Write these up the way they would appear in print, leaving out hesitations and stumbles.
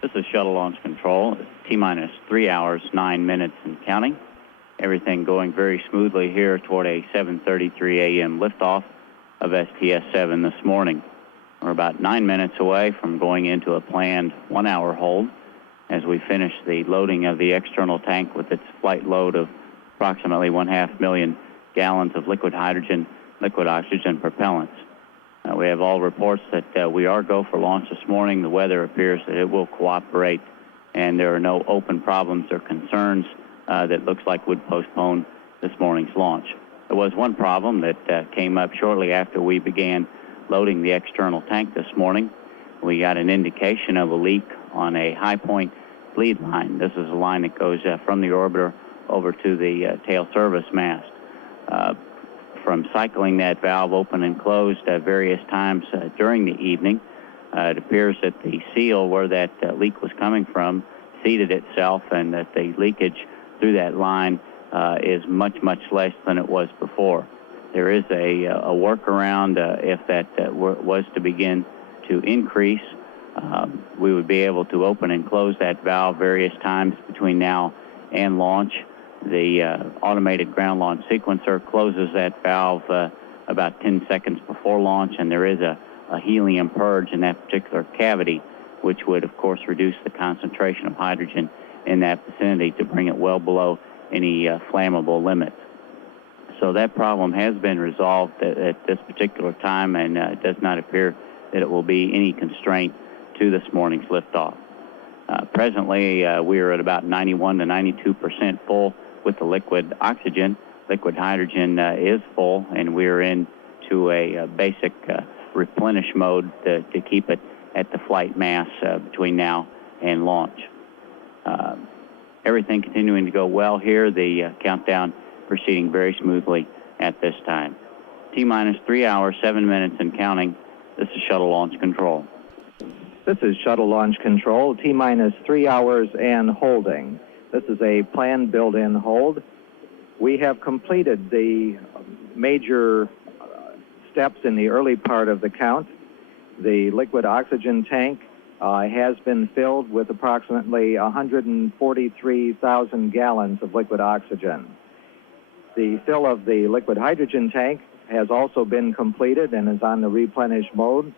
This is Shuttle Launch Control. T-minus 3 hours, 9 minutes and counting. Everything going very smoothly here toward a 7:33 a.m. liftoff of STS-7 this morning. We're about 9 minutes away from going into a planned 1-hour hold as we finish the loading of the external tank with its flight load of approximately 1/2 million gallons of liquid hydrogen, liquid oxygen propellants. We have all reports that we are go for launch this morning. The weather appears that it will cooperate, and there are no open problems or concerns that looks like would postpone this morning's launch. There was one problem that came up shortly after we began loading the external tank this morning. We got an indication of a leak on a high point bleed line. This is a line that goes from the orbiter over to the tail service mast. From cycling that valve open and closed various times during the evening, it appears that the seal where that leak was coming from seated itself, and that the leakage through that line is much, much less than it was before. There is a workaround if that was to begin to increase. We would be able to open and close that valve various times between now and launch. The automated ground launch sequencer closes that valve about 10 seconds before launch, and there is a helium purge in that particular cavity, which would, of course, reduce the concentration of hydrogen in that vicinity to bring it well below any flammable limits. So that problem has been resolved at this particular time, and it does not appear that it will be any constraint to this morning's liftoff. Presently, we are at about 91 to 92% full with the liquid oxygen. Liquid hydrogen is full, and we're into a basic replenish mode to keep it at the flight mass between now and launch. Everything continuing to go well here. The countdown proceeding very smoothly at this time. T-minus 3 hours, 7 minutes and counting. This is Shuttle Launch Control. This is Shuttle Launch Control, T-minus 3 hours and holding. This is a planned build-in hold. We have completed the major steps in the early part of the count. The liquid oxygen tank has been filled with approximately 143,000 gallons of liquid oxygen. The fill of the liquid hydrogen tank has also been completed and is on the replenish mode.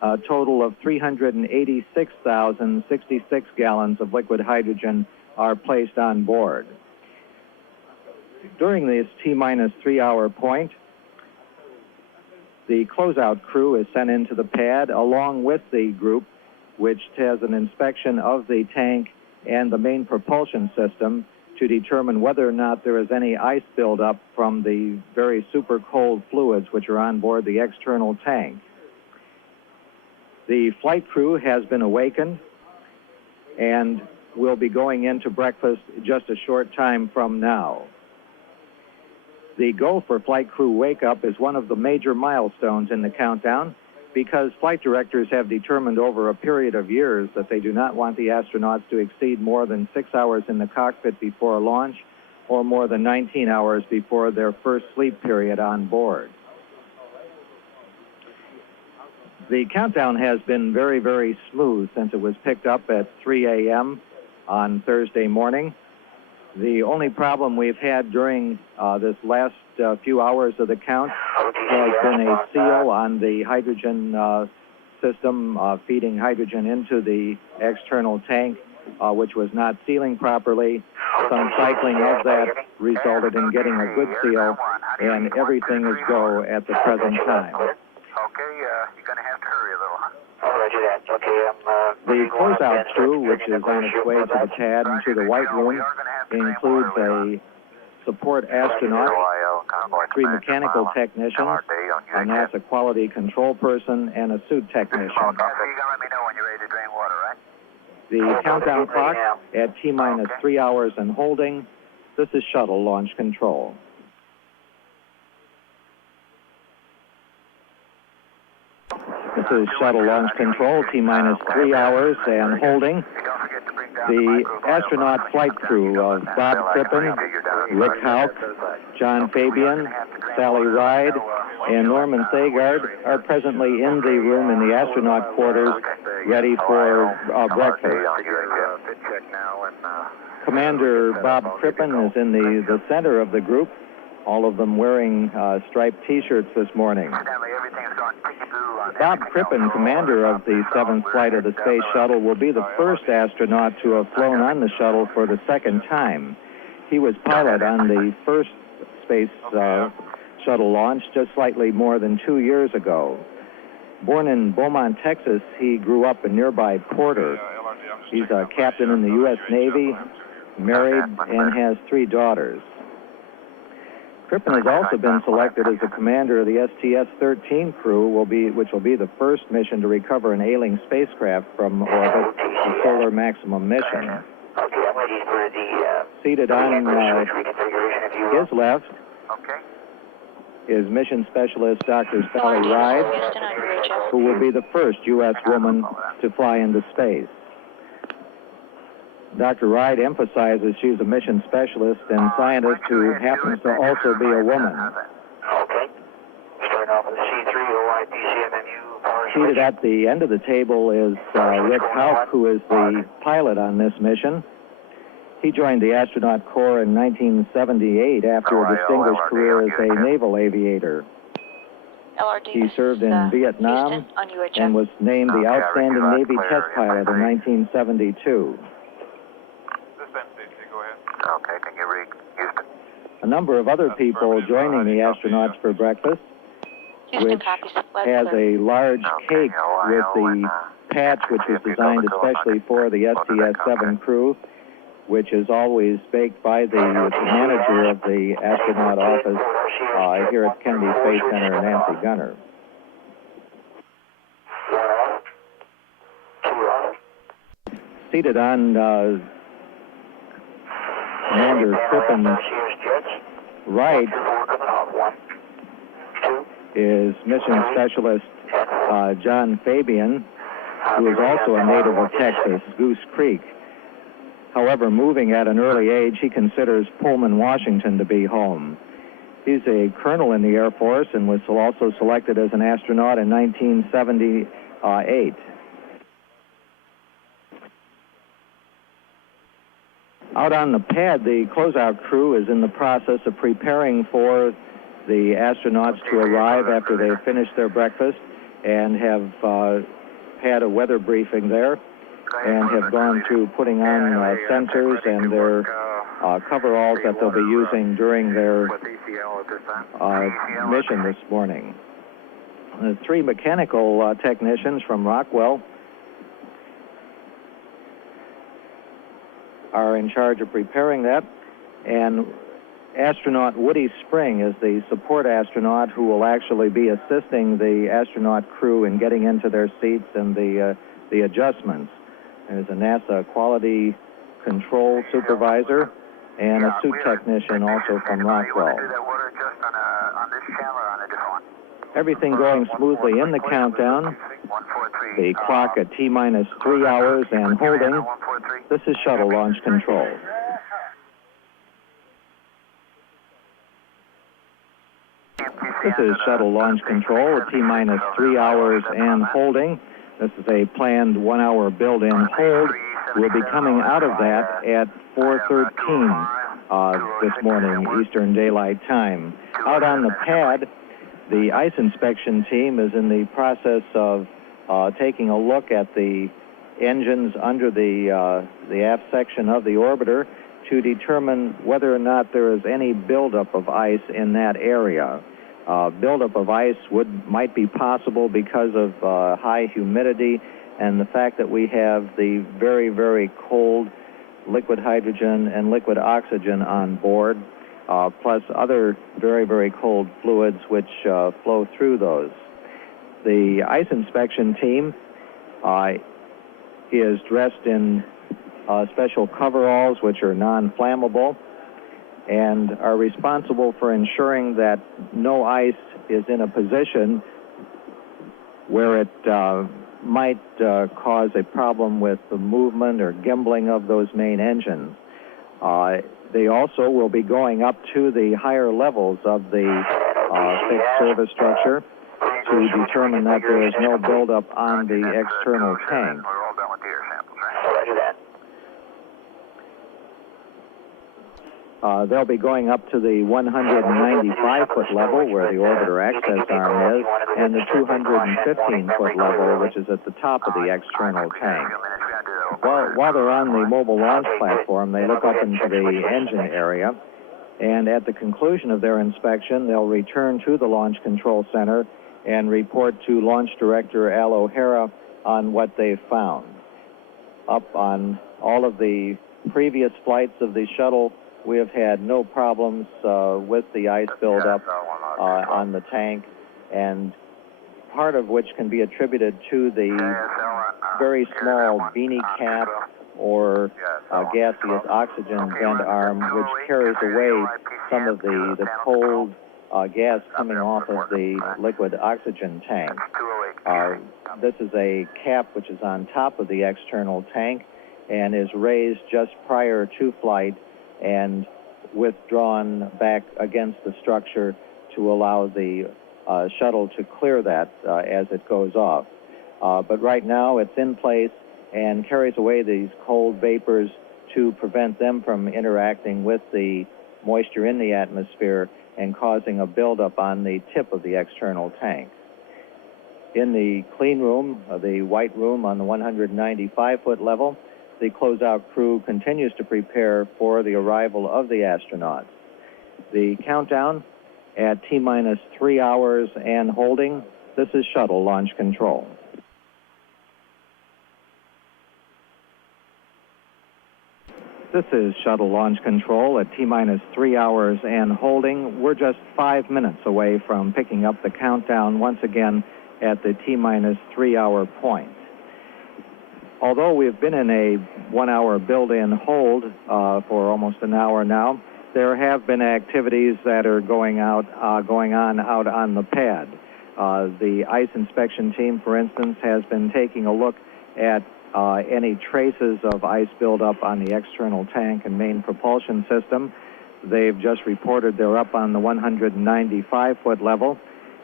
A total of 386,066 gallons of liquid hydrogen are placed on board. During this T-minus 3 hour point, the closeout crew is sent into the pad along with the group, which has an inspection of the tank and the main propulsion system to determine whether or not there is any ice buildup from the very super cold fluids which are on board the external tank. The flight crew has been awakened and will be going into breakfast just a short time from now. The go for flight crew wake-up is one of the major milestones in the countdown because flight directors have determined over a period of years that they do not want the astronauts to exceed more than 6 hours in the cockpit before launch or more than 19 hours before their first sleep period on board. The countdown has been very, very smooth since it was picked up at 3 a.m. on Thursday morning. The only problem we've had during this last few hours of the count has been a seal on the hydrogen system feeding hydrogen into the external tank, which was not sealing properly. Some cycling of that resulted in getting a good seal, and everything is go at the present time. Okay, you're going to have to hurry a little, huh? Roger that. Okay, the closeout crew, which is on its way to the pad and to the White Room, includes a support astronaut, 3 mechanical technicians, a NASA quality control person, and a suit technician. You're going to let me know when you're ready to drain water, right? The countdown clock at T-minus 3 hours and holding. This is Shuttle Launch Control. This is Shuttle Launch Control, T-minus 3 hours and holding. The astronaut flight crew of Bob Crippen, Rick Houck, John Fabian, Sally Ride, and Norman Sagard are presently in the room in the astronaut quarters ready for breakfast. Fit check now and Commander Bob Crippen is in the center of the group, all of them wearing striped T-shirts this morning. Stanley, everything's going peekaboo on Bob Crippen, commander of the 7th flight of the Space Shuttle, will be the first astronaut to have flown on the shuttle for the second time. He was pilot on the first Space Shuttle launch just slightly more than 2 years ago. Born in Beaumont, Texas, he grew up in nearby Porter. He's a captain in the U.S. Navy, married, and has 3 daughters. Crippen has also been selected as the commander of the STS-7 crew, which will be the first mission to recover an ailing spacecraft from orbit, the solar maximum mission. Seated on his left is mission specialist Dr. Sally Ride, who will be the first U.S. woman to fly into space. Dr. Ride emphasizes she's a mission specialist and scientist who happens to also be a woman. Okay. Starting off with C3, OIDCMMU. Seated at the end of the table is Rick Houck, who is the pilot on this mission. He joined the Astronaut Corps in 1978 after a distinguished career as a naval aviator. He served in Vietnam and was named the Outstanding Navy Test Pilot in 1972. Okay, can you read Houston? A number of other people joining the astronauts for breakfast, which has a large cake with the patch which was designed especially for the STS-7 crew, which is always baked by the manager of the astronaut office here at Kennedy Space Center, Nancy Gunner. Seated on Commander Crippen's right is mission specialist John Fabian, who is also a native of Texas, Goose Creek. However, moving at an early age, he considers Pullman, Washington to be home. He's a colonel in the Air Force and was also selected as an astronaut in 1978. Out on the pad, the closeout crew is in the process of preparing for the astronauts to arrive after they've finished their breakfast and have had a weather briefing there and have gone to putting on sensors and their coveralls that they'll be using during their mission this morning. The 3 mechanical technicians from Rockwell are in charge of preparing that, and astronaut Woody Spring is the support astronaut who will actually be assisting the astronaut crew in getting into their seats and the adjustments. There's a NASA quality control supervisor and a suit technician also from Rockwell. Everything going smoothly in the countdown. The clock at T-minus 3 hours and holding. This is shuttle launch control. This is shuttle launch control at T-minus 3 hours and holding. This is a planned 1 hour build-in hold. We'll be coming out of that at 4:13 this morning, Eastern Daylight Time. Out on the pad, the ice inspection team is in the process of taking a look at the engines under the aft section of the orbiter to determine whether or not there is any buildup of ice in that area. Buildup of ice might be possible because of high humidity and the fact that we have the very, very cold liquid hydrogen and liquid oxygen on board, plus other very, very cold fluids which flow through those. The ice inspection team is dressed in special coveralls which are non-flammable and are responsible for ensuring that no ice is in a position where it might cause a problem with the movement or gimbling of those main engines. They also will be going up to the higher levels of the fixed service structure to to determine that there is no buildup on the external tank. We're all done with the air samples, right? Roger that. They'll be going up to the 195-foot level where the orbiter access arm is, and the 215-foot level, which is at the top of the external tank. While they're on the mobile launch platform, they look up into the engine area, and at the conclusion of their inspection, they'll return to the Launch Control Center and report to Launch Director Al O'Hara on what they've found. Up on all of the previous flights of the shuttle, we have had no problems with the ice buildup on the tank, and part of which can be attributed to the very small beanie cap or gaseous oxygen vent arm, which carries away some of the cold gas coming off of the liquid oxygen tank. This is a cap which is on top of the external tank and is raised just prior to flight and withdrawn back against the structure to allow the shuttle to clear that as it goes off. But right now it's in place and carries away these cold vapors to prevent them from interacting with the moisture in the atmosphere and causing a buildup on the tip of the external tank. In the clean room, the white room on the 195-foot level, the closeout crew continues to prepare for the arrival of the astronauts. The countdown at T-minus 3 hours and holding. This is shuttle launch control. This is shuttle launch control at T-minus 3 hours and holding. We're just 5 minutes away from picking up the countdown once again at the T-minus 3 hour point. Although we've been in a 1 hour build-in hold for almost an hour now, there have been activities that are going on out on the pad. The ice inspection team, for instance, has been taking a look at any traces of ice buildup on the external tank and main propulsion system. They've just reported they're up on the 195-foot level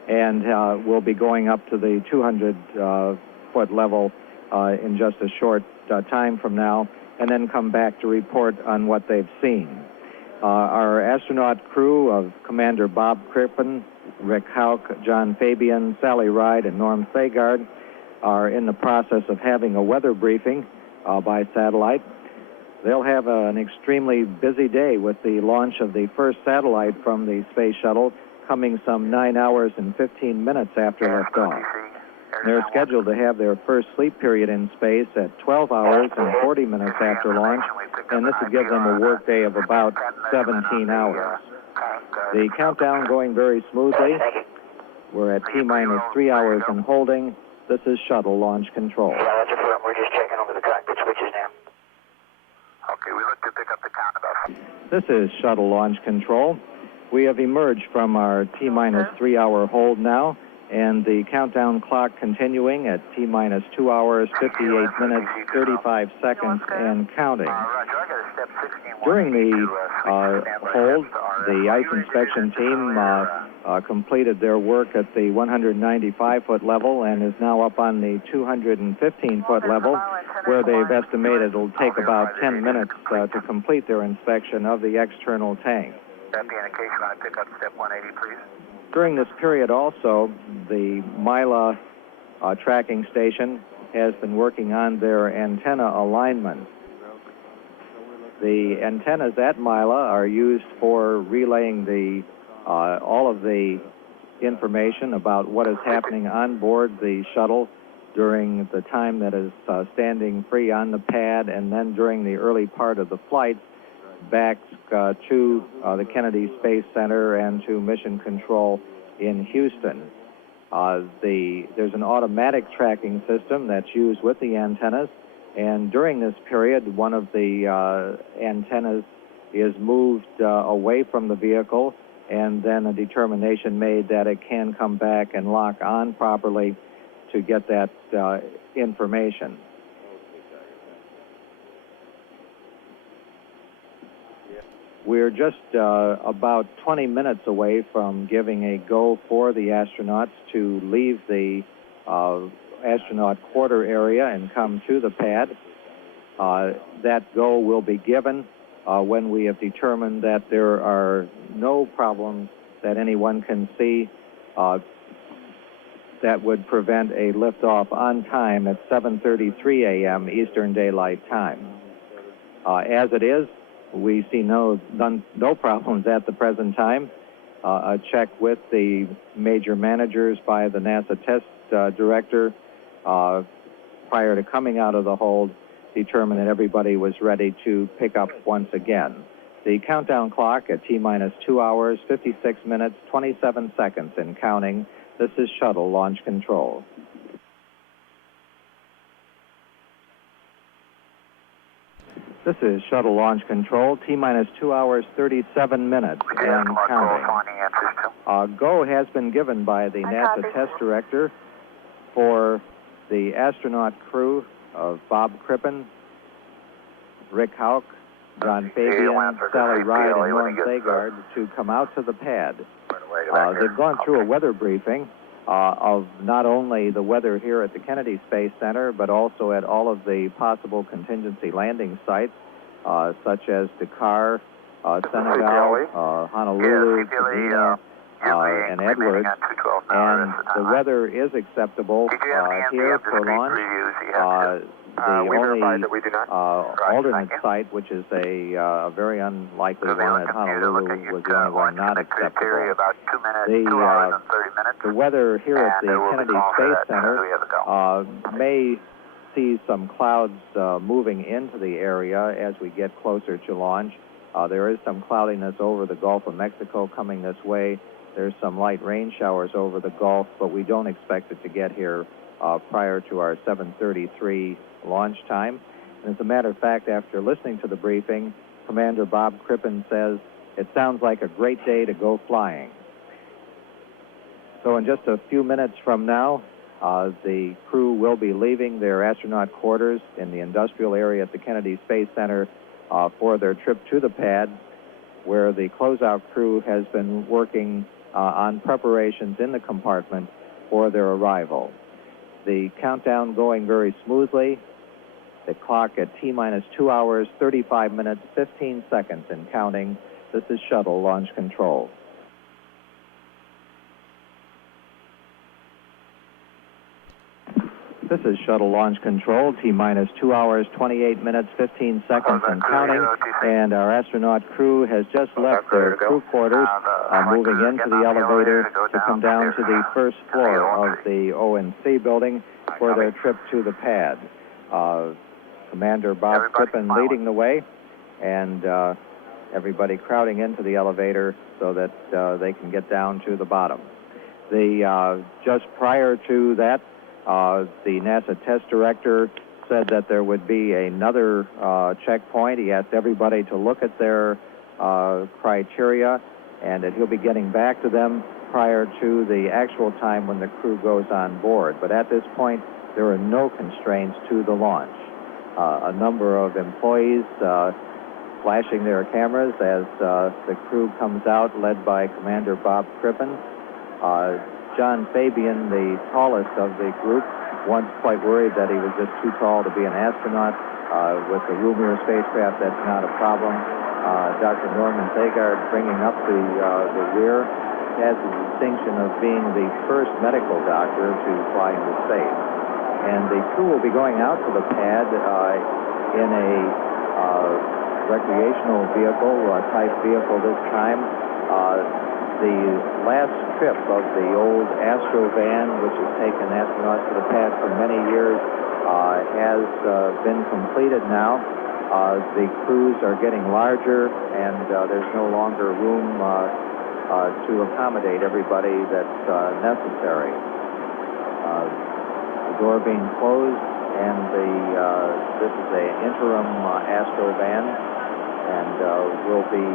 and will be going up to the 200-foot level in just a short time from now, and then come back to report on what they've seen. Our astronaut crew of Commander Bob Crippen, Rick Hauk, John Fabian, Sally Ride, and Norm Thagard are in the process of having a weather briefing by satellite. They'll have an extremely busy day with the launch of the first satellite from the Space Shuttle coming some 9 hours and 15 minutes after liftoff. They're scheduled to have their first sleep period in space at 12 hours and 40 minutes after launch, and this will give them a work day of about 17 hours. The countdown going very smoothly. We're at T-minus 3 hours and holding. This is shuttle launch control. Yeah, that's affirmed. We're just checking over the cockpit switches now. Okay, we look to pick up the count about. This is shuttle launch control. We have emerged from our T-minus 3 hour hold now, and the countdown clock continuing at T-minus 2 hours, 58 minutes, 35 seconds, and counting. During the hold, the ice inspection team completed their work at the 195-foot level and is now up on the 215-foot level, where they've estimated it'll take about 10 minutes to complete their inspection of the external tank. That being the case, you want to pick up step 180, please? During this period also, the Mila tracking station has been working on their antenna alignment. The antennas at Mila are used for relaying all of the information about what is happening on board the shuttle during the time that is standing free on the pad, and then during the early part of the flight back to the Kennedy Space Center and to Mission Control in Houston. There's an automatic tracking system that's used with the antennas, and during this period, one of the antennas is moved away from the vehicle, and then a determination made that it can come back and lock on properly to get that information. We're just about 20 minutes away from giving a go for the astronauts to leave the astronaut quarter area and come to the pad. That go will be given when we have determined that there are no problems that anyone can see that would prevent a liftoff on time at 7:33 a.m. Eastern Daylight Time. As it is, we see no problems at the present time. A check with the major managers by the NASA test director prior to coming out of the hold determined that everybody was ready to pick up once again. The countdown clock at T-minus 2 hours, 56 minutes, 27 seconds and counting. This is Shuttle Launch Control. This is Shuttle Launch Control, T-minus 2 hours, 37 minutes and counting. Go has been given by the NASA test director for the astronaut crew of Bob Crippen, Rick Houck, John Fabian, Sally Ride, and Norm Thagard to come out to the pad. They've gone through a weather briefing of not only the weather here at the Kennedy Space Center, but also at all of the possible contingency landing sites, such as Dakar, Senegal, Honolulu, Kadena, and Edwards. And the weather is acceptable here for launch. The only alternate site, which is a very unlikely one at Honolulu, was the only one not acceptable. The weather here at the Kennedy Space Center may see some clouds moving into the area as we get closer to launch. There is some cloudiness over the Gulf of Mexico coming this way. There's some light rain showers over the Gulf, but we don't expect it to get here prior to our 7:33 launch time. And as a matter of fact, after listening to the briefing, Commander Bob Crippen says, "It sounds like a great day to go flying." So in just a few minutes from now, the crew will be leaving their astronaut quarters in the industrial area at the Kennedy Space Center for their trip to the pad, where the closeout crew has been working on preparations in the compartment for their arrival. The countdown going very smoothly. The clock at T-minus 2 hours, 35 minutes, 15 seconds and counting. This is Shuttle Launch Control. This is Shuttle Launch Control, T-minus 2 hours, 28 minutes, 15 seconds and counting. And our astronaut crew has just left their crew quarters, moving into the elevator to come down to the first floor of the O&C building for their trip to the pad. Commander Bob Crippen leading the way, and everybody crowding into the elevator so that they can get down to the bottom. Just prior to that, the NASA test director said that there would be another checkpoint. He asked everybody to look at their criteria, and that he'll be getting back to them prior to the actual time when the crew goes on board. But at this point, there are no constraints to the launch. A number of employees flashing their cameras as the crew comes out, led by Commander Bob Crippen. John Fabian, the tallest of the group, once quite worried that he was just too tall to be an astronaut. With the Roomier spacecraft, that's not a problem. Dr. Norman Thagard, bringing up the rear, has the distinction of being the first medical doctor to fly into space. And the crew will be going out to the pad in a recreational vehicle, type vehicle this time. The last trip of the old Astro van, which has taken astronauts to the pad for many years, has been completed now. The crews are getting larger, and there's no longer room to accommodate everybody that's necessary. The door being closed, and this is an interim Astro van, and will be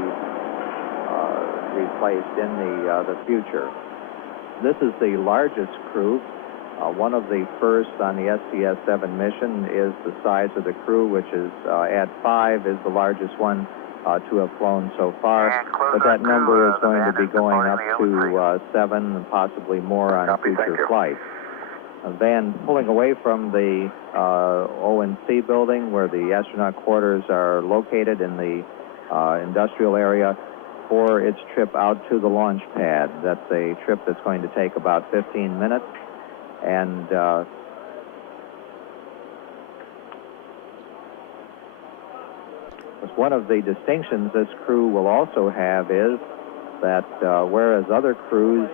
replaced in the future. This is the largest crew. One of the first on the STS-7 mission is the size of the crew, which is at 5 is the largest one to have flown so far, but that number is going to be going up to 7 and possibly more on future flights. A van pulling away from the O&C building where the astronaut quarters are located in the industrial area for its trip out to the launch pad. That's a trip that's going to take about 15 minutes, and one of the distinctions this crew will also have is that whereas other crews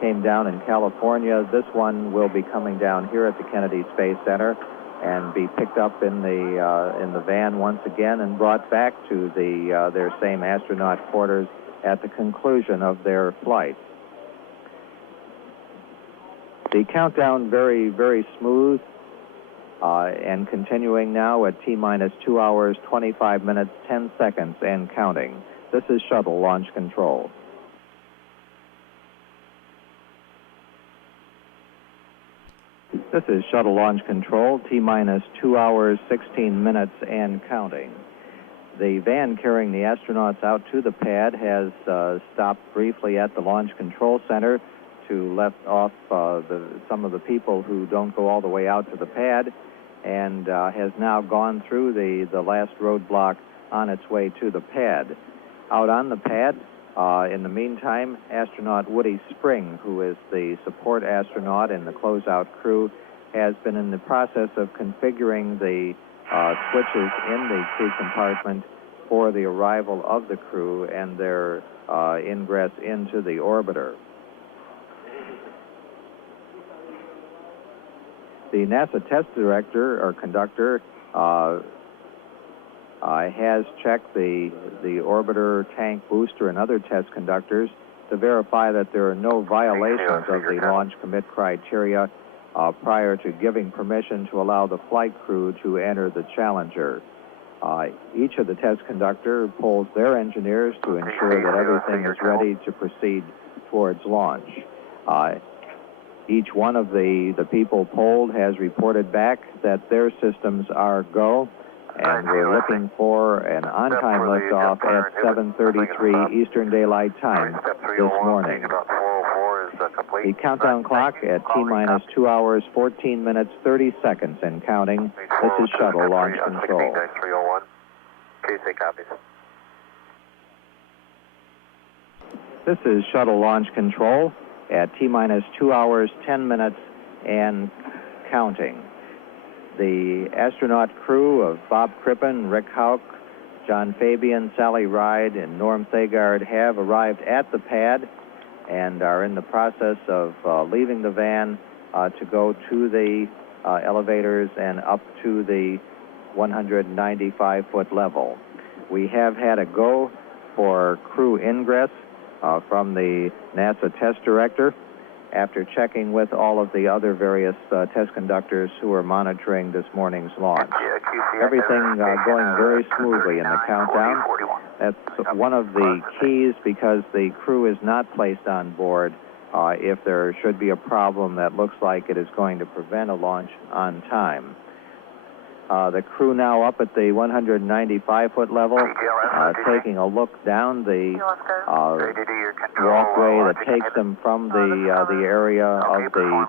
came down in California, this one will be coming down here at the Kennedy Space Center and be picked up in the van once again and brought back to their same astronaut quarters at the conclusion of their flight. The countdown very, very smooth and continuing now at T-minus 2 hours, 25 minutes, 10 seconds and counting. This is shuttle launch control. This is shuttle launch control, T-minus 2 hours, 16 minutes and counting. The van carrying the astronauts out to the pad has stopped briefly at the Launch Control Center to let off some of the people who don't go all the way out to the pad, and has now gone through the last roadblock on its way to the pad. Out on the pad, in the meantime, astronaut Woody Spring, who is the support astronaut in the closeout crew, has been in the process of configuring the switches in the crew compartment for the arrival of the crew and their ingress into the orbiter. The NASA test director or conductor has checked the orbiter, tank, booster, and other test conductors to verify that there are no violations of the launch commit criteria prior to giving permission to allow the flight crew to enter the Challenger. Each of the test conductor polls their engineers to ensure that everything is ready to proceed towards launch. Each one of the people polled has reported back that their systems are go, and we're looking for an on-time liftoff at 7:33 Eastern Daylight Time this morning. The countdown clock at T-minus 2 hours, 14 minutes, 30 seconds and counting. This is shuttle launch control. This is shuttle launch control at T-minus 2 hours, 10 minutes and counting. The astronaut crew of Bob Crippen, Rick Houck, John Fabian, Sally Ride, and Norm Thagard have arrived at the pad and are in the process of leaving the van to go to the elevators and up to the 195-foot level. We have had a go for crew ingress from the NASA test director after checking with all of the other various test conductors who are monitoring this morning's launch. Everything going very smoothly in the countdown. That's one of the keys, because the crew is not placed on board if there should be a problem that looks like it is going to prevent a launch on time. The crew now up at the 195-foot level, taking a look down the walkway that takes them from the area of the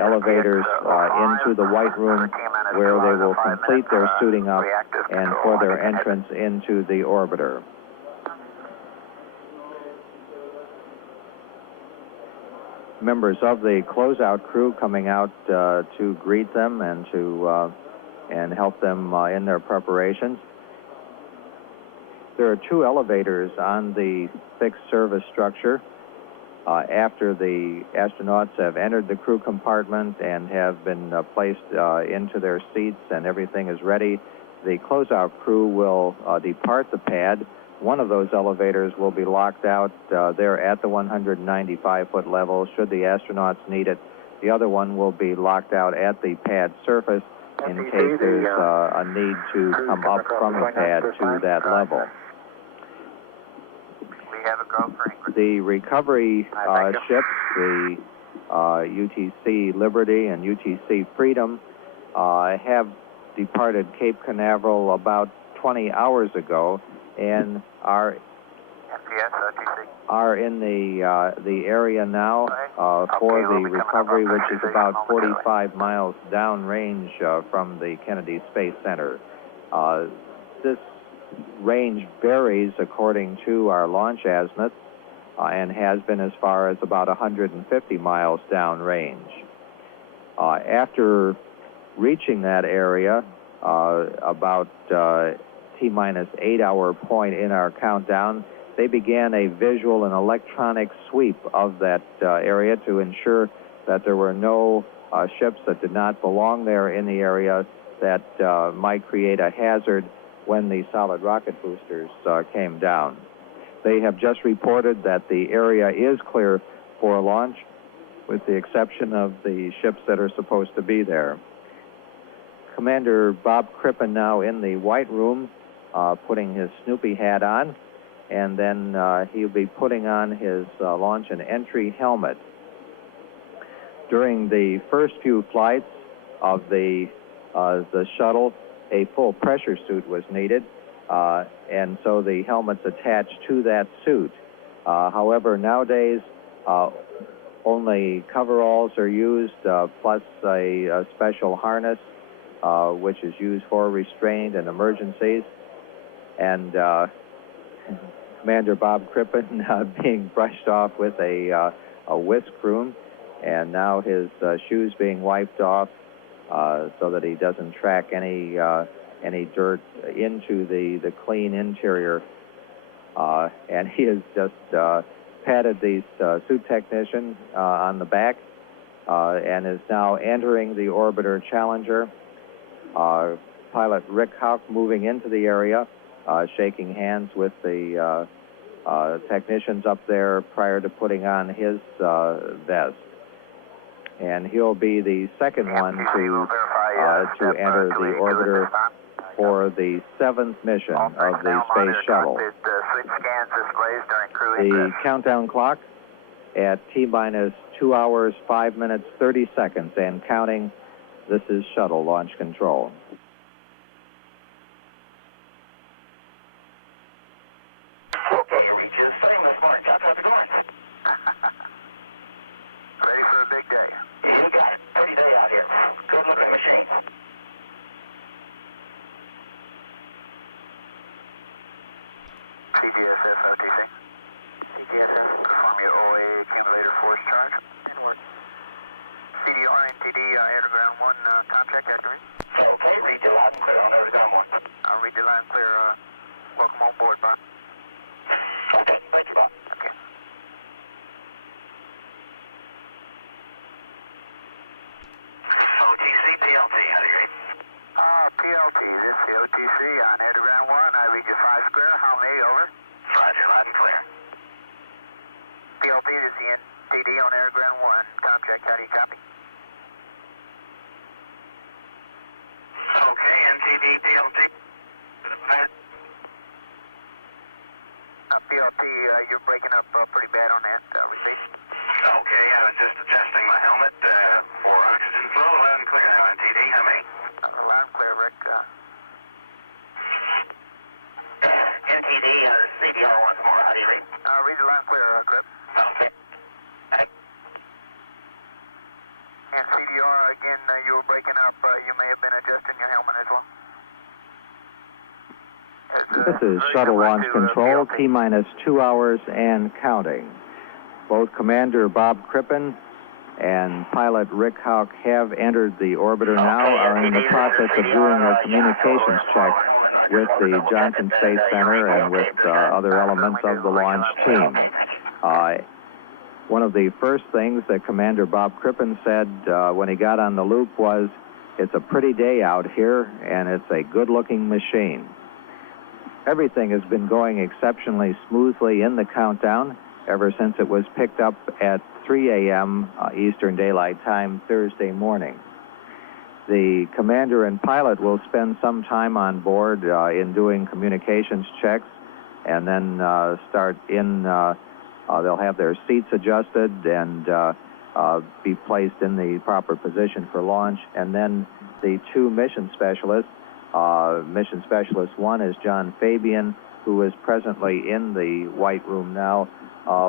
elevators into the White Room, where they will complete their suiting up and for their entrance into the orbiter. Members of the closeout crew coming out to greet them and to and help them in their preparations. There are 2 elevators on the fixed service structure. After the astronauts have entered the crew compartment and have been placed into their seats and everything is ready, the closeout crew will depart the pad. One of those elevators will be locked out there at the 195-foot level should the astronauts need it. The other one will be locked out at the pad surface in case there's a need to come up from the pad to that level. The recovery ships, the UTC Liberty and UTC Freedom, have departed Cape Canaveral about 20 hours ago and are in the area now for the recovery, which is about 45 miles downrange from the Kennedy Space Center. This range varies according to our launch azimuth and has been as far as about 150 miles downrange. After reaching that area, about T-minus 8-hour point in our countdown, they began a visual and electronic sweep of that area to ensure that there were no ships that did not belong there in the area that might create a hazard when the solid rocket boosters came down. They have just reported that the area is clear for launch, with the exception of the ships that are supposed to be there. Commander Bob Crippen now in the White Room, putting his Snoopy hat on, and then he'll be putting on his launch and entry helmet. During the first few flights of the shuttle, a full pressure suit was needed, and so the helmet's attached to that suit. However, nowadays, only coveralls are used, plus a special harness, which is used for restraint and emergencies. And Commander Bob Crippen being brushed off with a whisk broom, and now his shoes being wiped off so that he doesn't track any dirt into the clean interior. And he has just patted the suit technician on the back and is now entering the orbiter Challenger. Pilot Rick Houck moving into the area, shaking hands with the technicians up there prior to putting on his vest. And he'll be the second one to enter the orbiter for the 7th mission of the Space Shuttle. The countdown clock at T-minus 2 hours, 5 minutes, 30 seconds and counting. This is shuttle launch control. Ready for a big day. You got it. Pretty day out here. Good looking machine. CDSS OTC. CDSS, confirm your OA accumulator force charge. Inward. CDR NTD, Underground 1, contact activate. Okay, read you loud and clear on Underground 1. I'll read you loud and clear. Welcome on board, Bob. Okay, thank you, Bob. Okay. OTC, PLT, how do you read? PLT, this is the OTC on Underground 1. I read you 5 square. How many? Over. Roger, loud and clear. PLT, this is the NTD on Underground 1. Contact, how do you copy? Okay, NTD, PLT. PLT, you're breaking up pretty bad on that. Repeat. Okay, I was just adjusting my helmet for oxygen flow. Loud and clear now, NTD. How many? Loud and clear, Rick. NTD, CDR once more. How do you read? Read it loud and clear, Grip. Okay. And CDR, again, you were breaking up. You may have been adjusting your helmet as well. This is shuttle launch control, T-minus 2 hours and counting. Both Commander Bob Crippen and pilot Rick Houck have entered the orbiter now, are in the process of doing a communications check with the Johnson Space Center and with other elements of the launch team. One of the first things that Commander Bob Crippen said when he got on the loop was, "It's a pretty day out here, and it's a good-looking machine." Everything has been going exceptionally smoothly in the countdown ever since it was picked up at 3 a.m. Eastern Daylight Time Thursday morning. The commander and pilot will spend some time on board in doing communications checks, and then start in, they'll have their seats adjusted and be placed in the proper position for launch, and then the 2 mission specialists Mission Specialist 1 is John Fabian, who is presently in the White Room now,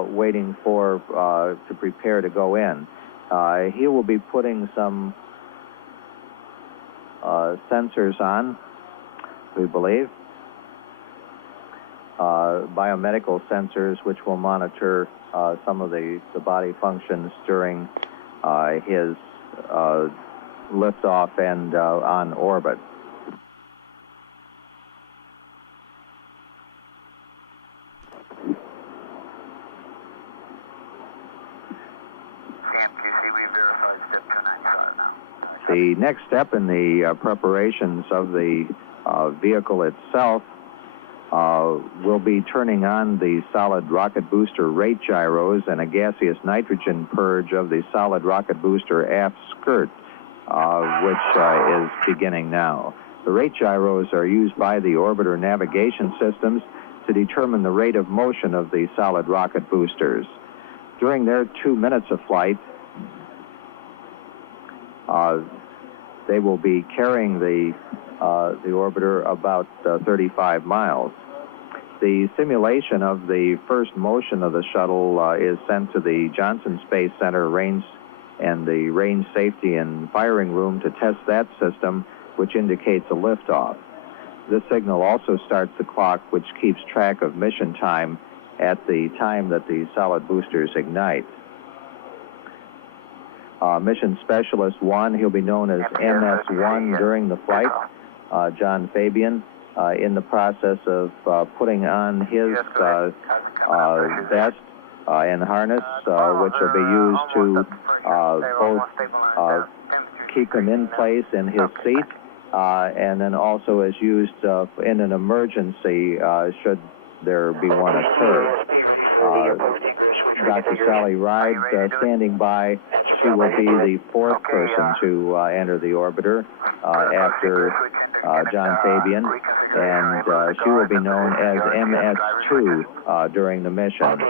waiting to prepare to go in. He will be putting some sensors on, we believe. Biomedical sensors which will monitor some of the body functions during his liftoff and on orbit. The next step in the preparations of the vehicle itself will be turning on the solid rocket booster rate gyros and a gaseous nitrogen purge of the solid rocket booster aft skirt, which is beginning now. The rate gyros are used by the orbiter navigation systems to determine the rate of motion of the solid rocket boosters. During their 2 minutes of flight, they will be carrying the orbiter about 35 miles. The simulation of the first motion of the shuttle is sent to the Johnson Space Center range and the range safety and firing room to test that system, which indicates a liftoff. This signal also starts the clock, which keeps track of mission time at the time that the solid boosters ignite. Mission Specialist 1, he'll be known as MS1 during the flight. John Fabian, in the process of putting on his vest and harness, which will be used to both keep him in place in his seat, and then also is used in an emergency should there be one occur. Dr. Sally Ride standing by. She will be the fourth person to enter the orbiter after John Fabian, and she will be known as MS2 during the mission.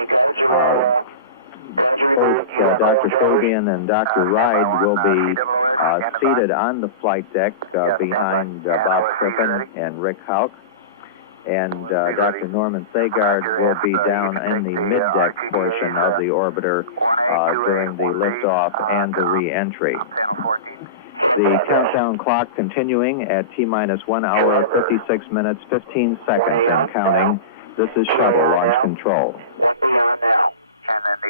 Both Dr. Fabian and Dr. Ride will be seated on the flight deck behind Bob Crippen and Rick Houck, and Dr. Norman Thagard will be down in the mid-deck portion of the orbiter during the liftoff and the re-entry. The countdown clock continuing at T-minus 1 hour, 56 minutes, 15 seconds and counting. This is shuttle launch control. And then the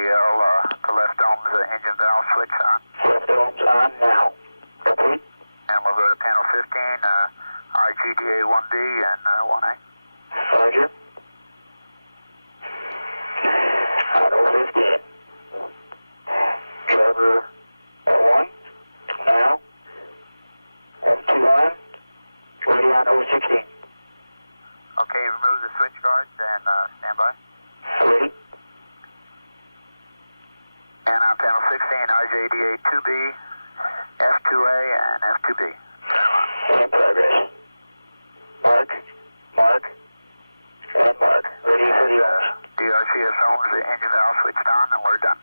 left dome's engine valve switch on. Left dome's on now. And we'll go to panel 15, RGDA 1B and 1A. Roger. Auto 15. Driver 1. Now. F2 on. Ready on 016. Okay, remove the switch guards and stand by. Ready. And on panel 16, RJDA 2B, F2A, and F2B. In progress. Mark. Mark. Ready for the DRCS homes, the engine valve switched on, and we're done.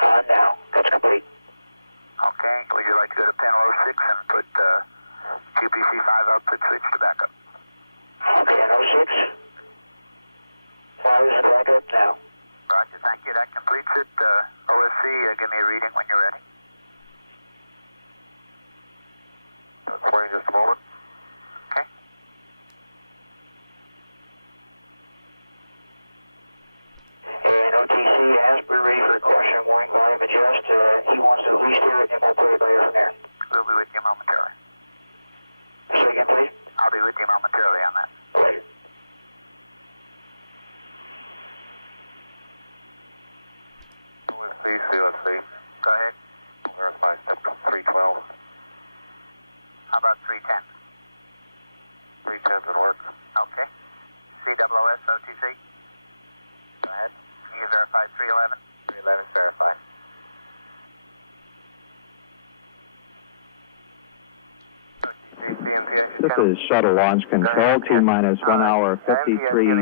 On now. That's complete. Okay, would you like to go to panel 06 and put QPC 5 output switch to backup? Okay, on 06. 5 is backup now. Roger, thank you. That completes it. OSC, give me a reading when you're ready. Waiting just a moment. Okay. And OTC has been ready for the caution warning volume adjust. He wants to restart and we'll play by from there. We'll be with you momentarily. Second, please. I'll be with you momentarily on that. Okay. COC. Go ahead. Verify step 312. How about 310? 310 would work. Okay. COOS OTC. Go ahead. Can you verify 311? 311 verified. This is shuttle launch control, T-minus 1 hour, 53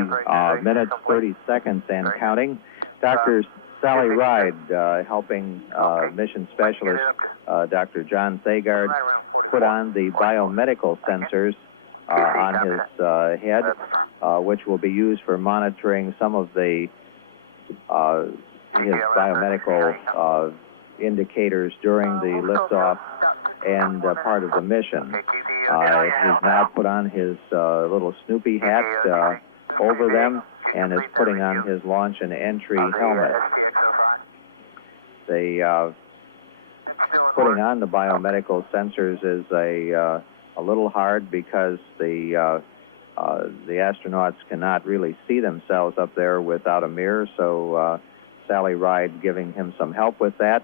minutes, 30 seconds and counting. Dr. Sally Ride helping mission specialist Dr. John Thagard put on the biomedical sensors on his head, which will be used for monitoring some of the his biomedical indicators during the liftoff and part of the mission. He's now put on his little Snoopy hat over them and is putting on his launch and entry helmet. Putting on the biomedical sensors is a little hard because the astronauts cannot really see themselves up there without a mirror, so Sally Ride giving him some help with that,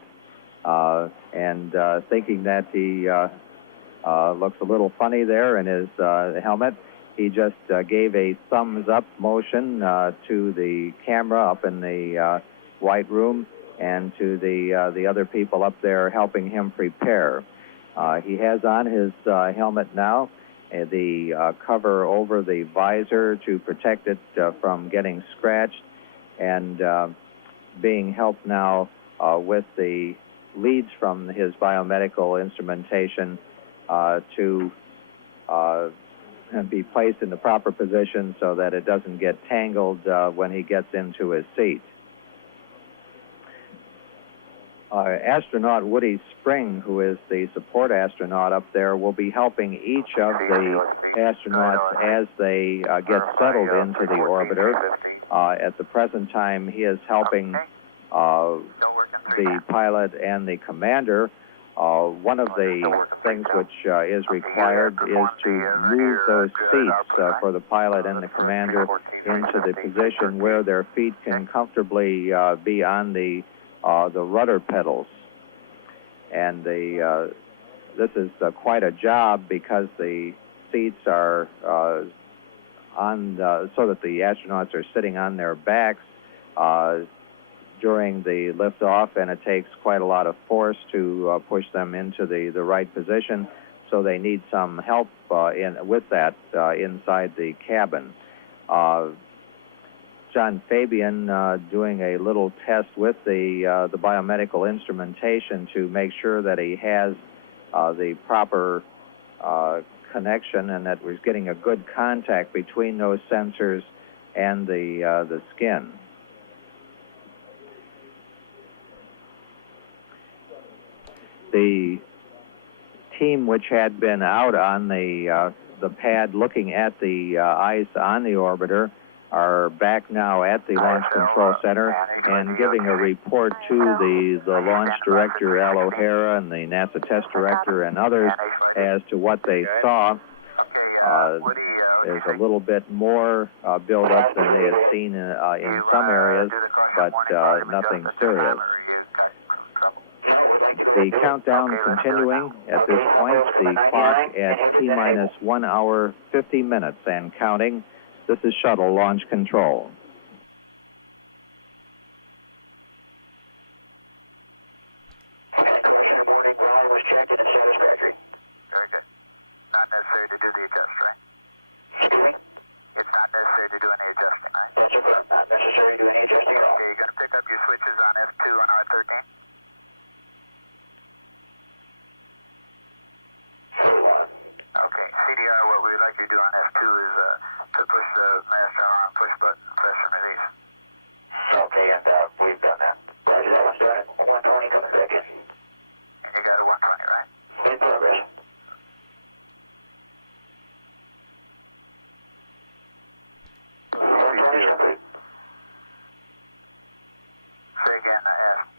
and thinking that he looks a little funny there in his helmet. He just gave a thumbs up motion to the camera up in the White Room and to the other people up there helping him prepare. He has on his helmet now, the cover over the visor to protect it from getting scratched, and being helped now with the leads from his biomedical instrumentation to be placed in the proper position so that it doesn't get tangled when he gets into his seat. Astronaut Woody Spring, who is the support astronaut up there, will be helping each of the astronauts as they get settled into the orbiter. At the present time, he is helping the pilot and the commander. One of the things which is required is to move those seats for the pilot and the commander into the position where their feet can comfortably be on the rudder pedals. And this is quite a job because the seats are on so that the astronauts are sitting on their backs during the liftoff, and it takes quite a lot of force to push them into the right position. So they need some help with that inside the cabin. John Fabian doing a little test with the biomedical instrumentation to make sure that he has the proper connection and that we're getting a good contact between those sensors and the skin. The team which had been out on the pad looking at the ice on the orbiter are back now at the Launch Control Center and giving a report to the launch director, Al O'Hara, and the NASA test director and others as to what they saw. There's a little bit more buildup than they had seen in some areas, but nothing serious. The countdown continuing at this point, the clock at T-minus 1 hour, 50 minutes and counting. This is Shuttle Launch Control. Commissioner, morning. Ground was checked and it's satisfactory. Very good. Not necessary to do the adjust, right? Excuse me? It's not necessary to do any adjusting, right? That's correct. Not necessary to do any adjusting at all. Okay, you're going to pick up your switches on F2 and R13? Okay, CDR, what we'd like you to do on F2 is to push the master arm push button, pressure release. Okay, and we've done that. Roger that, let's try it. 120 coming second. And you got a 120, right? In progress. Say again, F.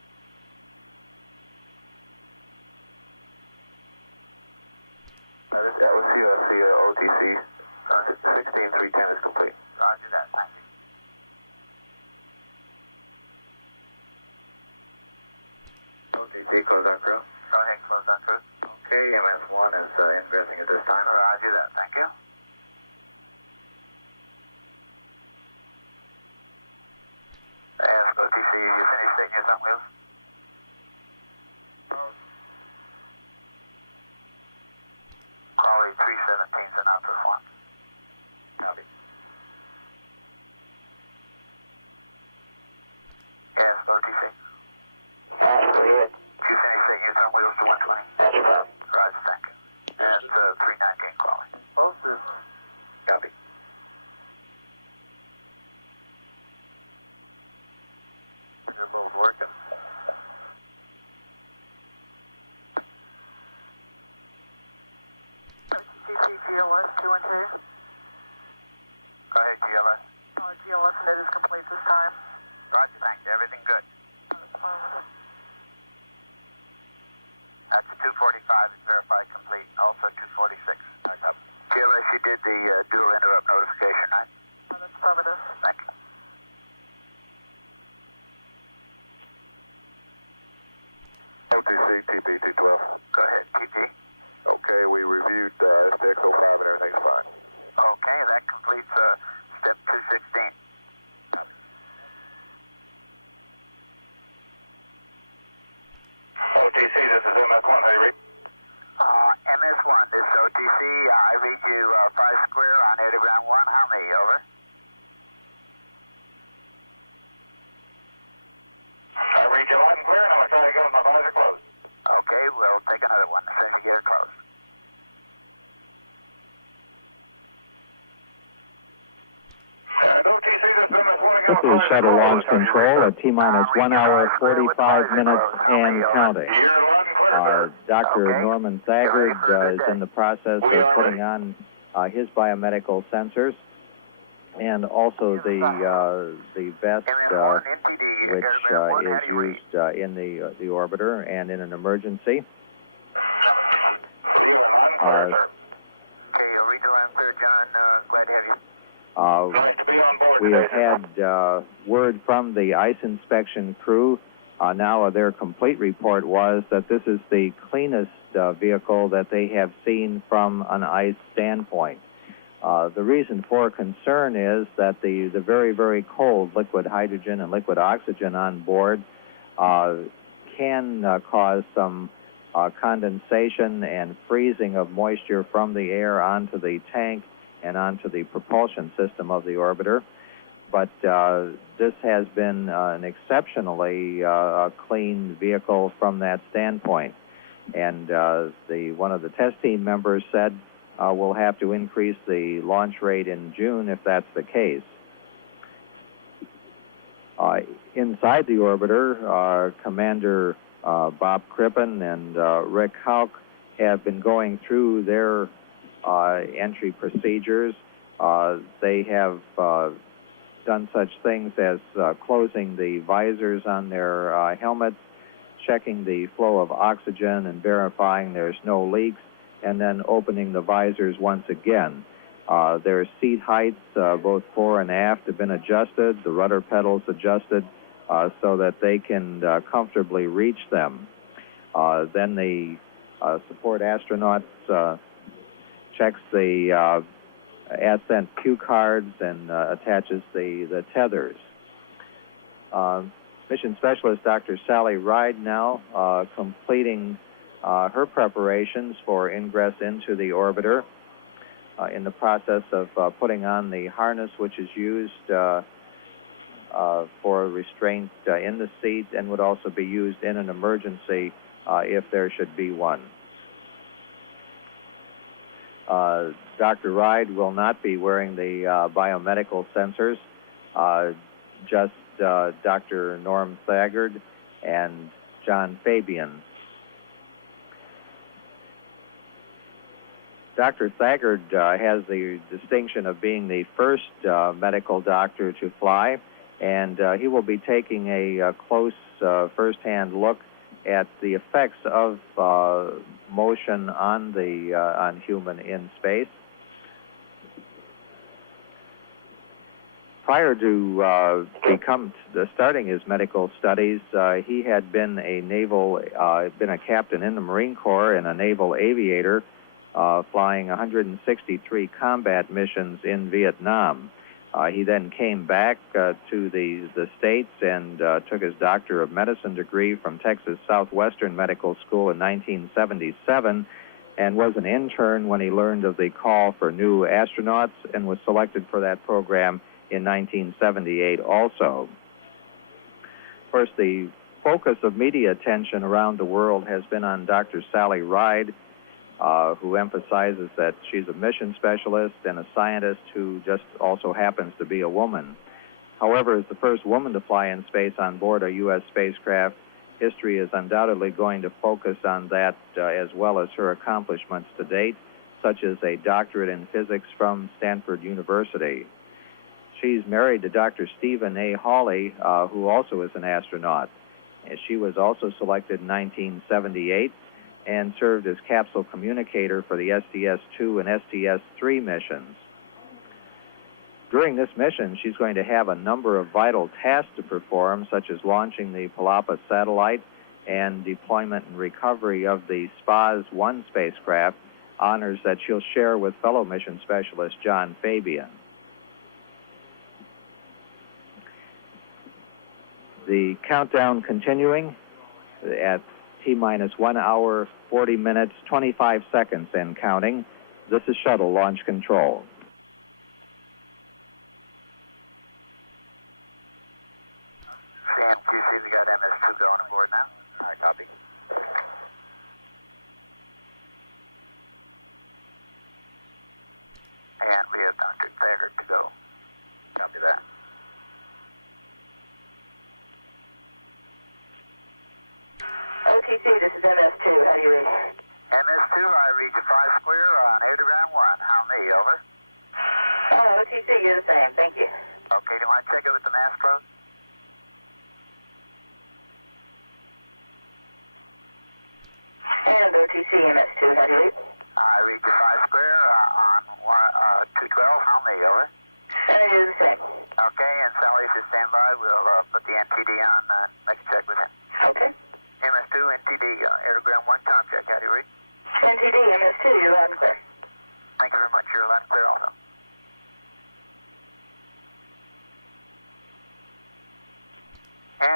That was UFC OTC. 16310 is complete. Roger that. Thank you. OTC, close on crew. Go ahead, close on crew. Okay, MS1 is ingressing at this time. Roger that. Thank you. Ask OTC, you finished taking your thumb wheels? Quality 317's an output one. Copy. This is Shuttle Launch Control at T-minus 1 hour, 45 minutes and counting. Dr. Norman Thagard is in the process of putting on his biomedical sensors and also the vest which is used in the orbiter and in an emergency. We have had word from the ice inspection crew. Now their complete report was that this is the cleanest vehicle that they have seen from an ice standpoint. The reason for concern is that the very, very cold liquid hydrogen and liquid oxygen on board can cause some condensation and freezing of moisture from the air onto the tank and onto the propulsion system of the orbiter. But this has been an exceptionally clean vehicle from that standpoint. And one of the test team members said we'll have to increase the launch rate in June if that's the case. Inside the orbiter, Commander Bob Crippen and Rick Hauk have been going through their entry procedures. They have done such things as closing the visors on their helmets, checking the flow of oxygen and verifying there's no leaks, and then opening the visors once again. Their seat heights, both fore and aft, have been adjusted, the rudder pedals adjusted so that they can comfortably reach them. Then the support astronaut checks the Ascent cue cards and attaches the tethers. Mission Specialist Dr. Sally Ride now completing her preparations for ingress into the orbiter, in the process of putting on the harness which is used for restraint in the seat and would also be used in an emergency if there should be one. Dr. Ride will not be wearing the biomedical sensors, just Dr. Norm Thagard and John Fabian. Dr. Thagard has the distinction of being the first medical doctor to fly, and he will be taking a close first-hand look at the effects of motion on human in space. Prior to starting his medical studies, he had been a captain in the Marine Corps and a naval aviator, flying 163 combat missions in Vietnam. He then came back to the States and took his Doctor of Medicine degree from Texas Southwestern Medical School in 1977 and was an intern when he learned of the call for new astronauts and was selected for that program in 1978 also. Of course, the focus of media attention around the world has been on Dr. Sally Ride, who emphasizes that she's a mission specialist and a scientist who just also happens to be a woman. However, as the first woman to fly in space on board a U.S. spacecraft, history is undoubtedly going to focus on that as well as her accomplishments to date, such as a doctorate in physics from Stanford University. She's married to Dr. Stephen A. Hawley, who also is an astronaut. She was also selected in 1978 and served as capsule communicator for the STS-2 and STS-3 missions. During this mission, she's going to have a number of vital tasks to perform, such as launching the Palapa satellite and deployment and recovery of the SPAS-1 spacecraft, honors that she'll share with fellow mission specialist John Fabian. The countdown continuing at T-minus 1 hour, 40 minutes, 25 seconds and counting. This is Shuttle Launch Control. Sam, QC, we got MS2 going aboard now. All right, copy. And we have Dr. Thagard to go. Copy that.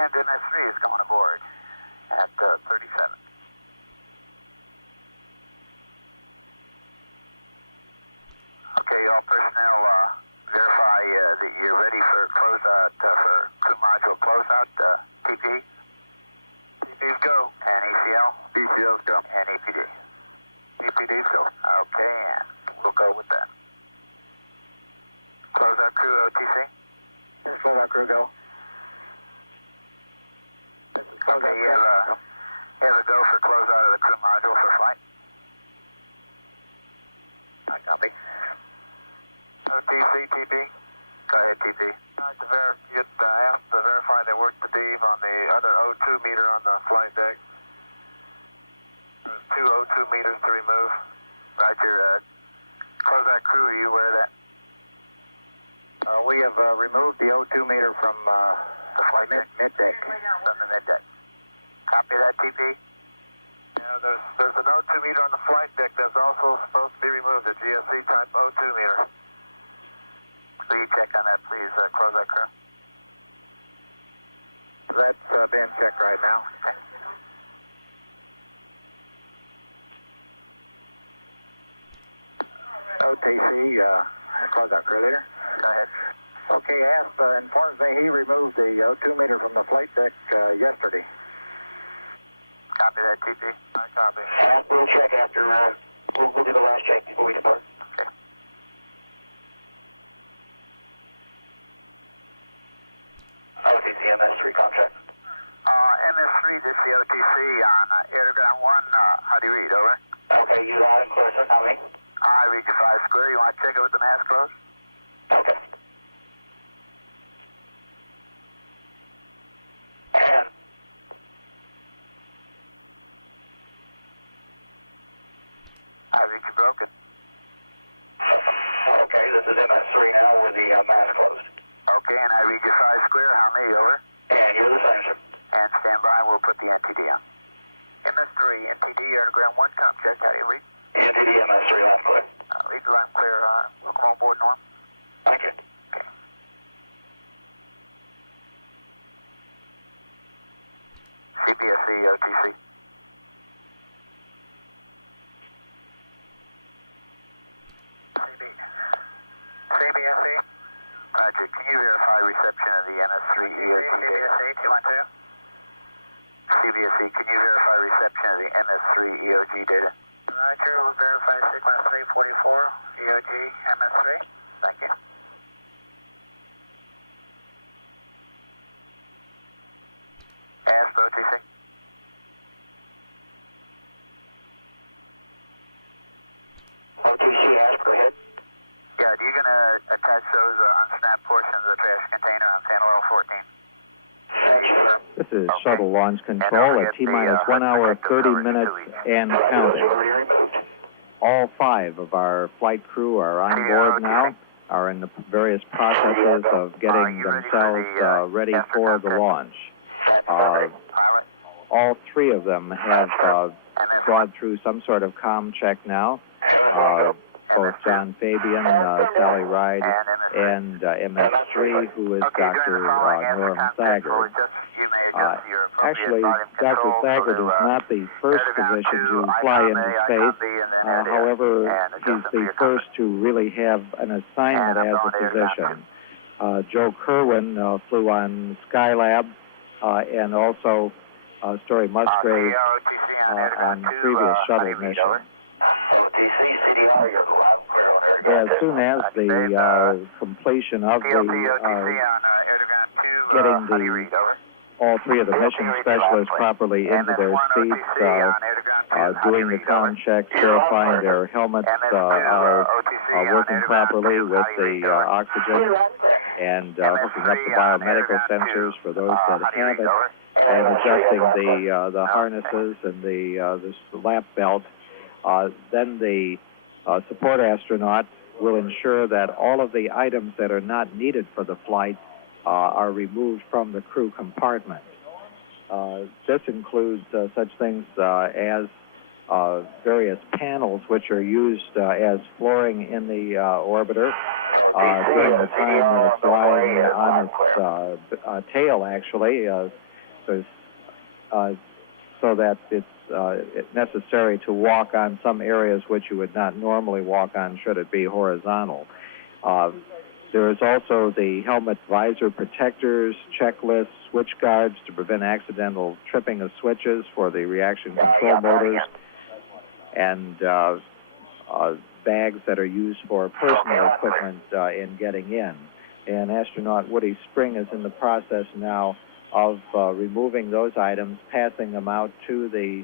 and MS3 is coming aboard at 37. Okay, all personnel, verify that you're ready for closeout, for crew module closeout, TP. TP's go. And ECL? ECL's go. And EPD? EPD's go. Okay, and we'll go with that. Closeout crew, OTC? Closeout crew, go. Okay, you have a go for closeout of the crew module for flight. Copy. TC, TP? Go ahead, TP. Asked to verify they worked the beam on the other O2 meter on the flight deck. There's 2 O2 meters to remove. Roger. Closeout crew, are you aware of that? We have removed the O2 meter from the flight mid-deck. From the mid-deck. Copy that, TP? Yeah, there's an O2 meter on the flight deck that's also supposed to be removed, a GFC type O2 meter. Will you check on that, please, closeout crew? That's being checked right now. Okay. OTC, closeout crew there. Go ahead. Okay, as informed me, he removed the O2 meter from the flight deck yesterday. Copy that, TP. Copy. We'll check after, we'll do the last check before we depart. Okay. OTC MS3 contract. MS3, this is the OTC on Airground 1. How do you read, over? Okay, you line close, how many? I read you 5 square. You want to check it with the mask closed? Okay. And I read you broken. Okay, this is MS3 now with the mask closed. Okay, and I read you 5 square. How many, over? And you're the same, sir. And stand by, we'll put the NTD on. MS3, NTD, Airground 1, com check. How do you read? NTD, MS3, line clear. Read the line clear. Welcome on board, Norm. Thank you. Okay. CBSE, OTC. CBSE. Roger, can you verify reception of the MS3 EOG data? CBSE, 212. CBSE, can you verify reception of the MS3 EOG data? Roger, we'll verify Sigma 344, EOG MS3. Thank you. Ask OTC. OTC, ask, go ahead. Yeah, you're going to attach those unsnapped portions of the trash container on channel L14. This is Shuttle Launch Control at T-minus 1 hour, 30 minutes and counting. All 5 of our flight crew are on board now, are in the various processes of getting themselves ready for the launch. All 3 of them have gone through some sort of comm check now. Both John Fabian, Sally Ride, and MS3, who is Dr. Norm Thagard. Actually, Dr. Thagard is not the first physician to fly into space. However, he's the first to really have an assignment as a physician. Joe Kerwin flew on Skylab, and also Story Musgrave on previous shuttle missions. As soon as the completion of the getting all 3 of the mission specialists properly into their seats, doing the comm checks, verifying their helmets are working properly with the oxygen, and hooking up the biomedical sensors for those that have it, and adjusting the harnesses and the lap belt. Then the support astronaut will ensure that all of the items that are not needed for the flight are removed from the crew compartment. This includes such things as various panels which are used as flooring in the orbiter during the time that it's flying on its tail, actually. there's so that it's necessary to walk on some areas which you would not normally walk on should it be horizontal. There is also the helmet visor protectors, checklists, switch guards to prevent accidental tripping of switches for the reaction control motors, and bags that are used for personal equipment in getting in. And astronaut Woody Spring is in the process now of removing those items, passing them out to the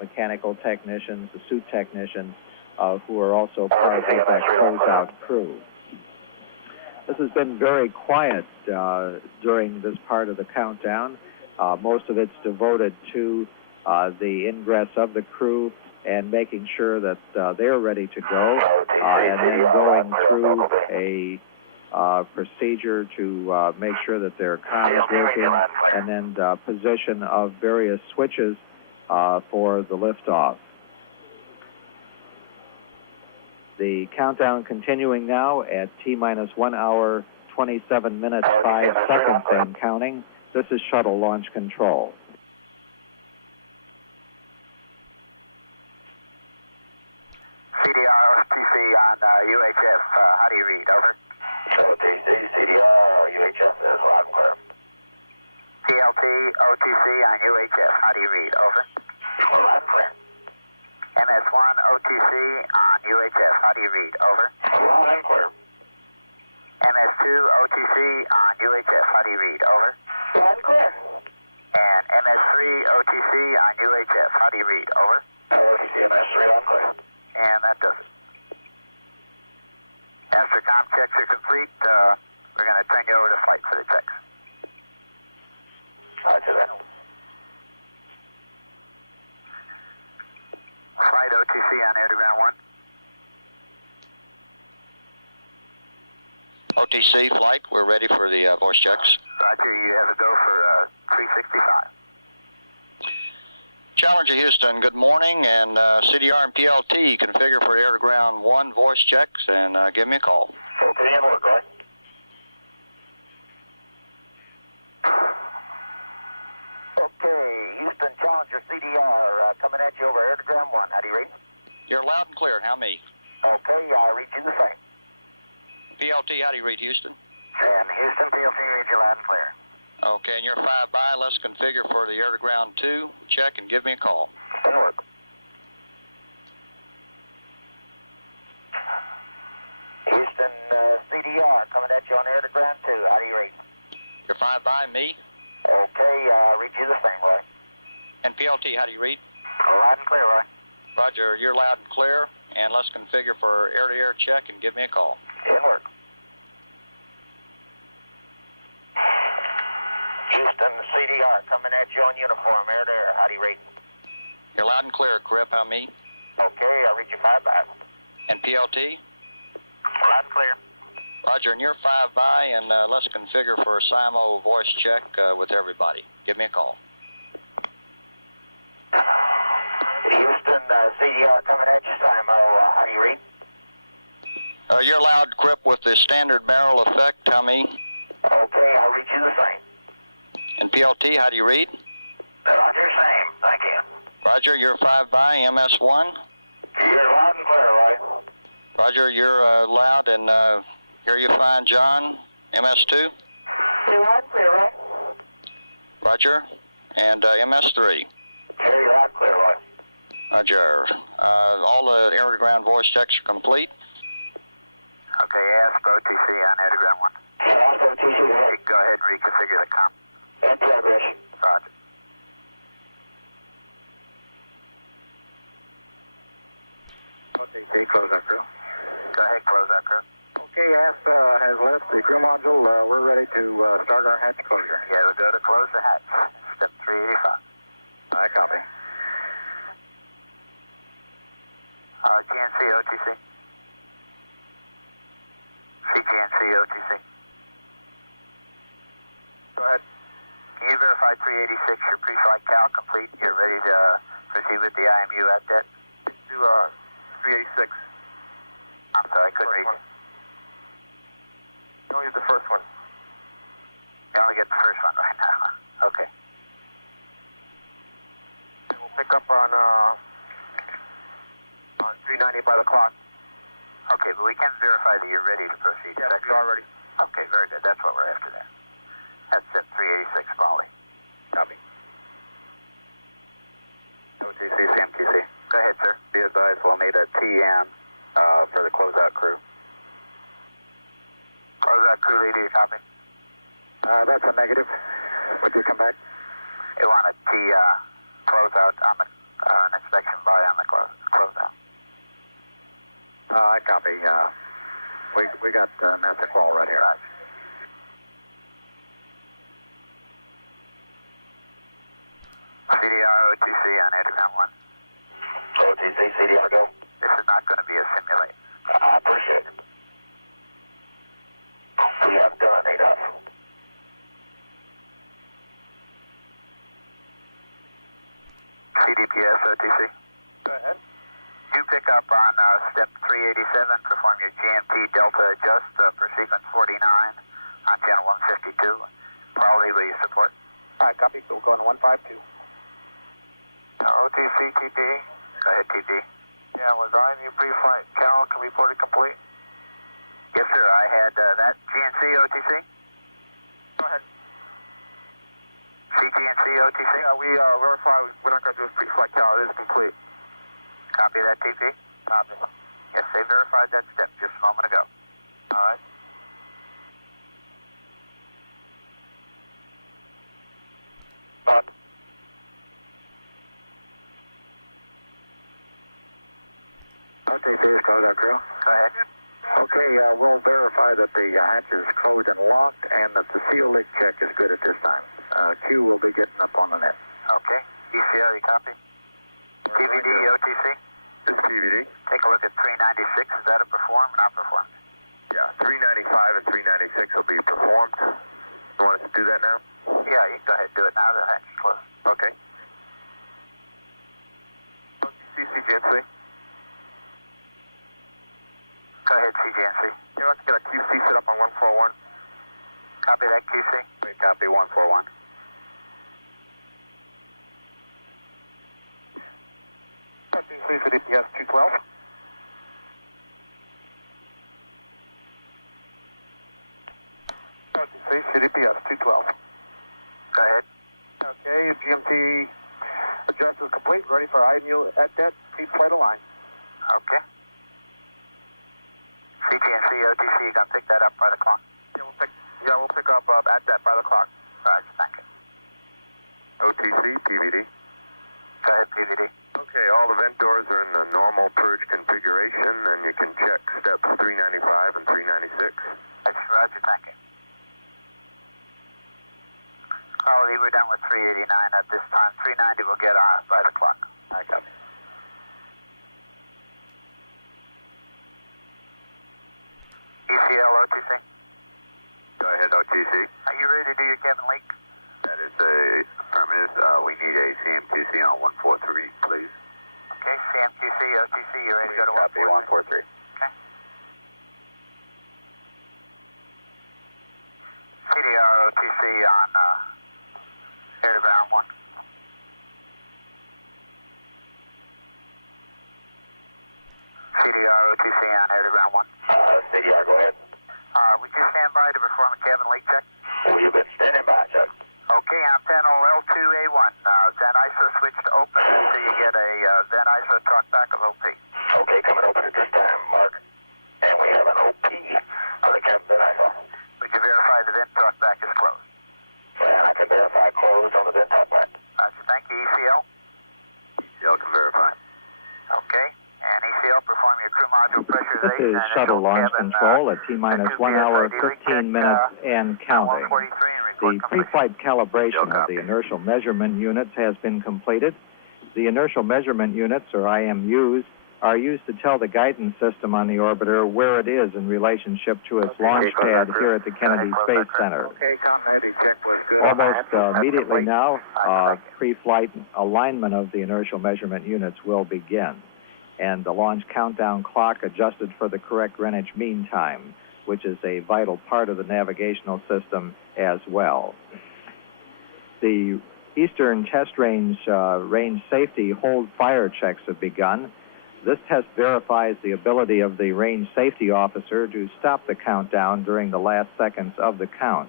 mechanical technicians, the suit technicians, who are also part of that closeout crew. This has been very quiet during this part of the countdown. Most of it's devoted to the ingress of the crew and making sure that they're ready to go, and then going through a procedure to make sure that their comm is working, and then the position of various switches for the liftoff. The countdown continuing now at T-minus 1 hour, 27 minutes, 5 seconds and counting. This is shuttle launch control. CDR, OTC on UHF. How do you read? Over. CDR, UHF is loud and clear. CLT, OTC on UHF. How do you read? Over. Loud and clear. MS1, OTC on UHF. How do you read? Over. Loud and clear. MS2, OTC on UHF. How do you read? Over. Loud and clear. And MS3, OTC on UHF. How do you read? Over. MS3 on clear. And that does it. After comm checks are complete, we're going to turn you over to flight for the checks. Roger that. Flight OTC on air to ground 1. OTC flight, we're ready for the voice checks. Roger, you have a go for 365. Challenger Houston, good morning, and CDR and PLT, configure for air to ground 1 voice checks, and give me a call. Okay, and work, right? Okay, Houston, Challenger, CDR, coming at you over air to ground 1. How do you read? You're loud and clear. How me? Okay, I read you the same. PLT, how do you read Houston? And Houston, PLT, read you loud and clear. Okay, and you're 5 by. Let's configure for the air to ground 2 check and give me a call. And work. Houston, CDR, coming at you on air to ground 2. How do you read? You're 5 by. Me? Okay, read you the same way. And PLT, how do you read? Loud and clear, Roy. Roger, you're loud and clear, and let's configure for air-to-air check and give me a call. And work. Houston, CDR, coming at you on uniform, air to air. How do you read? You're loud and clear, Grip. How me? Okay, I read you 5 by. And PLT? Loud and clear. Roger, and you're 5 by, and let's configure for a SIMO voice check with everybody. Give me a call. Houston, CDR, coming at you, SIMO. How do you read? You're loud, Grip, with the standard barrel effect. How me? Okay, I'll read you the same. And PLT, how do you read? Roger, same. Thank you. Roger, you're 5 by, MS1. You're loud and clear, right? Roger, you're loud, and hear you fine, John. MS2. You're loud and clear, right? Roger. And MS3. You're loud and clear, right? Roger. All the air-to-ground voice checks are complete. Okay, ask OTC on air to ground 1. Ask OTC. Okay, go ahead and reconfigure the comm. In progress. Roger. OTC, close that crew. Go ahead, close that crew. Okay, ASP has left the crew module. We're ready to start our hatch closure. Yeah, we'll go to close the hatch. Step 385. I copy. GNC, OTC. CGNC, OTC. Go ahead. Can you verify 386, your pre-flight cal complete? You're ready to proceed with the IMU at that? Do 386. I'm sorry, I couldn't read. You only get the first one. You only get the first one right now. Okay. Crew lead, do you copy? That's a negative. Would you come back? They wanted the closeout on the an inspection by on the closeout. I copy. We got master qual right here. Right. CDR OTC on Adrian 1. OTC, CDR go. This is not going to be a simulate. I appreciate it. We have done enough. CDPS OTC. Go ahead. You pick up on step 387, perform your GMT delta adjust for sequence 49 on channel 152. Probably will you support? All right, copy. We'll go on 152. OTC TP. Go ahead, TP. Yeah, was I in your pre-flight cal reported complete? Yes, sir. I had that. GNC OTC? Go ahead. CGNC OTC? We verify we're not going to do a pre-flight cal. It is complete. Copy that, TP? Copy. Yes, they verified that step just a moment ago. All right. Okay, please call that girl. Go ahead. Okay, we'll verify that the hatch is closed and locked and that the seal leak check is good at this time. Q will be getting up on the net. Okay. ECL, you copy? TVD, OTC? This is TVD. Take a look at 396. Is that a perform, not perform? Yeah, 395 and 396 will be performed. You want us to do that now? Yeah, you can go ahead and do it now. The hatch is closed. Okay. CCGNC? Go ahead, CGNC. You want to get a QC set up on 141? Copy that, QC. Copy 141. CDPS 212. CDPS 212. Go ahead. Okay, GMT adjust is complete. Ready for IMU at that. Please flight align. Okay. CGNC, OTC, you gonna pick that up by the clock? Yeah, we'll pick up at that by the clock. Right, thank you. OTC, PVD. Go ahead, PVD. Okay, all the vent doors are in the normal purge configuration, and you can check steps 395 and 396. That's Roger, thank you. Quality, we're done with 389 at this time. 390 will get on by the clock. I copy. ECL, OTC? Go ahead, OTC. Are you ready to do your cabin link? That is a affirmative. We need a CMQC on 143, please. Okay, CMQC, OTC, you're ready to go to 143. Okay. CDR, OTC on air to ground 1. CDR, OTC on air to ground 1. CDR, go ahead. Would you stand by to perform a cabin link check? You've been standing by, Chuck. Okay, on panel L2A1, Zen ISO switch to open until you get a Zen ISO talk back of OP. Okay, coming open at this time, Mark. And we have an OP on the Captain ISO. Would you verify the vent talk back is closed? Yeah, I can verify closed on the vent talk back. Thank you, ECL. ECL can verify. Okay, and ECL, perform your crew module pressurization. This is shuttle launch control at T-minus 1 hour, 15 minutes and counting. The pre-flight calibration of the inertial measurement units has been completed. The inertial measurement units, or IMUs, are used to tell the guidance system on the orbiter where it is in relationship to its launch pad here at the Kennedy Space Center. Almost immediately now, pre-flight alignment of the inertial measurement units will begin, and the launch countdown clock adjusted for the correct Greenwich Mean Time, which is a vital part of the navigational system as well. The Eastern Test Range range safety hold fire checks have begun. This test verifies the ability of the range safety officer to stop the countdown during the last seconds of the count.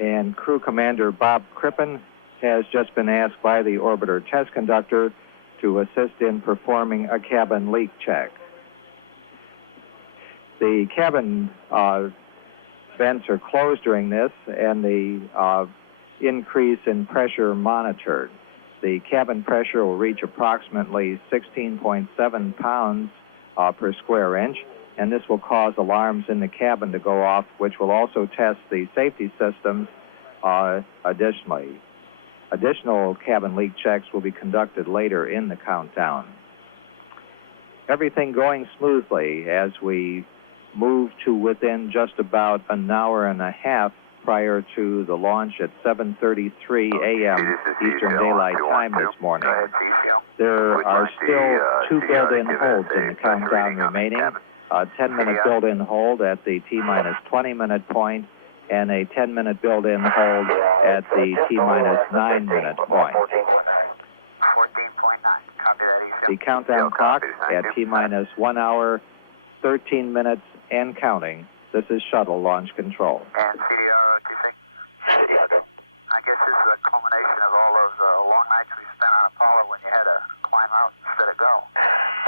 And Crew Commander Bob Crippen has just been asked by the orbiter test conductor to assist in performing a cabin leak check. The cabin vents are closed during this, and the increase in pressure monitored. The cabin pressure will reach approximately 16.7 pounds per square inch, and this will cause alarms in the cabin to go off, which will also test the safety systems additionally. Additional cabin leak checks will be conducted later in the countdown. Everything going smoothly as we move to within just about an hour and a half prior to the launch at 7:33 a.m. Eastern Daylight Time this morning. There are still 2 built-in holds in the countdown remaining, a 10-minute built-in hold at the T-minus 20-minute point, and a 10-minute built-in hold at the T-minus 9-minute point. The countdown clock at T-minus 1 hour, 13 minutes, and counting. This is shuttle launch control. And CDR-OTC? I guess this is a culmination of all those long nights we spent on Apollo when you had to climb out instead of go.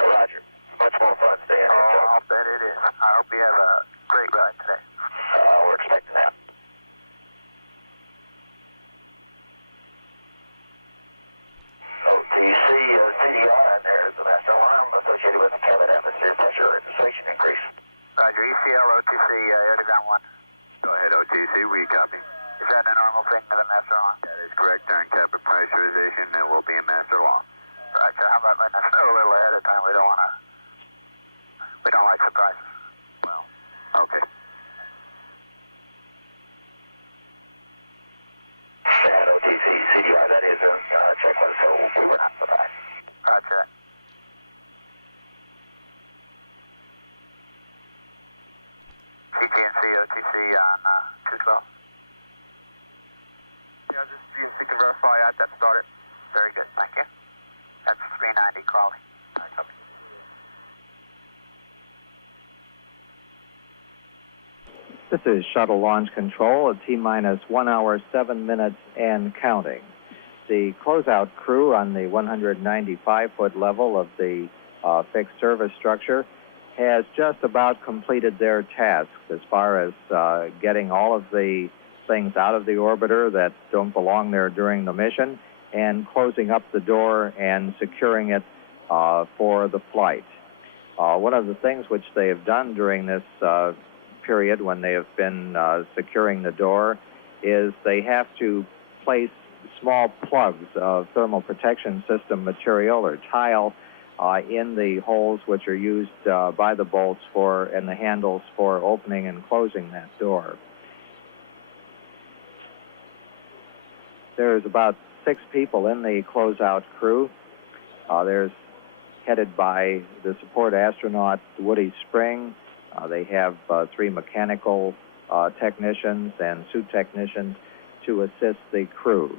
Roger. Much more fun staying in. Oh, I'll bet it is. I hope you have a great ride today. We're expecting that. OTC, CDR in there is the master alarm associated with the cabin atmosphere pressure insertion increase. Roger, ECL, OTC, air-to-ground 1. Go ahead, OTC, we copy. Is that a normal thing for the master alarm? That is correct. During cabin pressurization, there will be a master alarm. Roger, how about letting us know a little ahead of time? We don't like surprises. Well, okay. And OTC, CDR, that is a checklist, so we were not surprised. Roger that. CTNC, OTC on 212. Yeah, this is GNC can verify that started. Very good, thank you. That's 390 Crawley. All right, copy. This is shuttle launch control at T-minus 1 hour, 7 minutes, and counting. The closeout crew on the 195-foot level of the fixed service structure has just about completed their tasks as far as getting all of the things out of the orbiter that don't belong there during the mission and closing up the door and securing it for the flight. One of the things which they have done during this period when they have been securing the door is they have to place small plugs of thermal protection system material or tile in the holes which are used by the bolts for and the handles for opening and closing that door. There's about 6 people in the closeout crew. There's headed by the support astronaut Woody Spring. They have 3 mechanical technicians and suit technicians to assist the crew.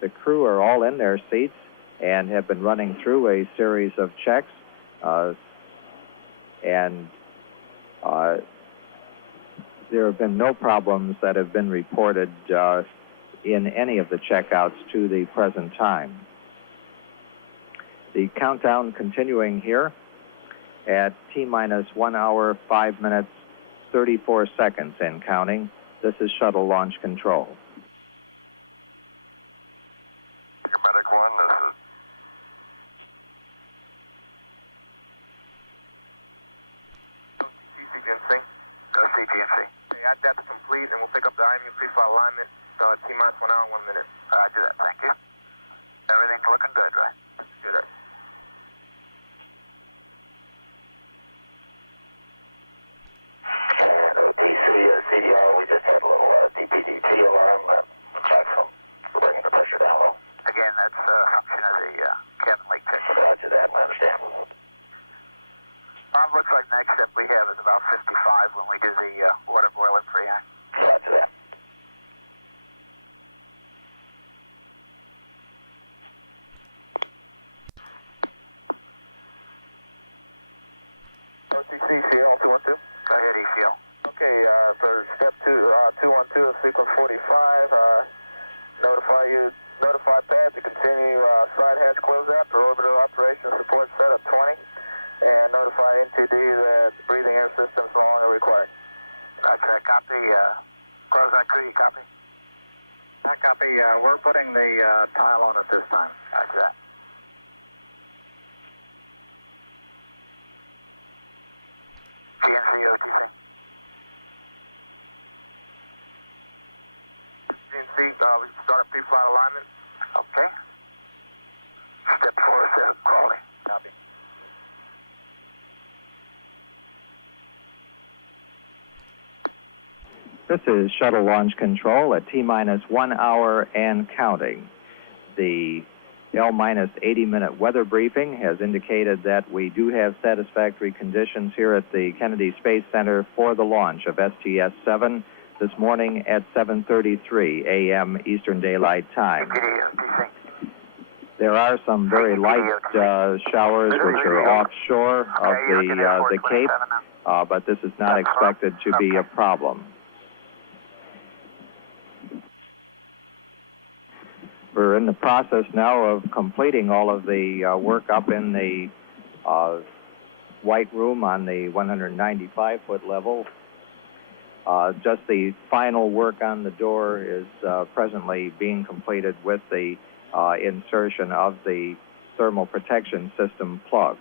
The crew are all in their seats and have been running through a series of checks, and there have been no problems that have been reported in any of the checkouts to the present time. The countdown continuing here at T-minus 1 hour, 5 minutes, 34 seconds and counting. This is shuttle launch control. Medic 1, this is... CTNC? CTNC. Yeah, that's complete, and we'll pick up the IMU for alignment T-minus 1 hour, 1 minute. Roger that, thank you. Everything's looking good, right? Good. OTC, CDR, we just had a little DPDT alarm check from bringing the pressure down low. Again, that's a function of the cabin leak check. Roger that, I understand. Looks like next step we have is about 55 when we do the water boiler preheat. Roger that. OTC, CL 212. Go ahead, ECL. Okay, for step 212, sequence 45, notify pad to continue side hatch closeout for orbital operations support setup 20, and notify NTD that breathing air systems no longer Crew, copy. Copy. We're putting the tile on it this time. That's that. GNC, OTC. GNC, we start pre-flight alignment. Okay. Step 4, set up quality. Copy. This is Shuttle Launch Control at T-minus 1 hour and counting. The L-minus 80-minute weather briefing has indicated that we do have satisfactory conditions here at the Kennedy Space Center for the launch of STS-7 this morning at 7:33 a.m. Eastern Daylight Time. There are some very light showers which are offshore of the Cape, but this is not expected to be a problem. We're in the process now of completing all of the work up in the white room on the 195-foot level. Just the final work on the door is presently being completed with the insertion of the thermal protection system plug.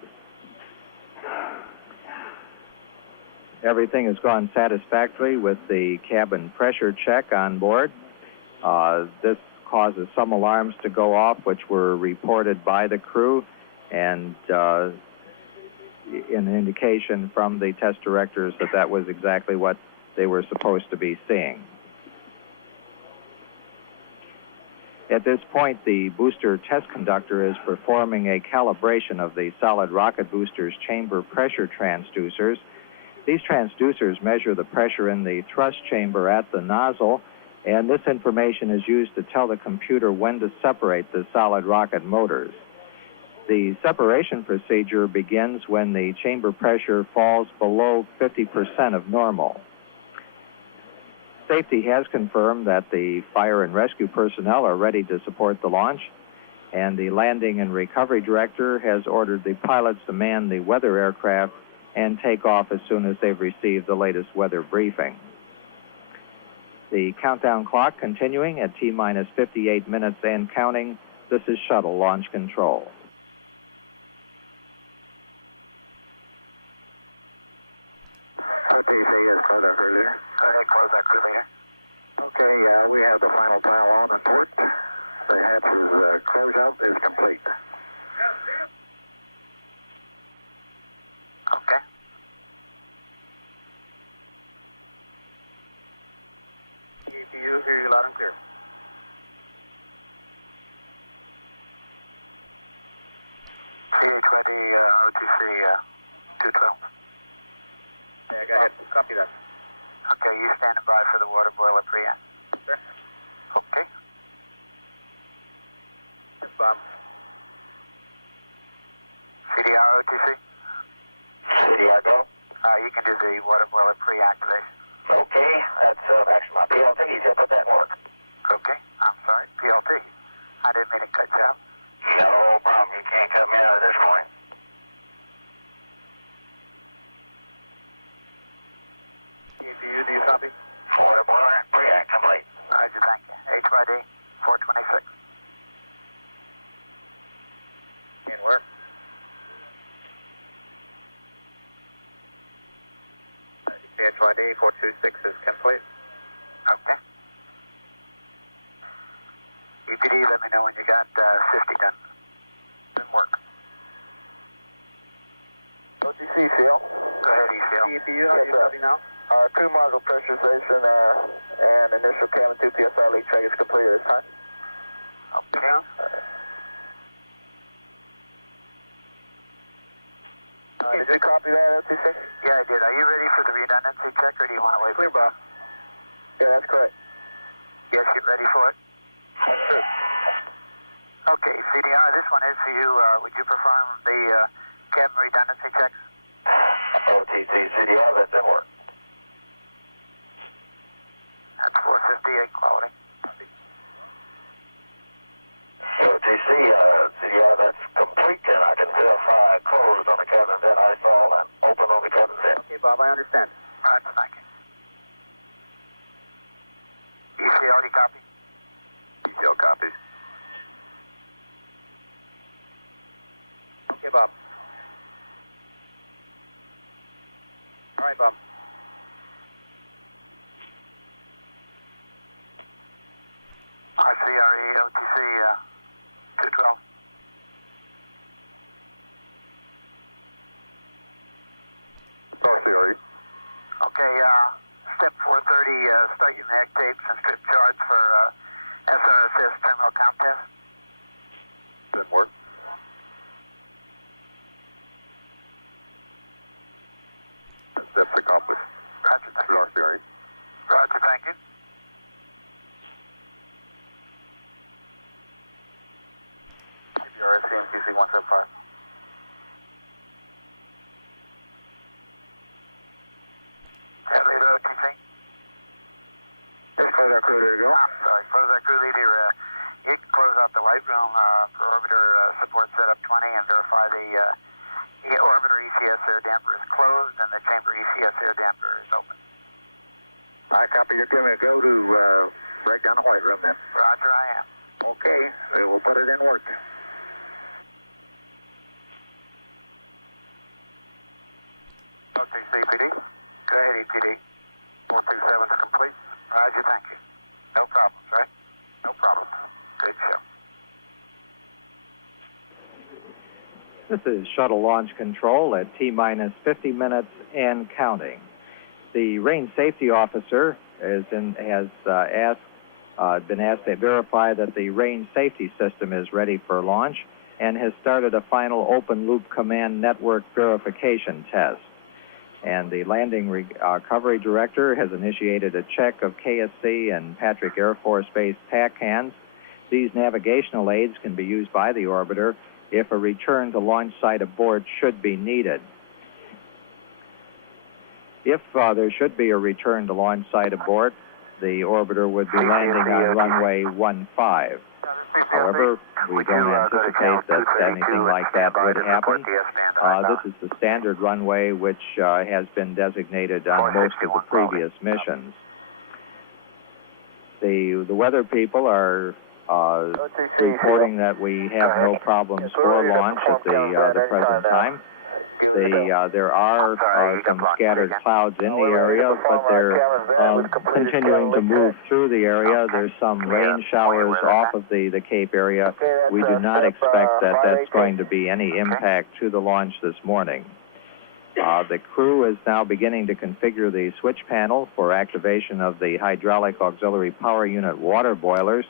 Everything has gone satisfactory with the cabin pressure check on board. This causes some alarms to go off, which were reported by the crew, and an indication from the test directors that that was exactly what they were supposed to be seeing. At this point, the booster test conductor is performing a calibration of the solid rocket booster's chamber pressure transducers. These transducers measure the pressure in the thrust chamber at the nozzle, and this information is used to tell the computer when to separate the solid rocket motors. The separation procedure begins when the chamber pressure falls below 50% of normal. Safety has confirmed that the fire and rescue personnel are ready to support the launch, and the landing and recovery director has ordered the pilots to man the weather aircraft and take off as soon as they've received the latest weather briefing. The countdown clock continuing at T-minus 58 minutes and counting. This is Shuttle Launch Control. Okay, we have the final tile on and port. The hatch's closeout is complete. Okay. EPU, hear you loud and clear. C-20 OTC 212. Yeah, go ahead. Copy that. Okay, you standing by for the water boiler pre-act. Okay. Yes, Bob. CDR OTC? CDR go. You can do the water boiler pre-activation. Okay, that's actually my PLT. You can put that in work. Okay, I'm sorry, PLT. I didn't mean to cut you out. No problem. You can't cut me out at this point. You need a copy? Water boiler pre-act complete. Roger, thank you. HYD 426. In work. HYD 426 is complete. Okay. EPD, let me know when you got 50 done. Good work. OTC, Seal. Go ahead, ECL. EPU, how are you copy now? Crew module pressurization and initial cabin 2 PSI leak check is completed this time. Okay. Did you copy that, OTC? Yeah, I did. Are you ready for the redundancy check, or do you want to wait? Clear, Bob. Yeah, that's correct. Yes, you ready for it? Sure. Okay, CDR, this one is for you. Would you perform the cabin redundancy checks? OTC, CDR, that's in work. That's 458 quality. OTC, CDR, that's complete, and I can verify closed on the cabin vent iPhone and open on the cabin vent. Okay, Bob, I understand. All right, thank you. problem. RCRE OTC 212. RCRE. Okay, step 430, start using egg tapes and strip charts for SRSS terminal count test. That work. That's accomplished. Roger, thank you. RCRE. Roger, thank you. Your CMTC 175. Payload OTC. Yes, close out crew, there you go. I'm sorry, close that crew leader. You can close out the white realm for orbiter support setup 20 and verify the orbiter ECS air damper is closed and the chamber ECS air damper is open. I copy. You're giving me a go to break down the white room then. Roger, I am. Okay, we will put it in work. OTC PD. Go ahead, EPD. 127 is complete. Roger, thank you. No problems, right? No problems. Good show. This is shuttle launch control at T-minus 50 minutes and counting. The range safety officer has been asked to verify that the range safety system is ready for launch and has started a final open loop command network verification test. And the landing recovery director has initiated a check of KSC and Patrick Air Force Base TAC hands. These navigational aids can be used by the orbiter if a return to launch site abort should be needed. If there should be a return to launch site abort, the orbiter would be landing on runway 15. However, we don't anticipate that anything like that would happen. This is the standard runway which has been designated on most of the previous missions. The weather people are reporting that we have no problems for launch at the present time. There are some scattered clouds in the area, but they're continuing to move through the area. There's some rain showers off of the Cape area. We do not expect that that's going to be any impact to the launch this morning. The crew is now beginning to configure the switch panel for activation of the hydraulic auxiliary power unit water boilers.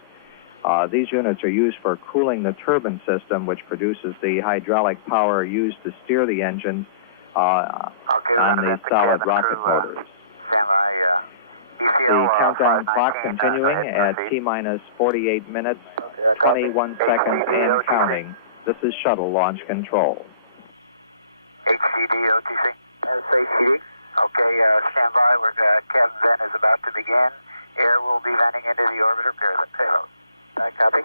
These units are used for cooling the turbine system, which produces the hydraulic power used to steer the engines on the solid rocket motors. The countdown clock continuing at T-minus 48 minutes, 21 seconds and counting. This is shuttle launch control. HCD, OTC. SACD. Okay, stand by. Captain Van is about to begin. Air will be landing into the orbiter payload. Copy.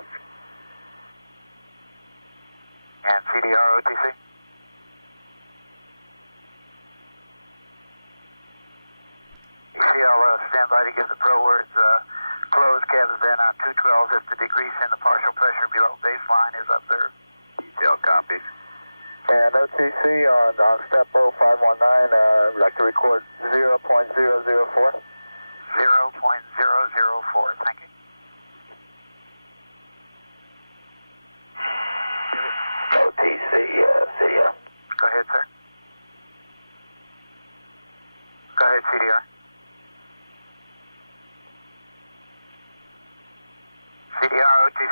And CDR, OTC. ECL, stand by to give the pro words. Close, Captain Van on 212 if the decrease in the partial pressure below baseline is observed. ECL copies. And OTC on step 0519, I'd like to record 0.004. 0.004, thank you. OTC, see ya. Go ahead, sir. Go ahead, CDR. CDR, OTC.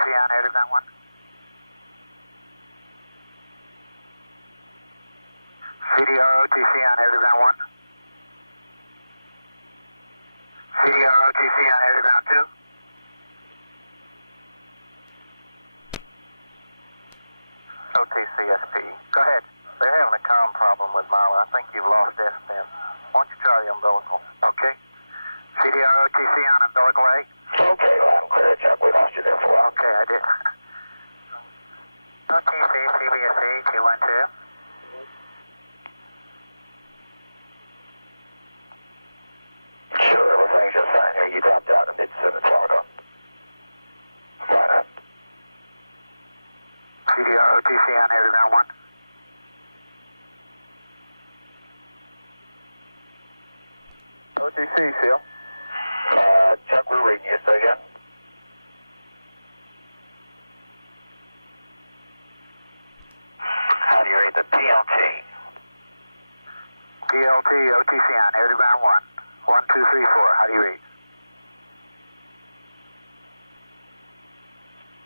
OTC, Seal. Check, we're reading you, say again. How do you read the PLT? PLT, OTC on air to ground 1. 1, 2, 3, 4. How do you read?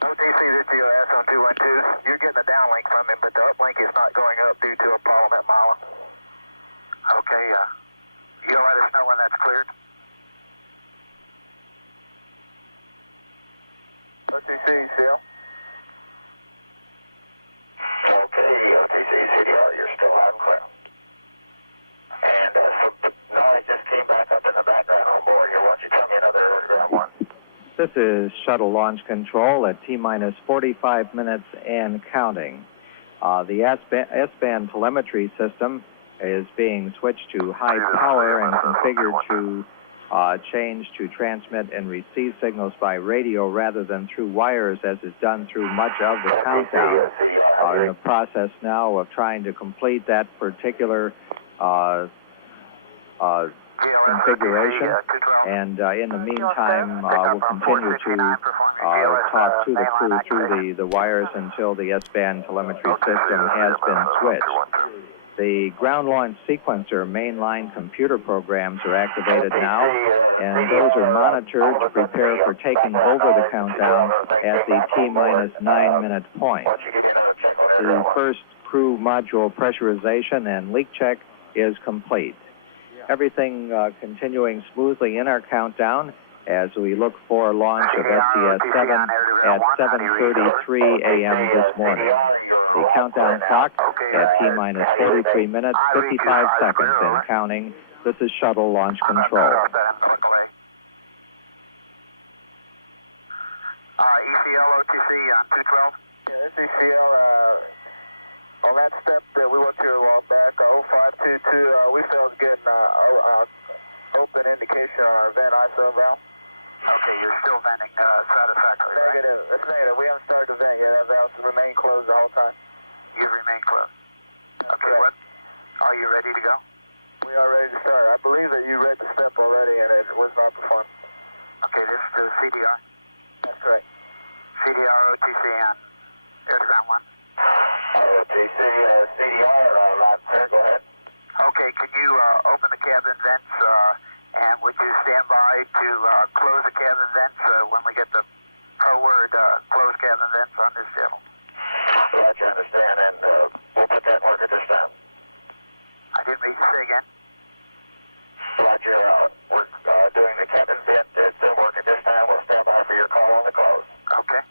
OTC, this GOS on 212. You're getting a downlink from him, but the uplink is not going up due to a problem at Milan. Okay, you'll let us know when that's cleared. OTC, Seal. Okay, OTC, CDR, you're still out and clear. And, no, I just came back up in the background on board here. Why don't you tell me another ground 1? This is shuttle launch control at T-minus 45 minutes and counting. The S-band telemetry system is being switched to high power and configured to change to transmit and receive signals by radio rather than through wires as is done through much of the countdown. In the process now of trying to complete that particular configuration, and in the meantime we'll continue to talk to the crew through the wires until the S-band telemetry system has been switched. The ground launch sequencer mainline computer programs are activated now, and those are monitored to prepare for taking over the countdown at the T-minus 9-minute point. The first crew module pressurization and leak check is complete. Everything continuing smoothly in our countdown as we look for launch of STS-7 at 7:33 a.m. this morning. The countdown clock at T-minus 43 minutes, 55 seconds and counting. This is shuttle launch control. ECL, OTC on 212. Yeah, this ECL, on that step that we looked here a while back, 0522, we failed to get open indication on our vent ISO valve. Okay, you're still venting satisfactory. Negative. It's negative. We haven't started the vent yet. Our valves remain closed the whole time. You've remained closed. Okay, what? Are you ready to go? We are ready to start. I believe that you read the step already and it was not performed. Okay, this is the CDR? That's correct. CDR, OTC on air to ground 1. OTC, CDR, right, sir, go ahead. Okay, can you open the cabin vents and would you stand by to close the cabin vents when we get the pro word close cabin vents on this channel? Glad you understand, and we'll put that work at this time. I didn't read you say again. Glad you're doing the cabin vent at work at this time. We'll stand by for your call on the close. Okay.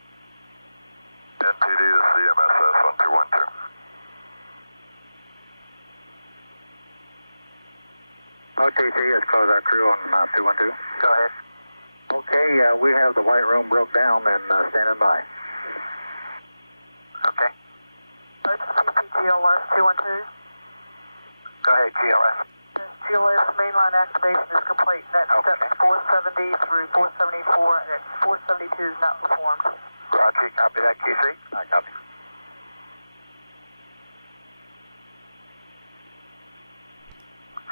NTD to CMSS on 212. OTC is close our crew on 212. Go ahead. Okay, we have the white room broke down and standing by. Okay. GLS 212. Go ahead, GLS. GLS mainline activation is complete. That's steps 470 through 474, and 472 is not performed. Roger, copy that, QC. I copy.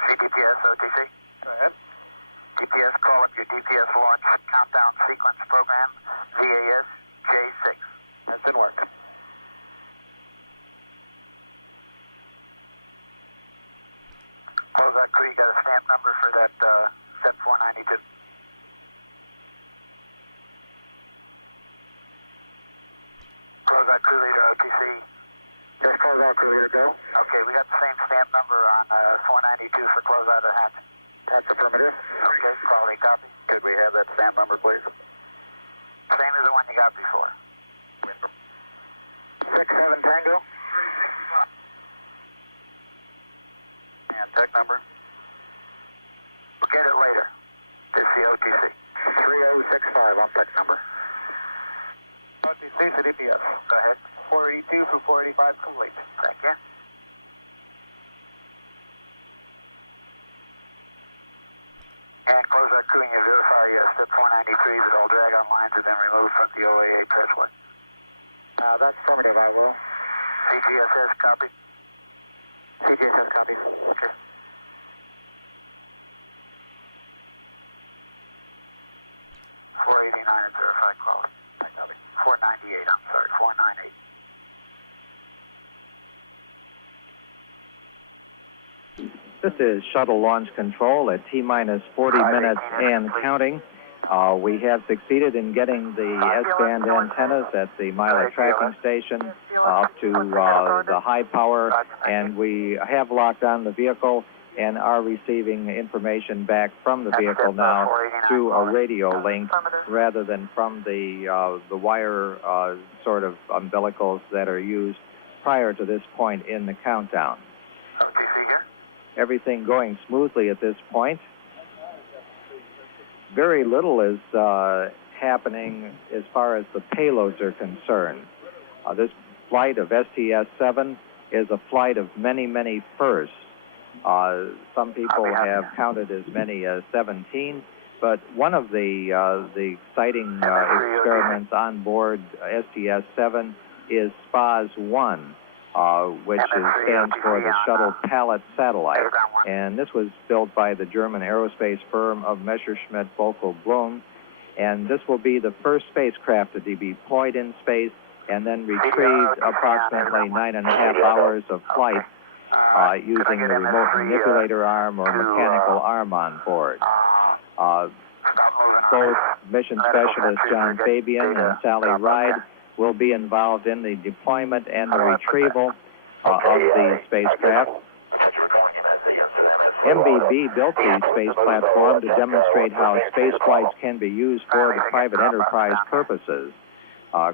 CTPS, OTC. Go ahead. DPS, call up your DPS launch countdown sequence program, VAS J6. That's in work. Oh, that crew, you got a stamp number for that set 492. Oh, that crew leader, OTC. Just close out crew leader, go. Okay, we got the same stamp number on 492 for close out of hatch. That's affirmative. Okay, quality copy. Could we have that stamp number, please? Same as the one you got before. 67 Tango. And tech number. We'll get it later. This is the OTC. 3065 on tech number. OTC to DPS. Go ahead. 482 for 485 complete. Thank you. And close our crew and you verify step 493 that all drag on lines have been removed from the OAA pressway. That's affirmative, I will. CGSS copy. CGSS copy. Okay. This is Shuttle Launch Control at T-minus 40 minutes and counting. We have succeeded in getting the S-band antennas at the Mila tracking station up to the high power, and we have locked on the vehicle and are receiving information back from the vehicle now through a radio link rather than from the wire sort of umbilicals that are used prior to this point in the countdown. Everything going smoothly at this point. Very little is happening as far as the payloads are concerned. This flight of STS-7 is a flight of many, many firsts. Some people have counted as many as 17, but one of the exciting experiments on board STS-7 is SPAS-1, which stands for the Shuttle Pallet Satellite. And this was built by the German aerospace firm of Messerschmitt Böckel Blum. And this will be the first spacecraft to be deployed in space and then retrieved approximately 9.5 hours of flight using the remote manipulator arm or mechanical arm on board. Both mission specialists John Fabian and Sally Ride will be involved in the deployment and the retrieval of the spacecraft. MBB built the space platform to demonstrate how space flights can be used for the private enterprise purposes.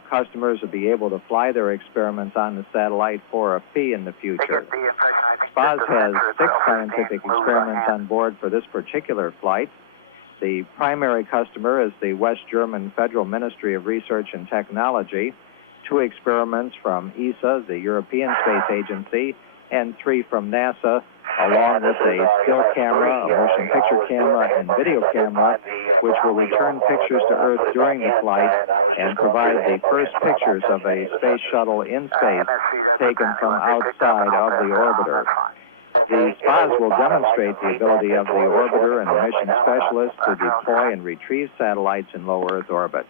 Customers will be able to fly their experiments on the satellite for a fee in the future. SPAS has 6 scientific experiments on board for this particular flight. The primary customer is the West German Federal Ministry of Research and Technology, 2 experiments from ESA, the European Space Agency, and 3 from NASA, along with a still camera, a motion picture camera, and video camera, which will return pictures to Earth during the flight and provide the first pictures of a space shuttle in space taken from outside of the orbiter. The SPAS will demonstrate the ability of the orbiter and the mission specialist to deploy and retrieve satellites in low Earth orbit.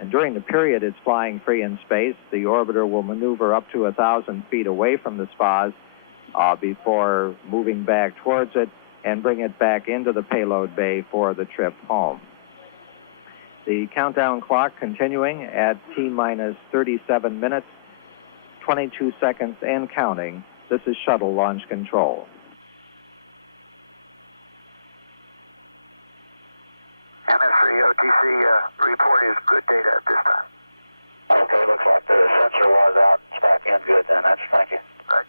And during the period it's flying free in space, the orbiter will maneuver up to 1,000 feet away from the SPAS before moving back towards it and bring it back into the payload bay for the trip home. The countdown clock continuing at T-minus 37 minutes, 22 seconds and counting. This is Shuttle Launch Control. MS3 OTC report is good data at this time. Okay, looks like the sensor was out, it's back in good then, thank you. Right.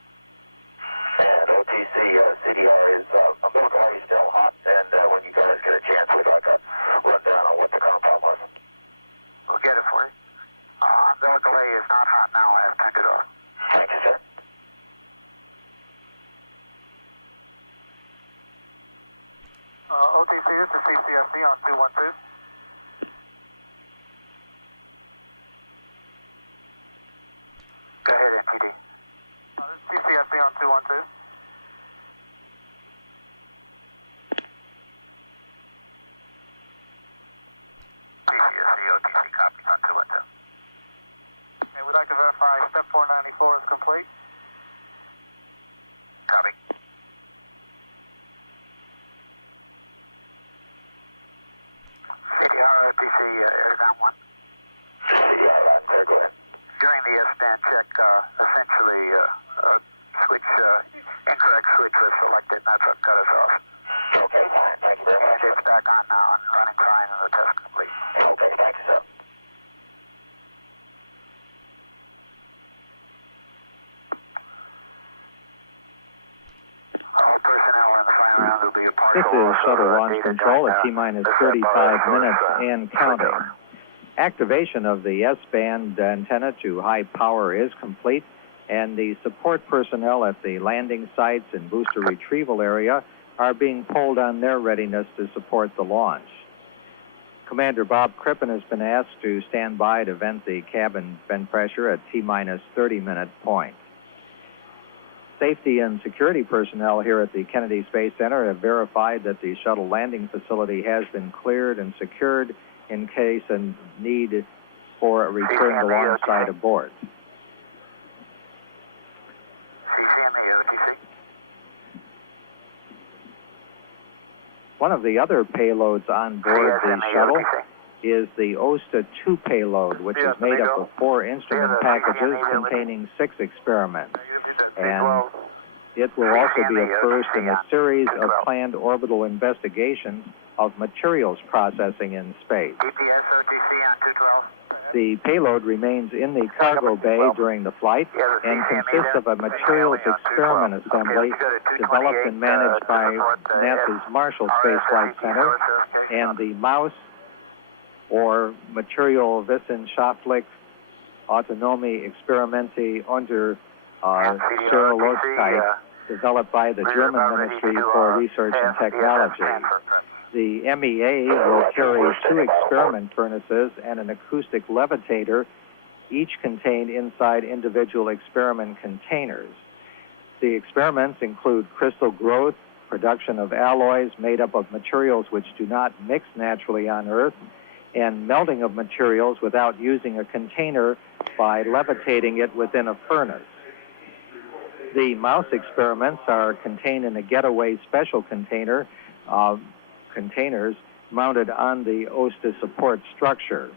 And OTC CDR is umbilical A still hot, and when you guys get a chance, we'd like a rundown on what the compound was. We'll get it for you. Umbilical A is not hot now, I have turned it off. Thank you, sir. OTC, this is CCSC on 212. Go ahead, MPD. CCSC on 212. CCSC, OTC copies on 212. Okay, we'd like to verify step 494 is complete. Copy. CDR, OTC, Airground 1. CDR, very good. During the S-band check, essentially, incorrect switch was selected, and that's what cut us off. Okay, fine. Thank you very much. It's back on now and running fine, and the test complete. Okay, thank you, sir. All personnel in the final round will be reported. This is Shuttle Launch Control at T-minus 35 minutes and counting. Activation of the S-band antenna to high power is complete, and the support personnel at the landing sites and booster retrieval area are being polled on their readiness to support the launch. Commander Bob Crippen has been asked to stand by to vent the cabin vent pressure at T-minus 30-minute point. Safety and security personnel here at the Kennedy Space Center have verified that the shuttle landing facility has been cleared and secured in case a need for a return to launch site aboard. One of the other payloads on board the shuttle is the OSTA-2 payload, which is made up of 4 instrument packages containing 6 experiments. And it will also be a first in a series of planned orbital investigations of materials processing in space. The payload remains in the cargo bay during the flight and consists of a materials experiment assembly developed and managed by NASA's Marshall Space Flight Center, and the MAUS, or Materialwissenschaftliche Autonomie Experimente unter Serialität, developed by the German Ministry for Research and Technology. The MEA will carry 2 experiment furnaces and an acoustic levitator, each contained inside individual experiment containers. The experiments include crystal growth, production of alloys made up of materials which do not mix naturally on Earth, and melting of materials without using a container by levitating it within a furnace. The MAUS experiments are contained in a getaway special containers mounted on the OSTA support structure.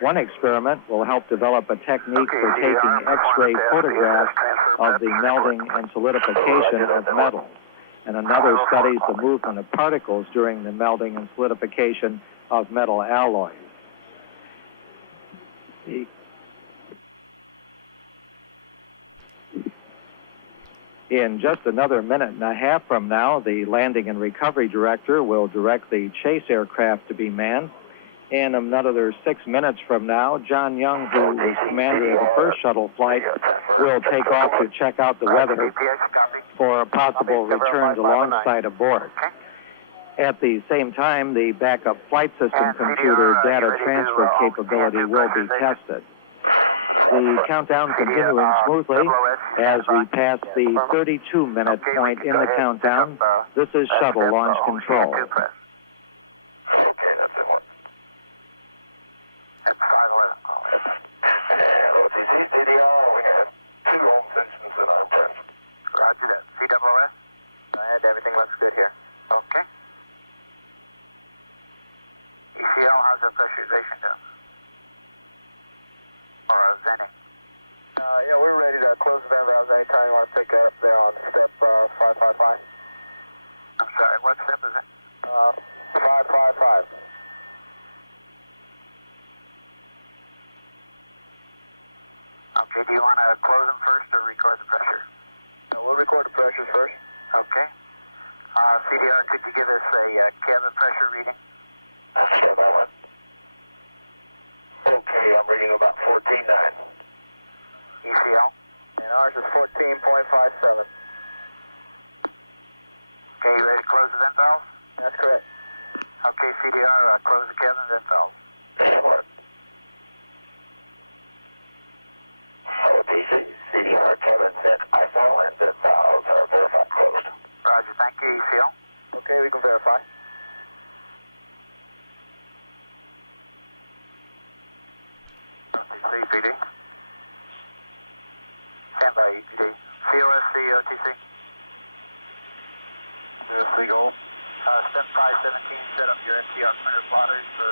One experiment will help develop a technique for taking X-ray photographs of the melting and solidification of metal, and another studies the movement of particles during the melting and solidification of metal alloys. In just another minute and a half from now, the landing and recovery director will direct the chase aircraft to be manned. And another 6 minutes from now, John Young, who was commander of the first shuttle flight, will take off to check out the weather for a possible return to launch site aboard. At the same time, the backup flight system computer data transfer capability will be tested. The countdown continuing smoothly as we pass the 32-minute point in the countdown. This is shuttle launch control. Everything looks good here. Okay. ECL, how's the pressurization done? Or Zenny? Yeah, we're ready to close the valves anytime you want to pick up there on step 555. I'm sorry, what step is it? 555. Okay, do you want to close them first or record the pressure? No, we'll record the pressures first. Okay. CDR, could you give us a cabin pressure reading? Sure, moment. Okay, I'm reading about 14.9. ECL? And ours is 14.57. Okay, you ready to close the vent valve? That's correct. Okay, CDR, close the cabin vent valve. CDR, cabin vent ISO and vent valves are verified closed. Roger, thank you, ECL. Okay, we can verify. CPD. Stand by, ETC. COSC, OTC. CO. Step 517, set up your NCR printer plotters for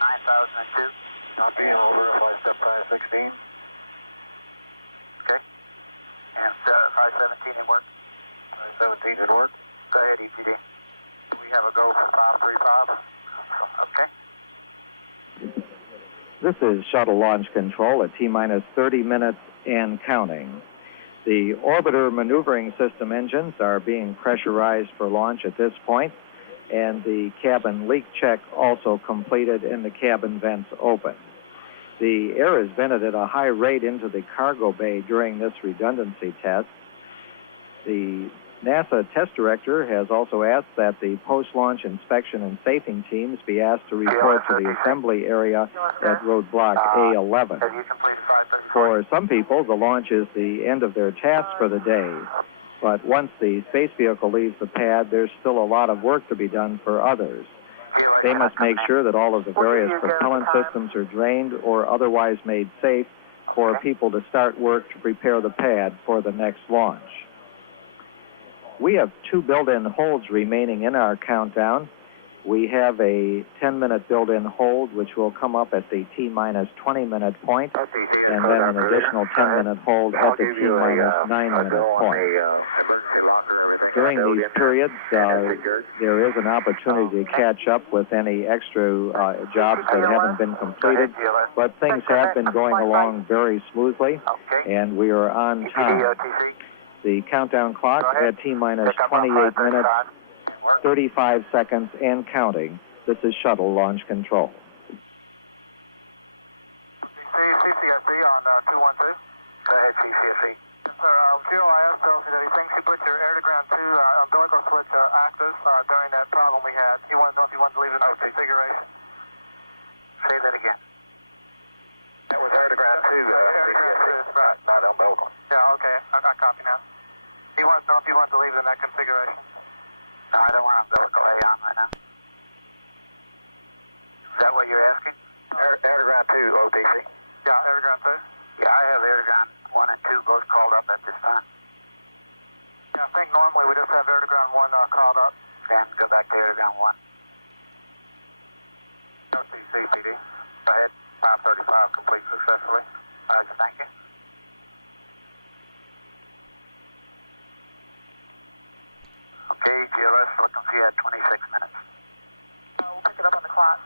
9002. Copy, and we'll verify step 516. Okay. And 517 in work. 17 at work. Go ahead, ETD. We have a go for 535. Okay. This is shuttle launch control at T-minus 30 minutes and counting. The orbiter maneuvering system engines are being pressurized for launch at this point, and the cabin leak check also completed and the cabin vents open. The air is vented at a high rate into the cargo bay during this redundancy test. The NASA test director has also asked that the post-launch inspection and safing teams be asked to report to the assembly area at roadblock A11. For some people, the launch is the end of their task for the day. But once the space vehicle leaves the pad, there's still a lot of work to be done for others. They must make sure that all of the various propellant systems are drained or otherwise made safe for people to start work to prepare the pad for the next launch. We have 2 built-in holds remaining in our countdown. We have a 10-minute built-in hold, which will come up at the T-minus 20-minute point, and then an additional 10-minute hold at the T-minus 9-minute point. During these periods, there is an opportunity to catch up with any extra jobs that haven't been completed, but things have been going along very smoothly, and we are on time. The countdown clock at T-minus 28 minutes, 35 seconds, and counting. This is shuttle launch control. During that problem we had. You want to know if you want to leave it in configuration? Say that again. That was air to ground 2. Right. Not umbilical. Yeah, okay. I copy now. He wants to know if you want to leave it in that configuration. No, I don't want umbilical A on right now. Is that what you're asking? Air to ground 2, OTC. Yeah, air to ground 2. Yeah, I have air to ground 1 and 2 both called up at this time. Yeah, I think normally we just have air to ground 1 called up. And go back to air to ground 1. OTC, PD. Go ahead. 535 complete successfully. Thank you. Okay, GLS looking for you at 26 minutes. We'll pick it up on the clock.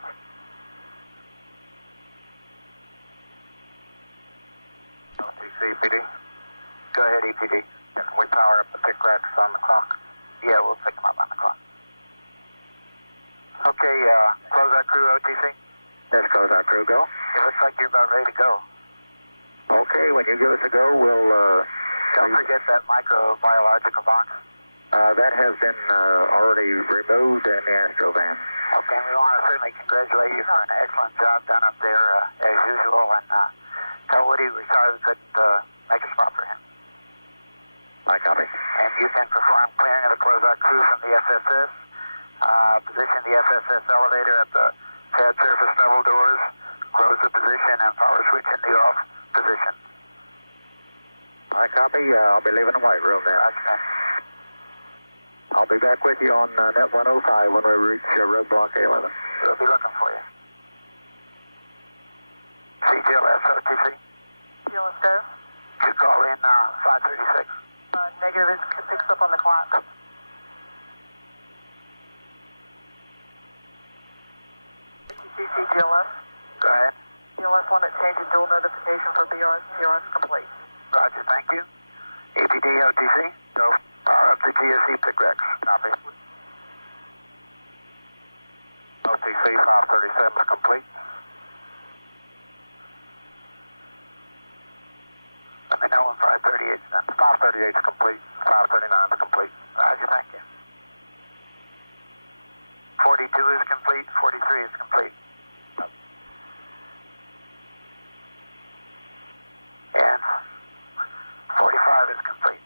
OTC, PD. Go ahead, EPD. If we power up the pick racks on the clock. Yeah, we'll pick them up on the clock. Okay, closeout crew, OTC. Yes, closeout crew, go. It looks like you're about ready to go. Okay, when you give us a go, we'll, don't forget that microbiological box. That has been already removed in the Astrovan. Okay, we want to certainly congratulate you for an excellent job done up there, as usual, and tell Woody Ricardo that make a spot for him. I copy. And you can perform clearing of the closeout crew from the FSS. Position the FSS elevator at the pad surface level doors. Close the position and power switch in the off position. I copy. I'll be leaving the white room now. I'll be back with you on net 105 when we reach room block 11. We'll be looking for you. CGLS, OTC. GLS staff. You call in 536. Negative, it picks up on the clock. GLS. Go ahead. GLS 1 that changes dual notification from BRS complete. Roger, thank you. EPD, OTC. Go. Up to TSC pick racks. Copy. OTC 137 complete. Let me know when 538 is complete. 539 is complete. Roger, thank you. 42 is complete. 43 is complete. And 45 is complete.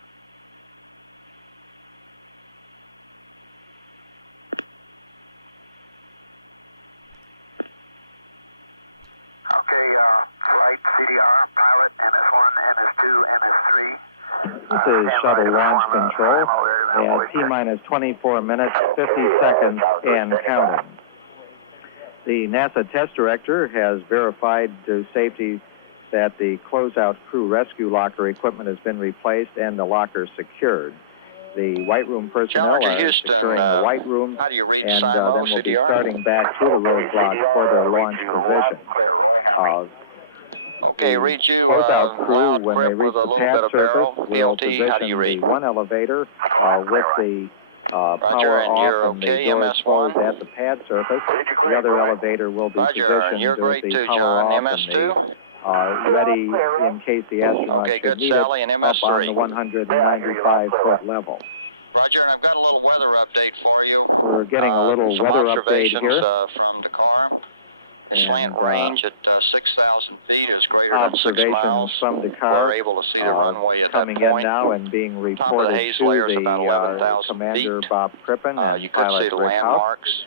Okay, flight CDR, pilot, MS1, MS2, MS3. This is shuttle launch control at T-minus 24 minutes, 50 seconds, and counting. The NASA test director has verified to safety that the closeout crew rescue locker equipment has been replaced and the locker secured. The White Room personnel are securing the White Room, and then we'll be starting back to the roadblock for their launch position. Okay, read you Closeout crew, when they reach the pad surface, will position the one elevator with the power off and the doors closed at the pad surface. The other elevator will be positioned with the power off and the ready in case the astronaut should need it up on the 195-foot level. Roger, and I've got a little weather update for you. We're getting a little weather update here. From Dakar. The slant range at 6,000 feet is greater than 6 miles. Observations from Dakar We're able to see the runway at coming that point. in now and being reported to the Commander feet. Bob Crippen and you could pilot see the Rick House. landmarks.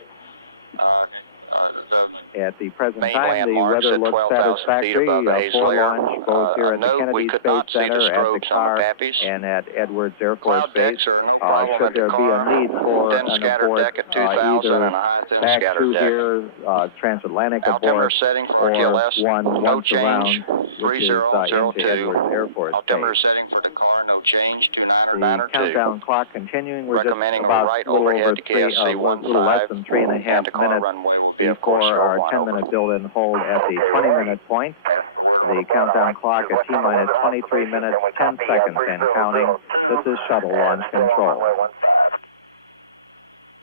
At the present main time, the landmarks weather at looks 12,000 feet satisfactory above the haze for layer. launch, both here at the Note, we Kennedy could Space not see the Center, at the strobes on car, the Pappies. and at Edwards Air Force Cloud Base. decks are no problem Should at the there be car. a need for Thin an scattered abort, deck at 2,000 either and a high thin back scattered to deck. here, transatlantic Altimeter abort, setting for or RTLS, one no once change, around, which is into 3002. Edwards Air Force Altimeter Base. setting for the car, no change, 29 or The 9 or 2. countdown clock continuing. We're just Recommending about a right a little overhead over to three, a KFC little less than 3.5 and the car minutes runway will be, of before course, our 01 over. 10-minute build-in hold at the 20-minute point. The countdown clock at T-minus 23 minutes, 10 seconds and counting. This is shuttle launch control.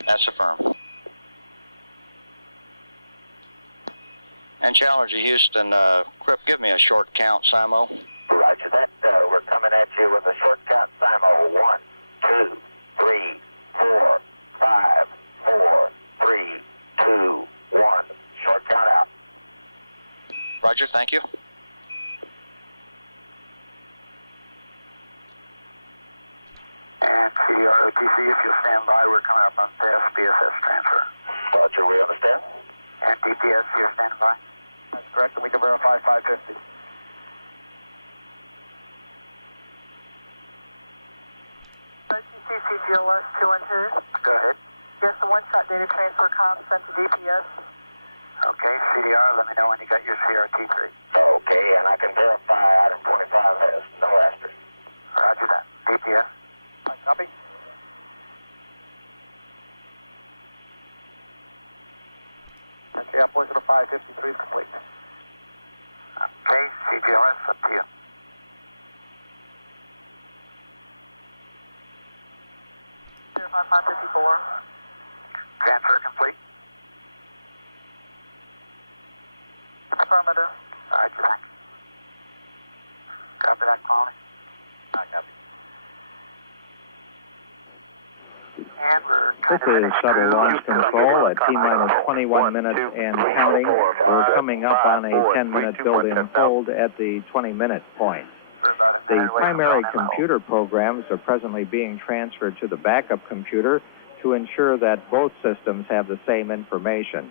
That's affirmed. And Challenger Houston, Crip, give me a short count, Simo. Roger that. We're coming at you with a short count time of 1, 2, 3, 4, 5, 4, 3, 2, 1. Short count out. Roger, thank you. And CROTC, if you stand by, we're coming up on pass PSS transfer. Roger, we understand. And DPS, you stand by. That's correct, and we can verify 550. CCGLS 212. Go ahead. Yes, the one-shot data transfer comms sent to DPS. Okay, CDR, let me know when you got your CRT3. Okay, and I can verify item 25 has no asterisk. Roger that. DPS. Copy. Okay, I'm pointing to 553 is complete. Okay, CGLS, up to you. Verify 554. Transfer complete. Affirmative. All right, thank you. Copy that, Quality. I copy. This is shuttle launch control at T-minus 21 minutes and counting. We're coming up on a 10-minute build-in hold at the 20-minute point. The primary computer programs are presently being transferred to the backup computer to ensure that both systems have the same information.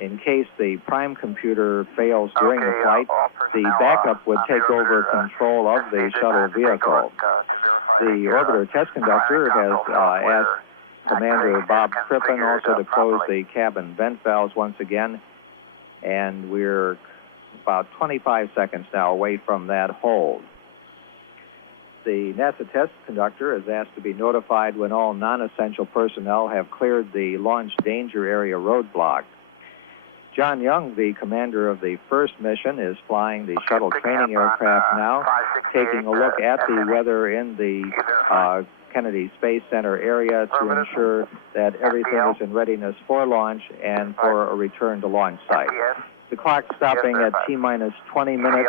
In case the prime computer fails during the flight, the backup would take over control of the shuttle vehicle. The orbiter test conductor has asked Commander Bob Crippen also to close the cabin vent valves once again, and we're about 25 seconds now away from that hold. The NASA test conductor is asked to be notified when all non-essential personnel have cleared the launch danger area roadblock. John Young, the commander of the first mission, is flying the shuttle training aircraft now, taking a look at the weather in the Kennedy Space Center area to ensure that everything is in readiness for launch and for a return to launch site. The clock stopping at T-minus 20 minutes,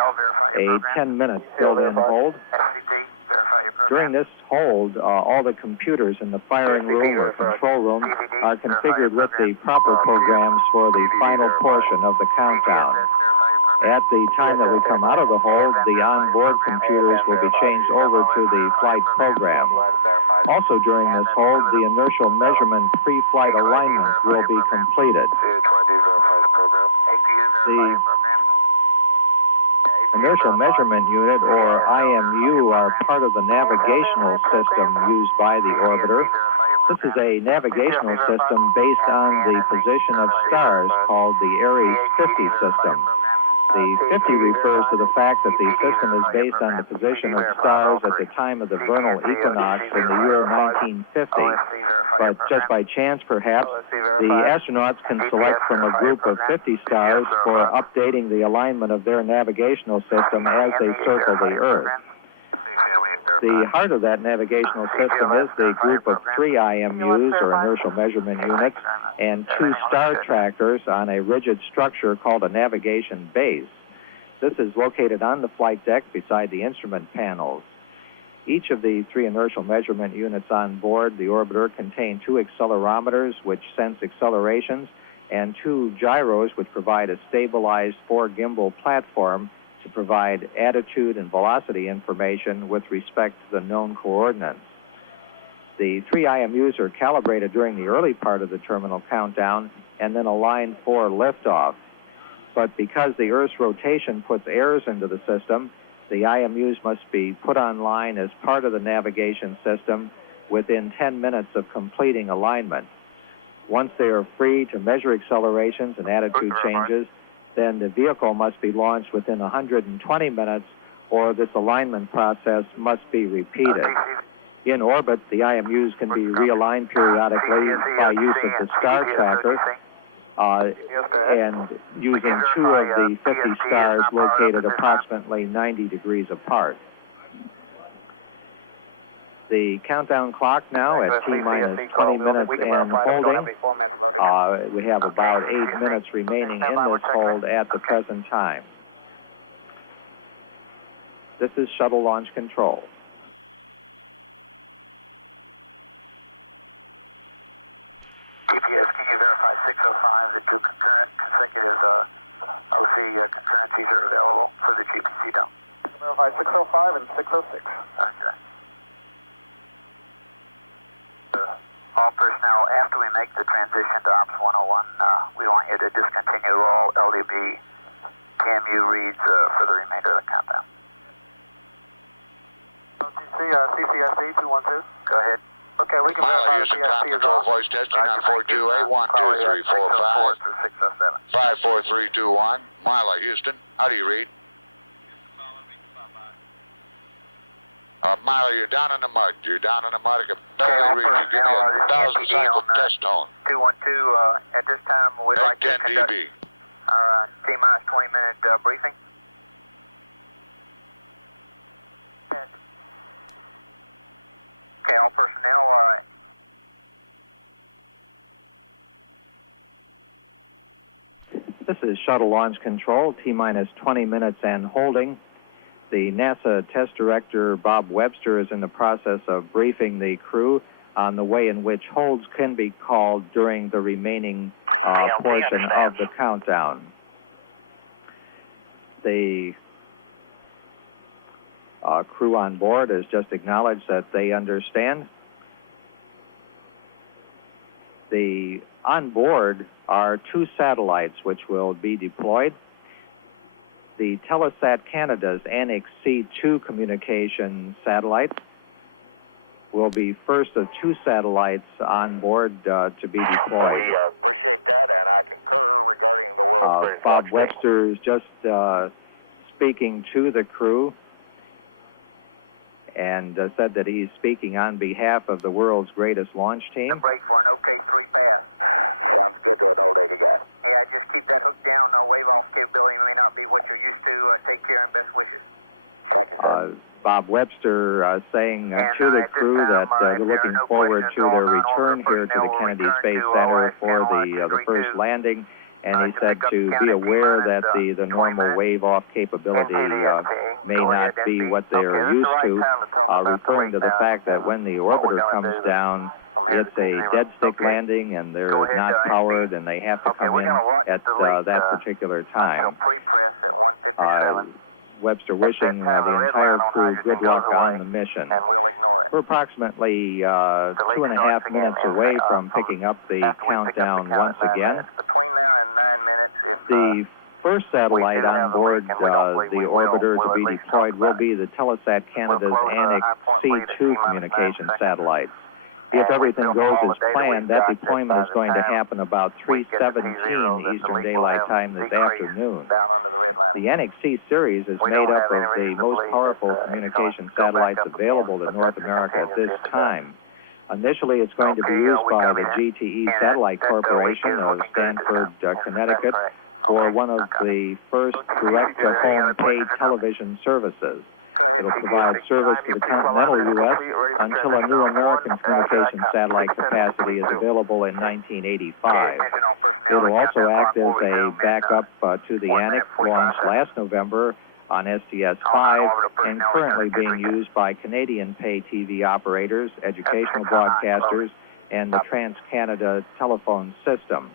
a 10-minute build-in hold. During this hold, all the computers in the firing room or control room are configured with the proper programs for the final portion of the countdown. At the time that we come out of the hold, the onboard computers will be changed over to the flight program. Also during this hold, the inertial measurement pre-flight alignment will be completed. The inertial measurement unit, or IMU, are part of the navigational system used by the orbiter. This is a navigational system based on the position of stars called the Ares 50 system. The 50 refers to the fact that the system is based on the position of stars at the time of the vernal equinox in the year 1950. But just by chance, perhaps, the astronauts can select from a group of 50 stars for updating the alignment of their navigational system as they circle the Earth. The heart of that navigational system is the group of 3 IMUs, or inertial measurement units, and 2 star tractors on a rigid structure called a navigation base. This is located on the flight deck beside the instrument panels. Each of the 3 inertial measurement units on board the orbiter contain 2 accelerometers, which sense accelerations, and 2 gyros, which provide a stabilized 4-gimbal platform to provide attitude and velocity information with respect to the known coordinates. The 3 IMUs are calibrated during the early part of the terminal countdown and then aligned for liftoff. But because the Earth's rotation puts errors into the system, the IMUs must be put online as part of the navigation system within 10 minutes of completing alignment. Once they are free to measure accelerations and attitude changes, then the vehicle must be launched within 120 minutes, or this alignment process must be repeated. In orbit, the IMUs can be realigned periodically by use of the star tracker and using 2 of the 50 stars located approximately 90 degrees apart. The countdown clock now at T-minus 20 minutes and holding. We have about 8 minutes remaining in this hold at the present time. This is shuttle launch control. GPS, can you verify 605 that your current consecutive OC concurrencies are available for the GPC down? 605 and 606. Okay. All personnel, after we make the transition to Ops 101, we want you to discontinue all LDB CAMU reads for the remainder of the countdown. CPSC 212. Go ahead. Okay, we can use CPSC as a voice test. 54321. Mila, Houston, how do you read? Mila, you're down in the mud. You're down in the mud. I can barely read you. Give me 1,000 equal test tone. 212, at this time, we're 10 dB. T-minus 20-minute briefing. All personnel, This is shuttle launch control, T-minus 20 minutes and holding. The NASA test director, Bob Webster, is in the process of briefing the crew on the way in which holds can be called during the remaining portion of the countdown. The crew on board has just acknowledged that they understand. On board are 2 satellites which will be deployed. The Telesat Canada's Annex C2 communication satellite will be first of 2 satellites on board to be deployed. Bob Webster is just speaking to the crew and said that he's speaking on behalf of the world's greatest launch team. Bob Webster saying to the crew that they're looking forward to their return here to the Kennedy Space Center for the first landing, and he said to be aware that the normal wave-off capability may not be what they are used to, referring to the fact that when the orbiter comes down, it's a dead stick landing and they're not powered and they have to come in at that particular time. Webster wishing the entire crew good luck on the mission. We're approximately 2.5 minutes away from picking up the countdown once again. The first satellite on board the orbiter to be deployed will be the Telesat Canada's Annex C2 communication satellite. If everything goes as planned, that deployment is going to happen about 3:17 Eastern Daylight Time this afternoon. The Annex C series is made up of the most powerful communication satellites available to North America at this time. Initially, it's going to be used by the GTE Satellite Corporation of Stamford, Connecticut, for one of the first direct-to-home paid television services. It'll provide service to the continental U.S. until a new American communication satellite capacity is available in 1985. It'll also act as a backup to the Annex launched last November on STS-7 and currently being used by Canadian pay TV operators, educational broadcasters, and the Trans-Canada telephone system.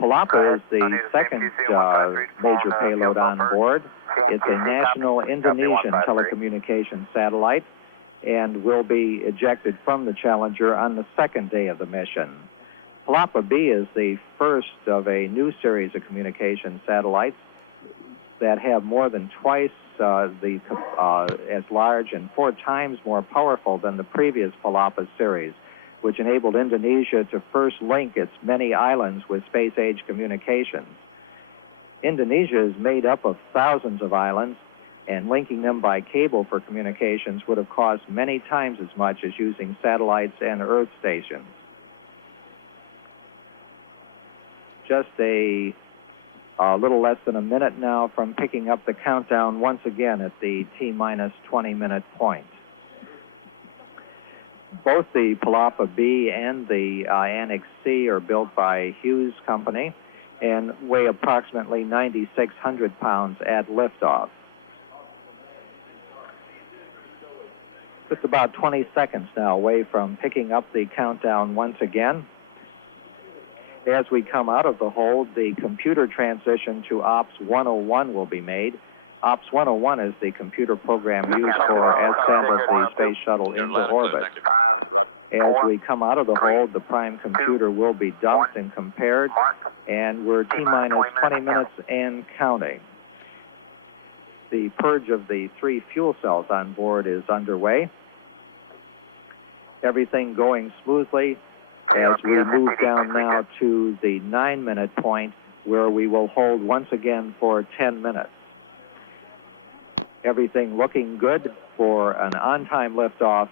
Palapa is the second major payload on board. It's a national Indonesian telecommunications satellite. and will be ejected from the Challenger on the second day of the mission. Palapa B is the first of a new series of communication satellites that have more than twice as large and 4 times more powerful than the previous Palapa series, which enabled Indonesia to first link its many islands with space-age communications. Indonesia is made up of thousands of islands, and linking them by cable for communications would have cost many times as much as using satellites and Earth stations. Just a little less than a minute now from picking up the countdown once again at the T-minus 20-minute point. Both the Palapa B and the Annex C are built by Hughes Company and weigh approximately 9,600 pounds at liftoff. Just about 20 seconds now away from picking up the countdown once again. As we come out of the hold, the computer transition to Ops 101 will be made. Ops 101 is the computer program used for ascent of the Space Shuttle into orbit. As we come out of the hold, the prime computer will be dumped and compared, and we're T-minus 20 minutes and counting. The purge of the 3 fuel cells on board is underway. Everything going smoothly as we move down now to the 9-minute point, where we will hold once again for 10 minutes. Everything looking good for an on-time liftoff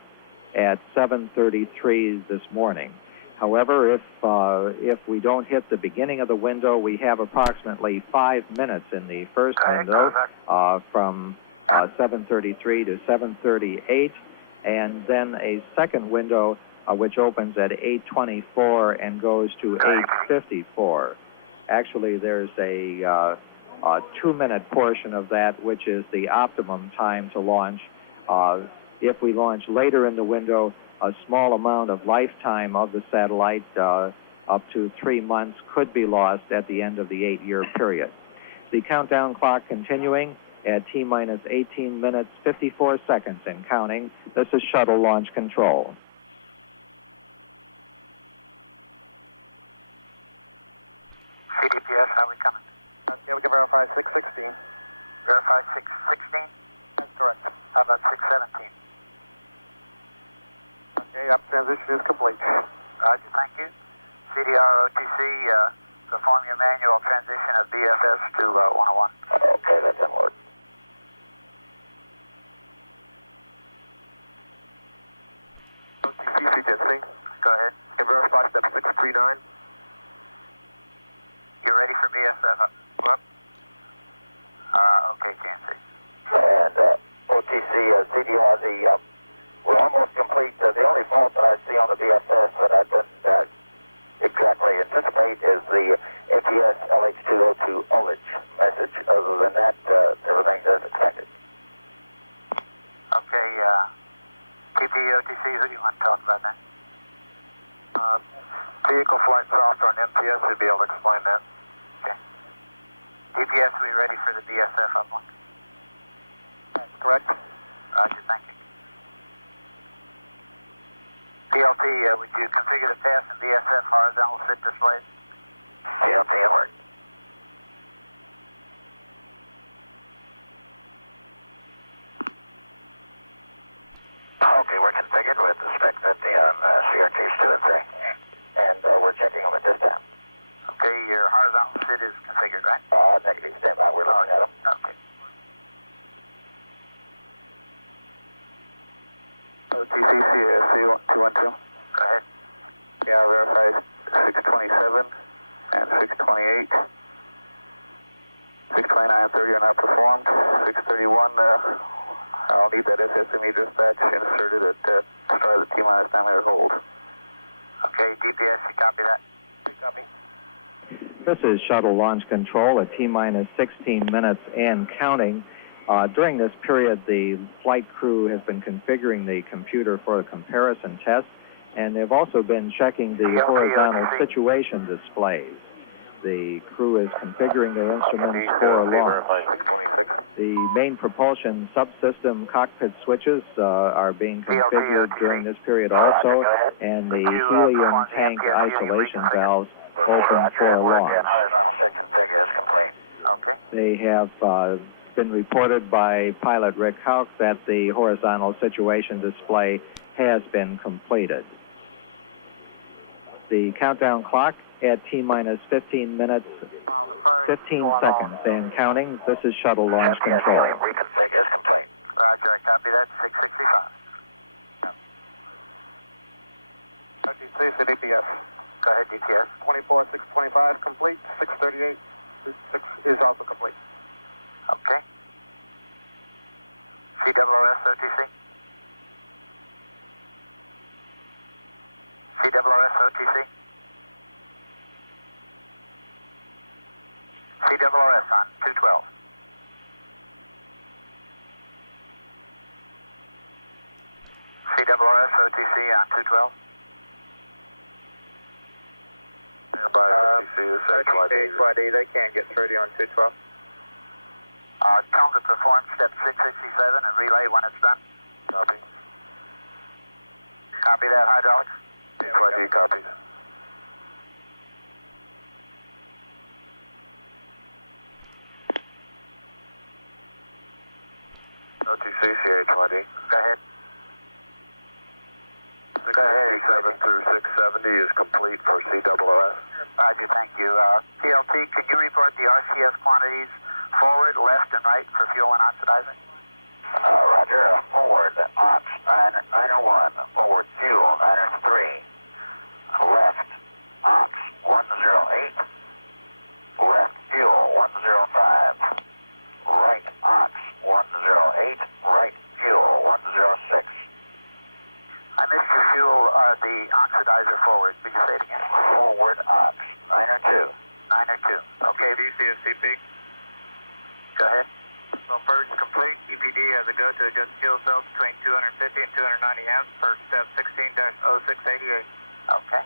at 7:33 this morning. However, if we don't hit the beginning of the window, we have approximately 5 minutes in the first window from 7:33 to 7:38, and then a second window which opens at 8:24 and goes to 8:54. Actually, there's a 2-minute portion of that, which is the optimum time to launch. If we launch later in the window, a small amount of lifetime of the satellite, up to 3 months, could be lost at the end of the 8-year period. The countdown clock continuing at T-minus 18 minutes, 54 seconds and counting. This is shuttle launch control. CDPS, how are we coming? We can verify 616. Verify 616. That's correct. I'm at 617. Yep, transition complete. Thank you. CDROTC, perform your manual transition of BFS to 101. Okay, that's in order. CCTC, go ahead. You verify step 639. You ready for BFS? Yep. Okay, can't see. OTC, CDR, we're almost complete. The only point I see on the BFS that I didn't exactly anticipate is the STS LH202 OMIG message. Other than that, everything is expected. Okay, TPOTC, who do you want to talk about that? Vehicle flight software on MPS would be able to explain that. Okay. DPS, are we ready for the DSF? Correct? Roger, thank you. PLP, would you configure the task of DSF files that will fit this line? PLP, alert. Okay, we're configured with the spec that's on CRT student thing, and we're checking them at this time. Okay, your horizontal fit is configured, right? Negative, stand by, we're looking at them. Okay. TCC, C212. Go ahead. Yeah, verify 627 and 628. 629 and 30 are not performed. 631, I'll need that SSME dispatch inserted at the start of the T-minus 9-minute hold. Okay, DPS, you copy that? You copy? This is shuttle launch control at T-minus 16 minutes and counting. During this period, the flight crew has been configuring the computer for a comparison test, and they've also been checking the horizontal situation displays. The crew is configuring their instruments for a launch. The main propulsion subsystem cockpit switches are being configured during this period also, and the helium tank isolation valves open for launch. They have been reported by pilot Rick Houck that the horizontal situation display has been completed. The countdown clock at T-minus 15 minutes, 15 seconds and counting. This is shuttle launch control. Roger, copy that, 665. Please, an APS. Go ahead, DTS. 24,625, complete. 638, 6 is also complete. Okay. CWS OTC. CWS OTC. CWS on 212. CWS OTC on 212. They can't get 30 on 212. Tell them to perform step 667 and relay when it's done. Copy. Copy that, hydraulics. FYD copies. OTC CH20. Go ahead. Go ahead. 670 is complete for CWS. Roger, thank you. PLT, can you report the RCS quantities forward, left, and right for fuel and oxidizer? Roger. Forward, ox 901. Forward, fuel 903. Left, ox 108. Left, fuel 105. Right, ox 108. Right, fuel 106. I missed the fuel, the oxidizer forward. Will you say it again? Forward, ox 902. 902. Okay, do you see a CP? Go ahead. So purge complete. EPD has a go to adjust fuel cells between 250 and 290 amps per step 16-0688. Okay.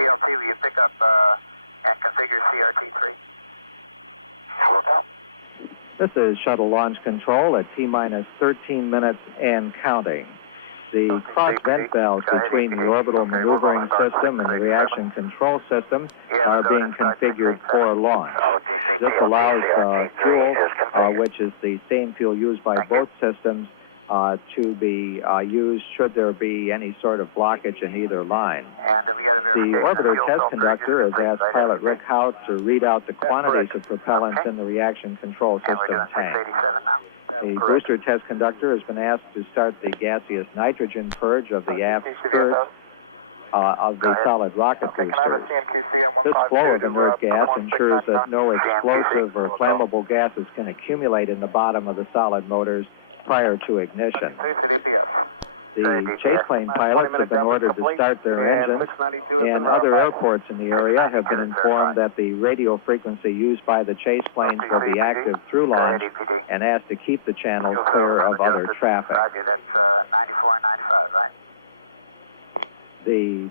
PLT, will you pick up and configure CRT3? This is shuttle launch control at T-minus 13 minutes and counting. The cross vent valves between the orbital maneuvering system and the reaction control system are being configured for launch. This allows fuel, which is the same fuel used by both systems, to be used should there be any sort of blockage in either line. The orbiter test conductor has asked pilot Rick Houck to read out the quantities of propellant in the reaction control system tank. The booster test conductor has been asked to start the gaseous nitrogen purge of the aft skirt of the solid rocket boosters. This flow of inert gas ensures that no explosive or flammable gases can accumulate in the bottom of the solid motors prior to ignition. The chase plane pilots have been ordered to start their engines, and other airports in the area have been informed that the radio frequency used by the chase planes will be active through launch and asked to keep the channels clear of other traffic. The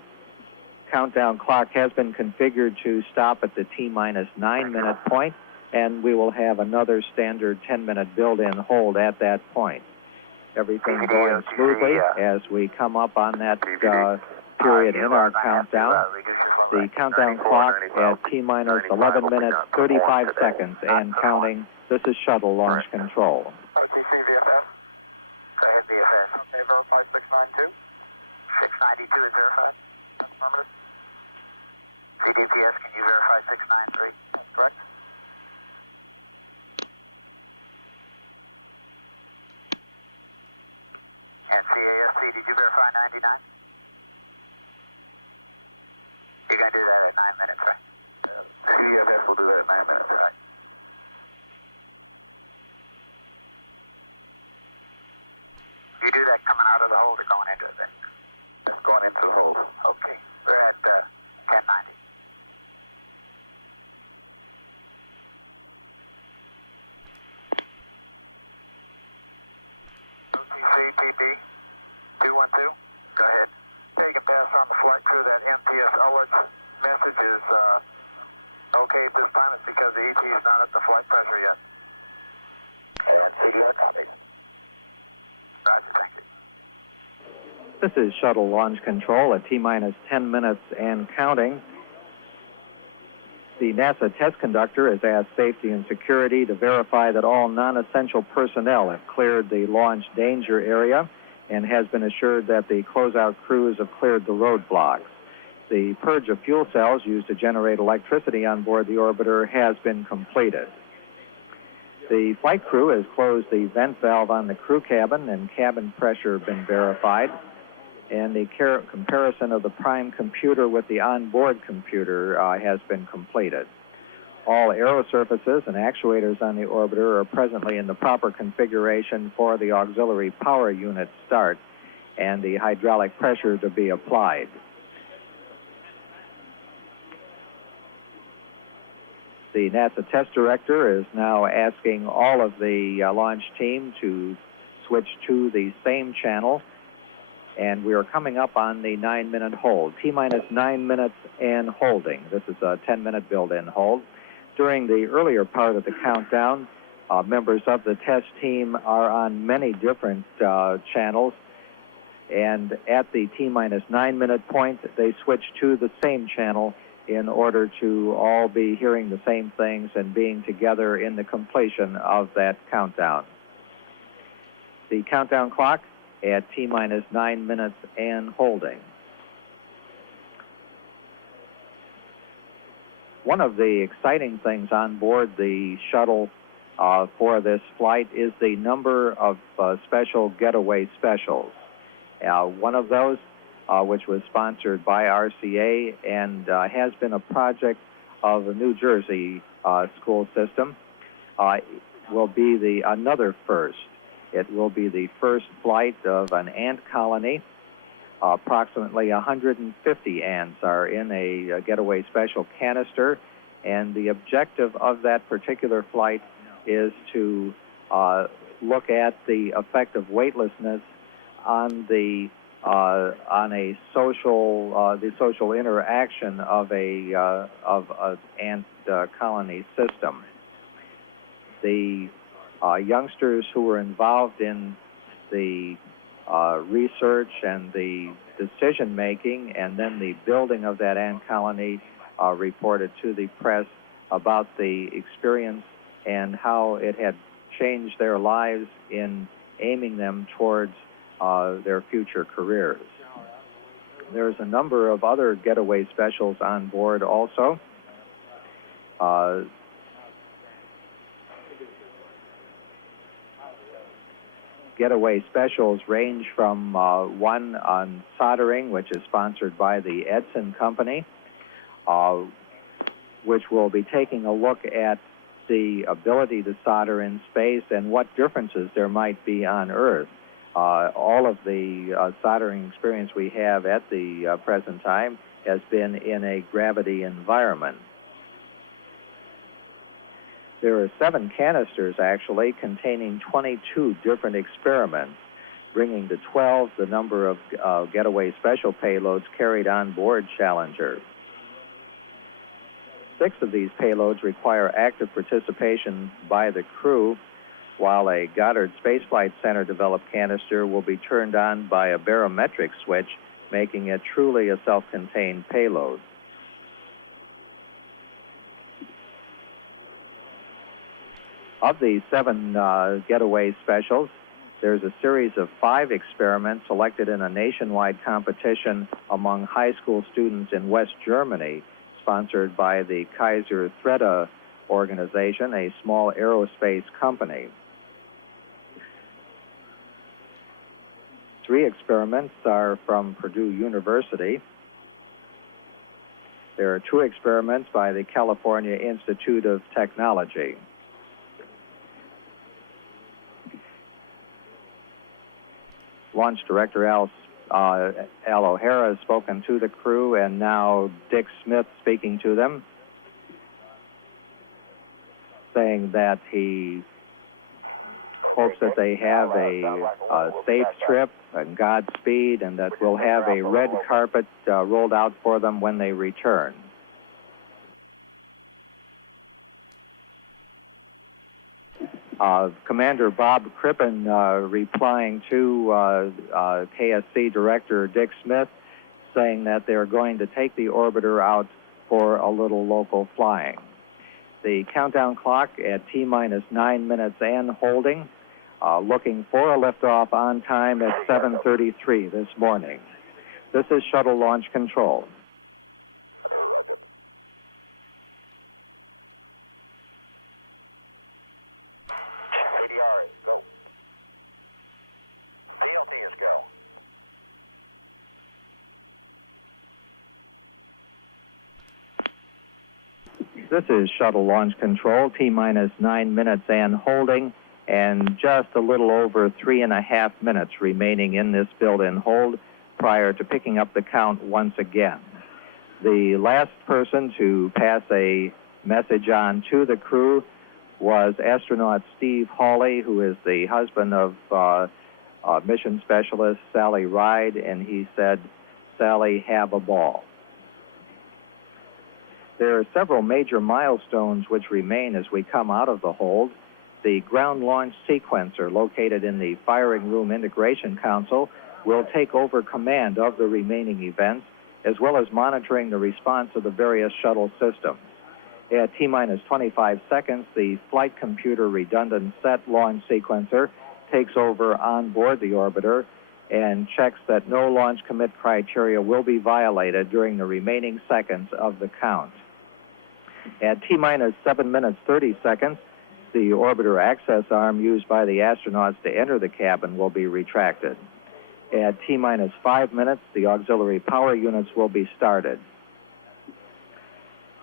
countdown clock has been configured to stop at the T-minus 9-minute point, and we will have another standard 10-minute build-in hold at that point. Everything going smoothly as we come up on that period in our countdown. The countdown clock at T-minus 11 minutes, 35 seconds and counting. This is shuttle launch control. OTC VFS. Go ahead, VFS. Okay, verify 692. 692 is verified. Affirmative. CDPS, can you verify 693? Correct? And CASC, did you verify 99? You gotta do that at 9 minutes, right? CDFS will do that at 9 minutes, right? You do that coming out of the hold or going into it? Just going into the hold. Okay. We're at 1090. OTC TB 212. Go ahead. Take and pass on the flight crew that MTS Owens message is okay at this time. It's because the ET is not at the flight pressure yet. CDR copy. Roger, thank you. This is Shuttle Launch Control at T-minus 10 minutes and counting. The NASA test conductor has asked safety and security to verify that all non-essential personnel have cleared the launch danger area and has been assured that the closeout crews have cleared the roadblocks. The purge of fuel cells used to generate electricity on board the orbiter has been completed. The flight crew has closed the vent valve on the crew cabin and cabin pressure been verified. And the comparison of the prime computer with the onboard computer has been completed. All aero surfaces and actuators on the orbiter are presently in the proper configuration for the auxiliary power unit start and the hydraulic pressure to be applied. The NASA test director is now asking all of the launch team to switch to the same channel, and we are coming up on the 9-minute hold. T-minus 9 minutes and holding. This is a 10-minute build-in hold. During the earlier part of the countdown, members of the test team are on many different channels, and at the T-minus 9-minute point, they switch to the same channel in order to all be hearing the same things and being together in the completion of that countdown. The countdown clock at T-minus 9 minutes and holding. One of the exciting things on board the shuttle for this flight is the number of special getaway specials. One of those, which was sponsored by RCA and has been a project of the New Jersey school system, will be another first. It will be the first flight of an ant colony. Approximately 150 ants are in a getaway special canister, and the objective of that particular flight is to look at the effect of weightlessness on the social interaction of an ant colony system. The youngsters who were involved in the research and the decision making and then the building of that ant colony reported to the press about the experience and how it had changed their lives in aiming them towards their future careers. There's a number of other getaway specials on board also. Getaway specials range from one on soldering, which is sponsored by the Edison Company, which will be taking a look at the ability to solder in space and what differences there might be on Earth. All of the soldering experience we have at the present time has been in a gravity environment. There are 7 canisters, actually, containing 22 different experiments, bringing to 12 the number of getaway special payloads carried on board Challenger. 6 of these payloads require active participation by the crew, while a Goddard Space Flight Center developed canister will be turned on by a barometric switch, making it truly a self-contained payload. Of these 7 getaway specials, there's a series of 5 experiments selected in a nationwide competition among high school students in West Germany, sponsored by the Kaiser Threda organization, a small aerospace company. 3 experiments are from Purdue University. There are 2 experiments by the California Institute of Technology. Launch Director Al O'Hara has spoken to the crew, and now Dick Smith speaking to them, saying that he hopes that they have a safe trip and Godspeed, and that we'll have a red carpet rolled out for them when they return. Commander Bob Crippen replying to KSC Director Dick Smith, saying that they're going to take the orbiter out for a little local flying. The countdown clock at T-minus 9 minutes and holding, looking for a liftoff on time at 7:33 this morning. This is Shuttle Launch Control. ADR is go. DLT is go. This is Shuttle Launch Control, T-minus 9 minutes and holding, and just a little over 3.5 minutes remaining in this build-in hold prior to picking up the count once again. The last person to pass a message on to the crew was astronaut Steve Hawley, who is the husband of mission specialist Sally Ride, and he said, "Sally, have a ball." There are several major milestones which remain as we come out of the hold. The ground launch sequencer located in the firing room integration console will take over command of the remaining events, as well as monitoring the response of the various shuttle systems. At T-minus 25 seconds, the flight computer redundant set launch sequencer takes over on board the orbiter and checks that no launch commit criteria will be violated during the remaining seconds of the count. At T-minus 7 minutes 30 seconds, the orbiter access arm used by the astronauts to enter the cabin will be retracted. At T-minus 5 minutes, the auxiliary power units will be started.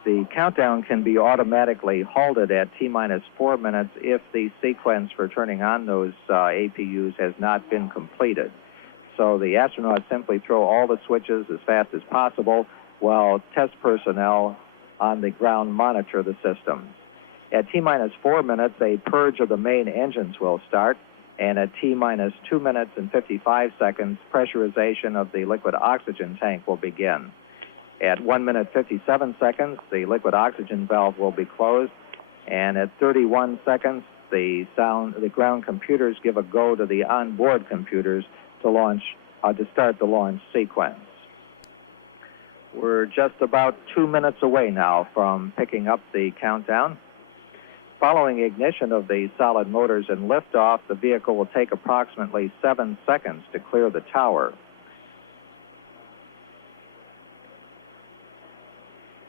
The countdown can be automatically halted at T-minus 4 minutes if the sequence for turning on those APUs has not been completed. So the astronauts simply throw all the switches as fast as possible while test personnel on the ground monitor the systems. At T-minus 4 minutes, a purge of the main engines will start, and at T-minus 2 minutes and 55 seconds, pressurization of the liquid oxygen tank will begin. At 1 minute 57 seconds, the liquid oxygen valve will be closed, and at 31 seconds, the ground computers give a go to the onboard computers to start the launch sequence. We're just about 2 minutes away now from picking up the countdown. Following ignition of the solid motors and liftoff, the vehicle will take approximately 7 seconds to clear the tower.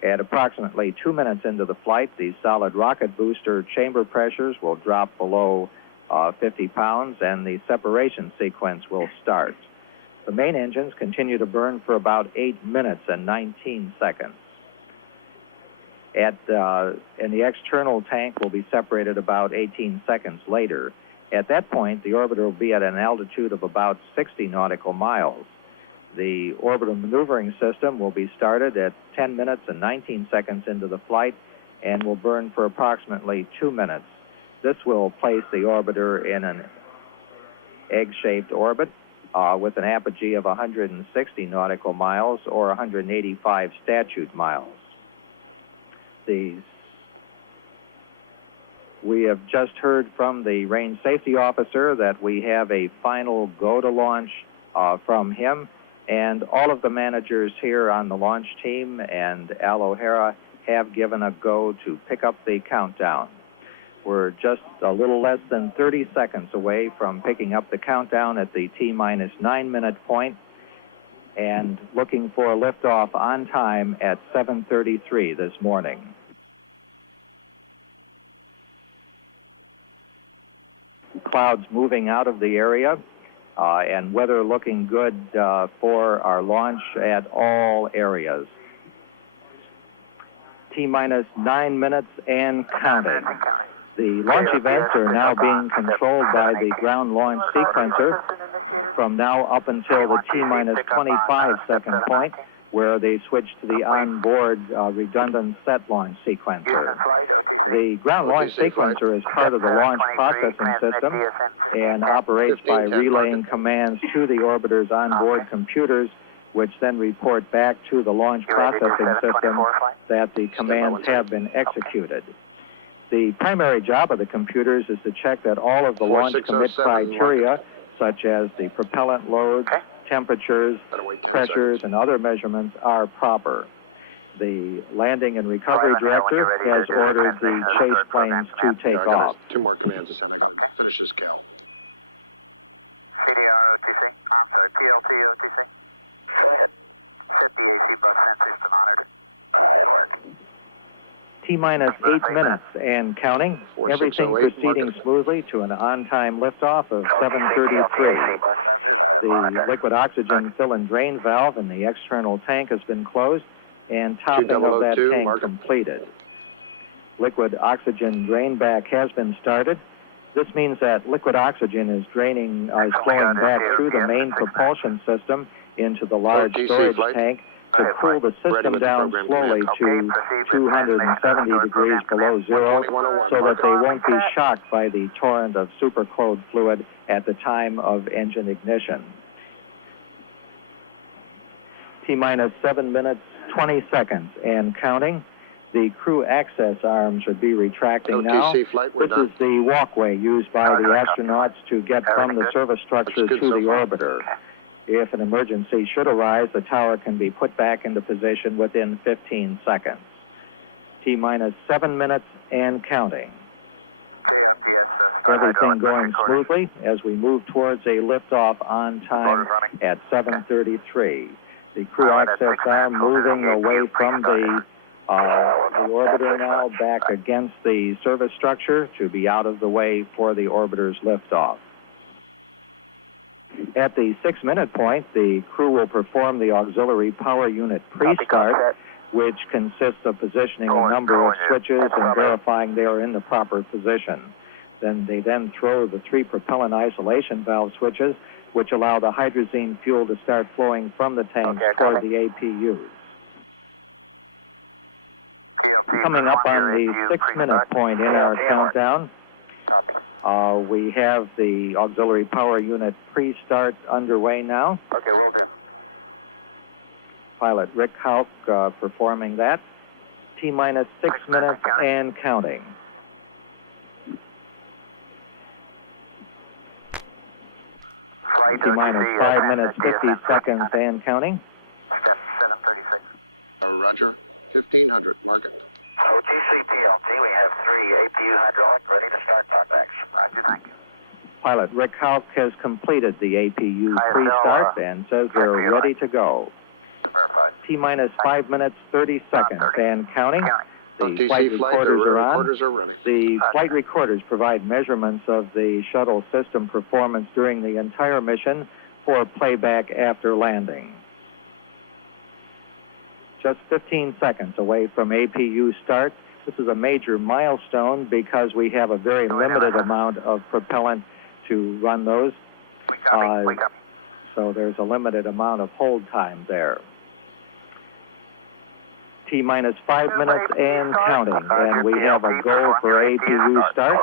At approximately 2 minutes into the flight, the solid rocket booster chamber pressures will drop below 50 pounds, and the separation sequence will start. The main engines continue to burn for about 8 minutes and 19 seconds. And the external tank will be separated about 18 seconds later. At that point, the orbiter will be at an altitude of about 60 nautical miles. The orbital maneuvering system will be started at 10 minutes and 19 seconds into the flight and will burn for approximately 2 minutes. This will place the orbiter in an egg-shaped orbit with an apogee of 160 nautical miles or 185 statute miles. We have just heard from the range safety officer that we have a final go to launch from him, and all of the managers here on the launch team and Al O'Hara have given a go to pick up the countdown. We're just a little less than 30 seconds away from picking up the countdown at the T-minus 9 minute point and looking for a liftoff on time at 7:33 this morning. Clouds moving out of the area and weather looking good for our launch at all areas. T-minus 9 minutes and counting. The launch events are now being controlled by the ground launch sequencer from now up until the T-minus 25 second point, where they switch to the onboard redundant set launch sequencer. The ground launch sequencer is part of the launch processing system and operates by relaying commands to the orbiter's onboard computers, which then report back to the launch processing system that the commands have been executed. The primary job of the computers is to check that all of the launch commit criteria, such as the propellant loads, temperatures, pressures, and other measurements, are proper. The landing and recovery director has ordered the chase planes to take off. 2 more commands to send. I'm going to finish this count. CDR OTC, TLT OTC. Set the AC bus sensors to monitor. T-minus 8 minutes and counting. Everything proceeding smoothly to an on-time liftoff of 7:33. The liquid oxygen fill and drain valve in the external tank has been closed, and topping of that tank completed. Liquid oxygen drain back has been started. This means that liquid oxygen is flowing back through the main propulsion system into the large storage tank to cool the system down slowly to 270 degrees below zero so that they won't be shocked by the torrent of supercooled fluid at the time of engine ignition. T-minus 7 minutes, 20 seconds and counting. The crew access arm should be retracting now. This is the walkway used by the astronauts to get from the service structure to the orbiter. If an emergency should arise, the tower can be put back into position within 15 seconds. T-minus 7 minutes and counting. Everything going smoothly as we move towards a liftoff on time at 7:33. The crew access arm moving away from the orbiter now back against the service structure to be out of the way for the orbiter's liftoff. At the 6-minute point, the crew will perform the auxiliary power unit pre-start, which consists of positioning a number of switches and verifying they are in the proper position. They then throw the 3 propellant isolation valve switches, which allow the hydrazine fuel to start flowing from the tanks toward the APUs. Coming up on the 6-minute point in our countdown, we have the auxiliary power unit pre-start underway now. Okay, we'll do. Pilot Rick Hauk performing that. T-minus 6 minutes and counting. T-minus 5 minutes, 50 seconds and counting. Roger. 1500. Mark it. OTC TLT, we have 3 APU hydraulic ready to start talkbacks. Roger, thank you. Pilot Rick Hauk has completed the APU pre-start and says they're ready to go. T-minus 5 minutes, 30 seconds and counting. The flight recorders are on. The flight recorders provide measurements of the shuttle system performance during the entire mission for playback after landing. Just 15 seconds away from APU start. This is a major milestone because we have a very limited amount of propellant to run those. So there's a limited amount of hold time there. T-minus 5 minutes and counting, and we have a go for APU start.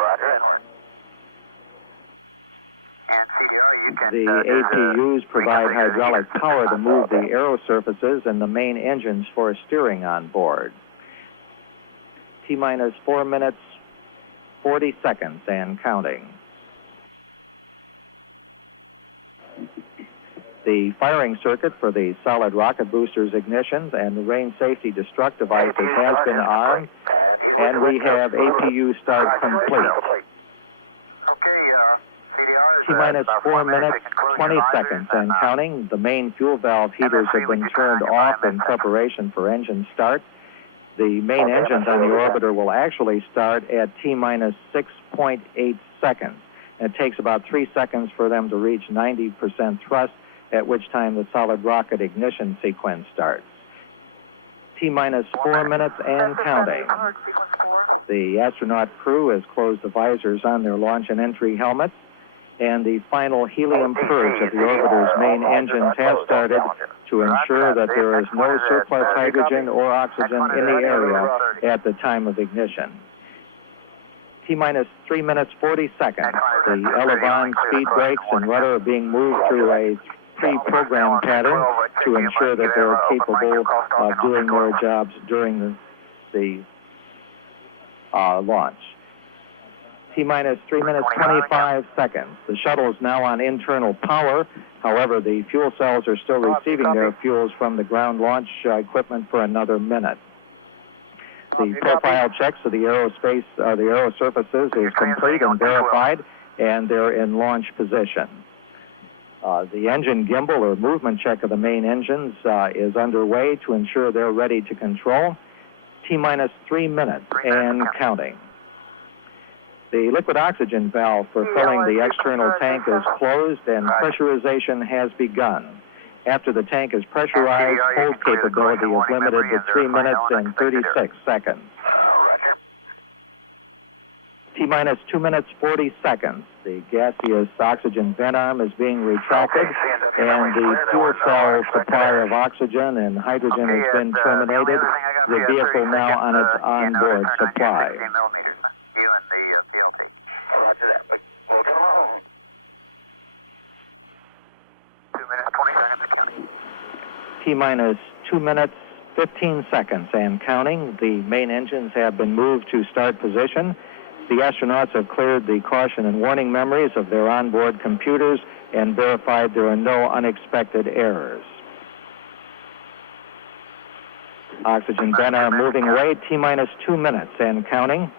The APUs provide hydraulic power to move the aero surfaces and the main engines for steering on board. T-minus 4 minutes, 40 seconds and counting. The firing circuit for the solid rocket boosters ignitions and the range safety destruct devices has been armed, and we have APU start complete. T-minus 4 minutes, 20 seconds and counting. The main fuel valve heaters have been turned off in preparation for engine start. The main engines on the orbiter will actually start at T-minus 6.8 seconds. And it takes about 3 seconds for them to reach 90% thrust, at which time the solid rocket ignition sequence starts. T-minus 4 minutes and counting. The astronaut crew has closed the visors on their launch and entry helmets, and the final helium purge of the orbiter's main engines has started to ensure that there is no surplus hydrogen or oxygen in the area at the time of ignition. T-minus 3 minutes, 40 seconds. The elevon, speed brakes, and rudder are being moved through a pre-programmed pattern to ensure that they're capable of doing their jobs during the launch. T-minus 3 minutes, 25 seconds. The shuttle is now on internal power. However, the fuel cells are still receiving their fuels from the ground launch equipment for another minute. The profile checks of the aero surfaces is complete and verified, and they're in launch position. The engine gimbal or movement check of the main engines is underway to ensure they're ready to control. T-minus 3 minutes and counting. The liquid oxygen valve for filling the external tank is closed and pressurization has begun. After the tank is pressurized, hold capability is limited to 3 minutes and 36 seconds. T-minus 2 minutes, 40 seconds. The gaseous oxygen vent arm is being retracted, and the fuel cell supply of oxygen and hydrogen has been terminated. The vehicle now on its onboard supply. T-minus 2 minutes, 15 seconds and counting. The main engines have been moved to start position. The astronauts have cleared the caution and warning memories of their onboard computers and verified there are no unexpected errors. Oxygen vent arm moving away, T-minus 2 minutes and counting.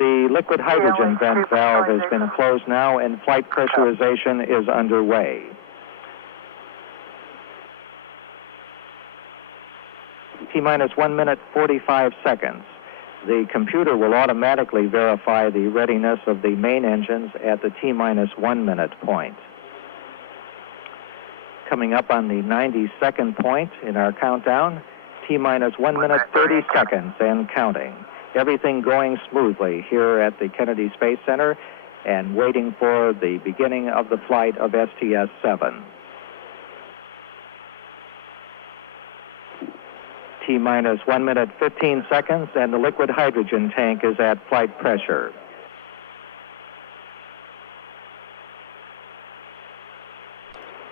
The liquid hydrogen vent valve has been closed now and flight pressurization is underway. T-minus 1 minute, 45 seconds. The computer will automatically verify the readiness of the main engines at the T-minus 1 minute point. Coming up on the 90-second point in our countdown, T-minus 1 minute, 30 seconds and counting. Everything going smoothly here at the Kennedy Space Center and waiting for the beginning of the flight of STS-7. T-minus 1 minute, 15 seconds, and the liquid hydrogen tank is at flight pressure.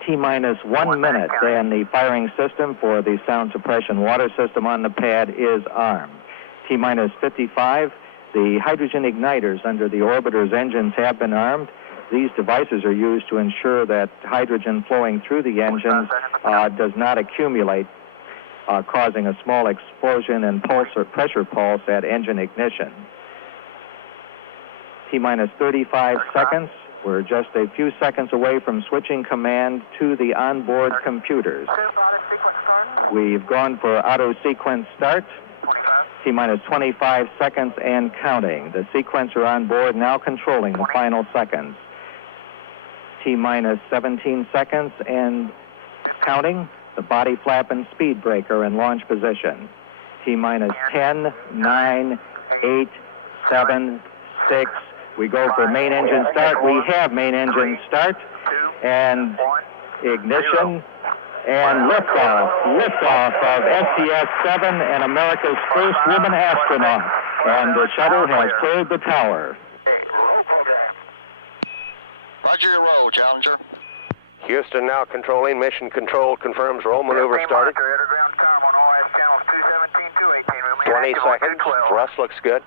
T-minus 1 minute, and the firing system for the sound suppression water system on the pad is armed. T-minus 55, the hydrogen igniters under the orbiter's engines have been armed. These devices are used to ensure that hydrogen flowing through the engines does not accumulate, causing a small explosion and pulse or pressure pulse at engine ignition. T-minus 35 seconds. We're just a few seconds away from switching command to the onboard computers. We've gone for auto sequence start. T-minus 25 seconds and counting. The sequencer on board now controlling the final seconds. T-minus 17 seconds and counting. The body flap and speed breaker in launch position. T-minus 10, 9, 8, 7, 6. We go for main engine start. We have main engine start and ignition and liftoff. Liftoff of STS-7 and America's first woman astronaut. And the shuttle has cleared the tower. Roger your roll, Challenger. Houston now controlling. Mission control confirms roll maneuver started. 20 seconds. Thrust looks good.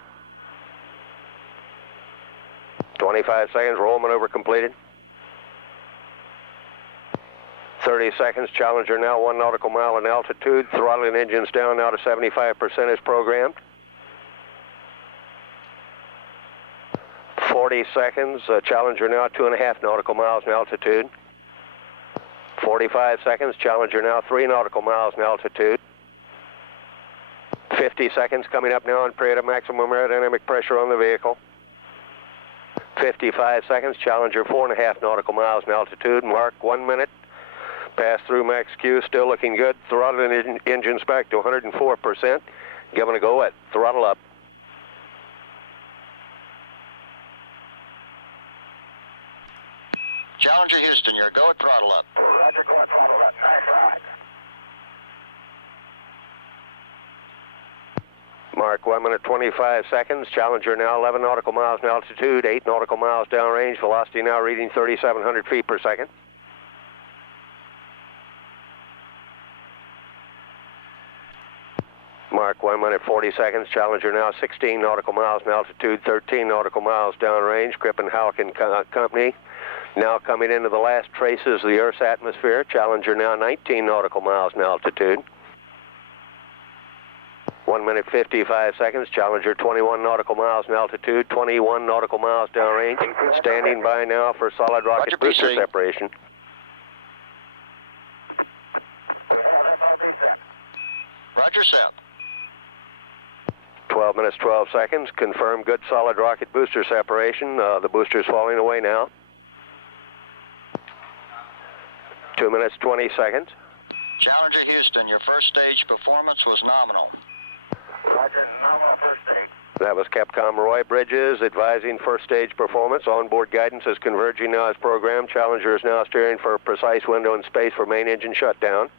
25 seconds. Roll maneuver completed. 30 seconds. Challenger now 1 nautical mile in altitude. Throttling engines down now to 75% as programmed. 40 seconds. Challenger now 2.5 nautical miles in altitude. 45 seconds. Challenger now 3 nautical miles in altitude. 50 seconds coming up now on period of maximum aerodynamic pressure on the vehicle. 55 seconds. Challenger 4.5 nautical miles in altitude. Mark 1 minute. Pass through max Q, still looking good. Throttling engines back to 104%. Giving a go at throttle up. Challenger Houston, you're go at throttle up. Roger, go at throttle up. Nice ride. Mark 1 minute 25 seconds. Challenger now 11 nautical miles in altitude, 8 nautical miles downrange. Velocity now reading 3,700 feet per second. Mark 1 minute 40 40 seconds. Challenger now 16 nautical miles in altitude, 13 nautical miles downrange. Crippen, Halkin Company now coming into the last traces of the Earth's atmosphere. Challenger now 19 nautical miles in altitude. 1 minute 55 seconds. Challenger 21 nautical miles in altitude, 21 nautical miles downrange. Standing by now for solid rocket Roger, booster PC. separation. Roger, set. 12 minutes 12 seconds. Confirm good solid rocket booster separation. The booster's falling away now. 2 minutes 20 seconds. Challenger Houston, your first stage performance was nominal. Roger, nominal first stage. That was Capcom Roy Bridges advising first stage performance. Onboard guidance is converging now as programmed. Challenger is now steering for a precise window in space for main engine shutdown.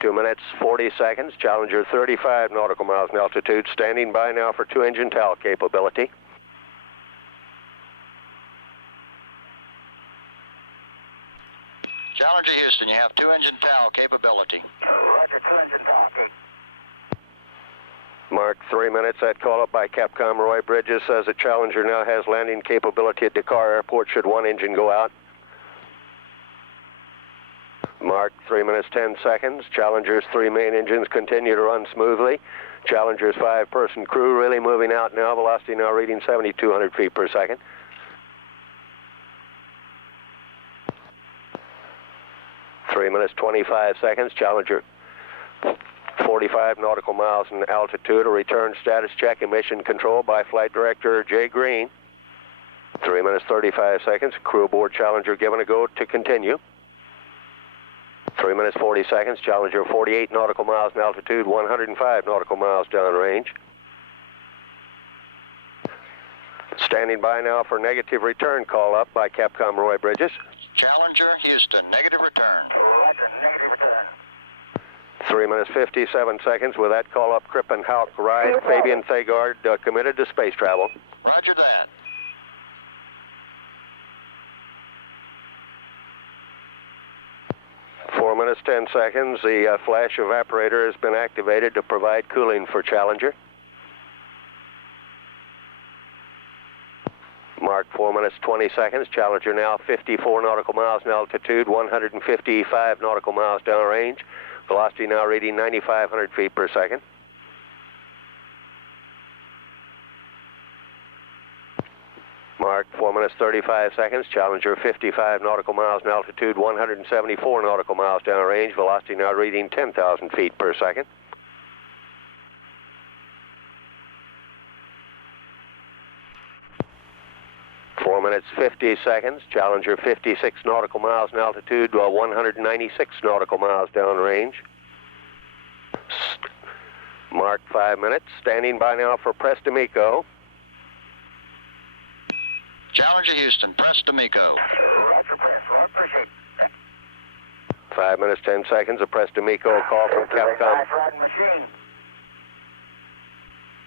2 minutes 40 seconds. Challenger 35 nautical miles in altitude. Standing by now for 2-engine TAL capability. Challenger Houston, you have 2-engine TAL capability. Roger, 2-engine talking. Mark 3 minutes. That call up by Capcom Roy Bridges says that Challenger now has landing capability at Dakar Airport should one engine go out. Mark 3 minutes 10 seconds. Challenger's 3 main engines continue to run smoothly. Challenger's 5-person crew really moving out now. Velocity now reading 7,200 feet per second. Three minutes 25 seconds. Challenger 45 nautical miles in altitude. A return status check and mission control by Flight Director Jay Green. 3 minutes 35 seconds. Crew aboard Challenger given a go to continue. 3 minutes 40 seconds. Challenger 48 nautical miles in altitude, 105 nautical miles downrange. Standing by now for negative return call up by Capcom Roy Bridges. Challenger Houston, negative return. Roger, negative return. 3 minutes 57 seconds. With that call up, Crippen, Hauk, Ride, Fabian Thagard committed to space travel. Roger that. Four minutes 10 seconds. The flash evaporator has been activated to provide cooling for Challenger. Mark 4 minutes 20 seconds. Challenger now 54 nautical miles in altitude, 155 nautical miles downrange. Velocity now reading 9,500 feet per second. Mark 4 minutes 35 seconds. Challenger 55 nautical miles in altitude, 174 nautical miles downrange. Velocity now reading 10,000 feet per second. Four minutes 50 seconds. Challenger 56 nautical miles in altitude, 196 nautical miles downrange. Mark 5 minutes. Standing by now for press to MECO. Challenger Houston, press to MECO. Roger, press. Well, appreciate it. 5 minutes 10 seconds. A press to MECO call from Capcom. Nice riding machine.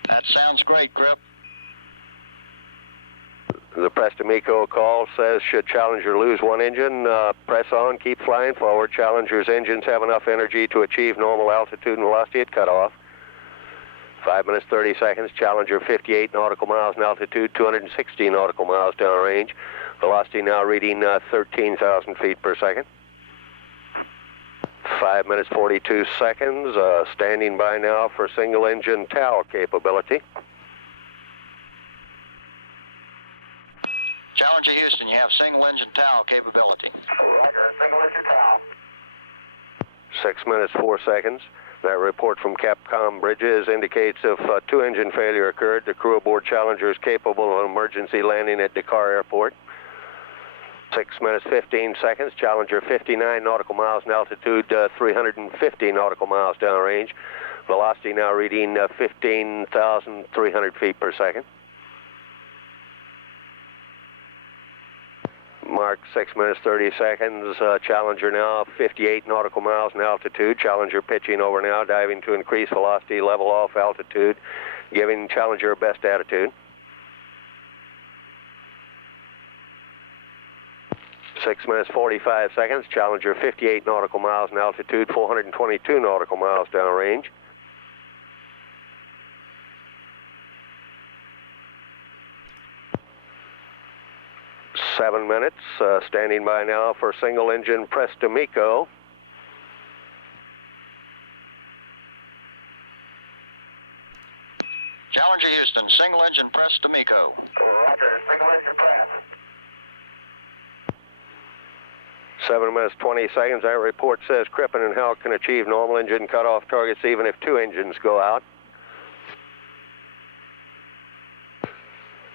That sounds great, Grip. The press to MECO call says, should Challenger lose one engine, press on, keep flying forward. Challenger's engines have enough energy to achieve normal altitude and velocity at cutoff. 5 minutes 30 seconds. Challenger 58 nautical miles in altitude, 260 nautical miles downrange. Velocity now reading 13,000 feet per second. 5 minutes 42 seconds. Standing by now for single engine TAL capability. Challenger Houston, you have single engine TAL capability. Roger, single engine TAL. 6 minutes 4 seconds. That report from Capcom Bridges indicates if two-engine failure occurred, the crew aboard Challenger is capable of emergency landing at Dakar Airport. 6 minutes 15 seconds. Challenger 59 nautical miles in altitude, 350 nautical miles downrange. Velocity now reading 15,300 feet per second. Mark 6 minutes 30 seconds. Challenger now 58 nautical miles in altitude. Challenger pitching over now, diving to increase velocity, level off altitude, giving Challenger best attitude. 6 minutes 45 seconds. Challenger 58 nautical miles in altitude, 422 nautical miles downrange. 7 minutes, standing by now for single engine press to MECO. Challenger Houston, single engine press to MECO. Roger, single engine press. 7 minutes, 20 seconds. That report says Crippen and Houck can achieve normal engine cutoff targets even if 2 engines go out.